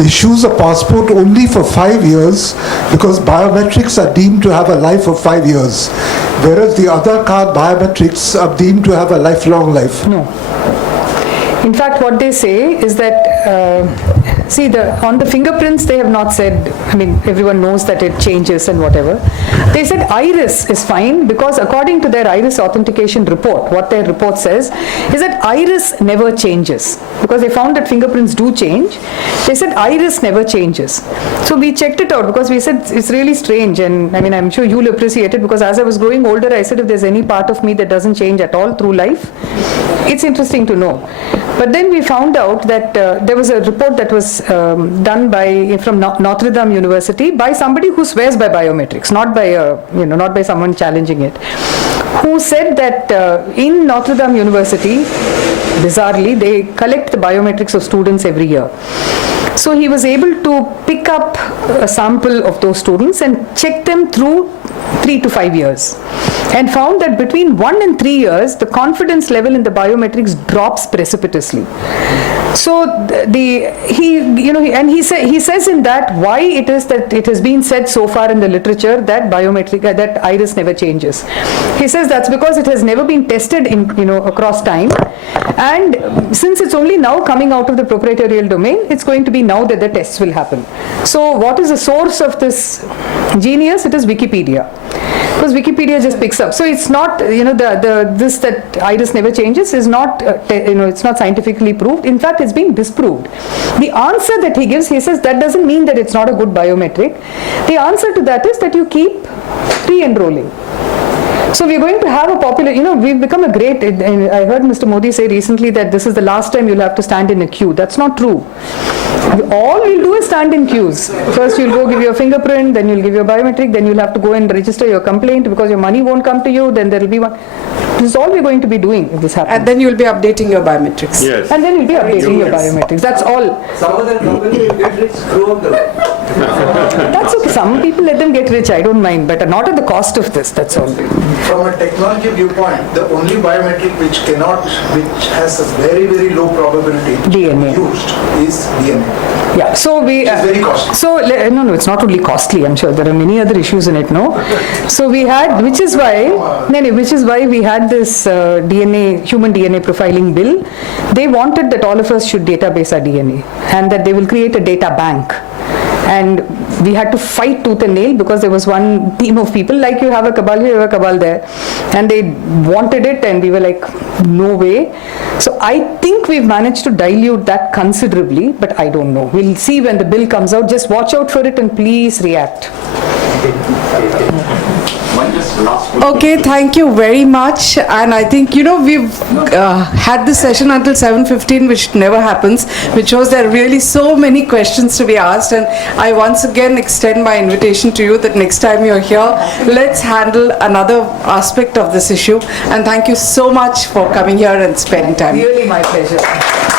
issues a passport only for 5 years because biometrics are deemed to have a life of 5 years, whereas the Aadhaar card biometrics are deemed to have a lifelong life. No. In fact, what they say is that see, on the fingerprints, they have not said, I mean, everyone knows that it changes and whatever. They said iris is fine because according to their iris authentication report, what their report says is that iris never changes. Because they found that fingerprints do change. They said iris never changes. So we checked it out because we said it's really strange, and I mean, I'm sure you'll appreciate it because as I was growing older, I said if there's any part of me that doesn't change at all through life, it's interesting to know. But then we found out that there was a report that was done from Notre Dame University by somebody who swears by biometrics, not by someone challenging it, who said that in Notre Dame University, bizarrely, they collect the biometrics of students every year. So he was able to pick up a sample of those students and check them through 3 to 5 years, and found that between 1 and 3 years, the confidence level in the biometrics drops precipitously. So he says in that why it is that it has been said so far in the literature that that iris never changes. He says that's because it has never been tested across time, and since it's only now coming out of the proprietorial domain, it's going to be now that the tests will happen. So what is the source of this genius? It is Wikipedia. Because Wikipedia just picks up. So it's not, this that iris never changes is not, it's not scientifically proved. In fact, it's being disproved. The answer that he gives, he says that doesn't mean that it's not a good biometric. The answer to that is that you keep re-enrolling. So we're going to have a popular, we've become a great, I heard Mr. Modi say recently that this is the last time you'll have to stand in a queue. That's not true. All we'll do is stand in queues. First you'll go give your fingerprint, then you'll give your biometric, then you'll have to go and register your complaint because your money won't come to you, then there'll be one. This is all we're going to be doing if this happens. And then you'll be updating your biometrics. Yes. And then you'll be updating your biometrics. That's all. Some other company will get rich throughout the way. That's okay. Some people let them get rich, I don't mind, but not at the cost of this, that's all. From a technology viewpoint, the only biometric which has a very, very low probability DNA. used is DNA. Yeah, so Which is very costly. So, no, it's not only costly, I'm sure there are many other issues in it, no? So we had, which is why we had this human DNA profiling bill. They wanted that all of us should database our DNA and that they will create a data bank. And we had to fight tooth and nail because there was one team of people, like you have a cabal here, you have a cabal there. And they wanted it and we were like, no way. So I think we've managed to dilute that considerably, but I don't know. We'll see when the bill comes out. Just watch out for it and please react. Okay, thank you very much. And I think, we've had this session until 7:15, which never happens, which shows there are really so many questions to be asked. And I once again extend my invitation to you that next time you're here, let's handle another aspect of this issue. And thank you so much for coming here and spending time. Really my pleasure.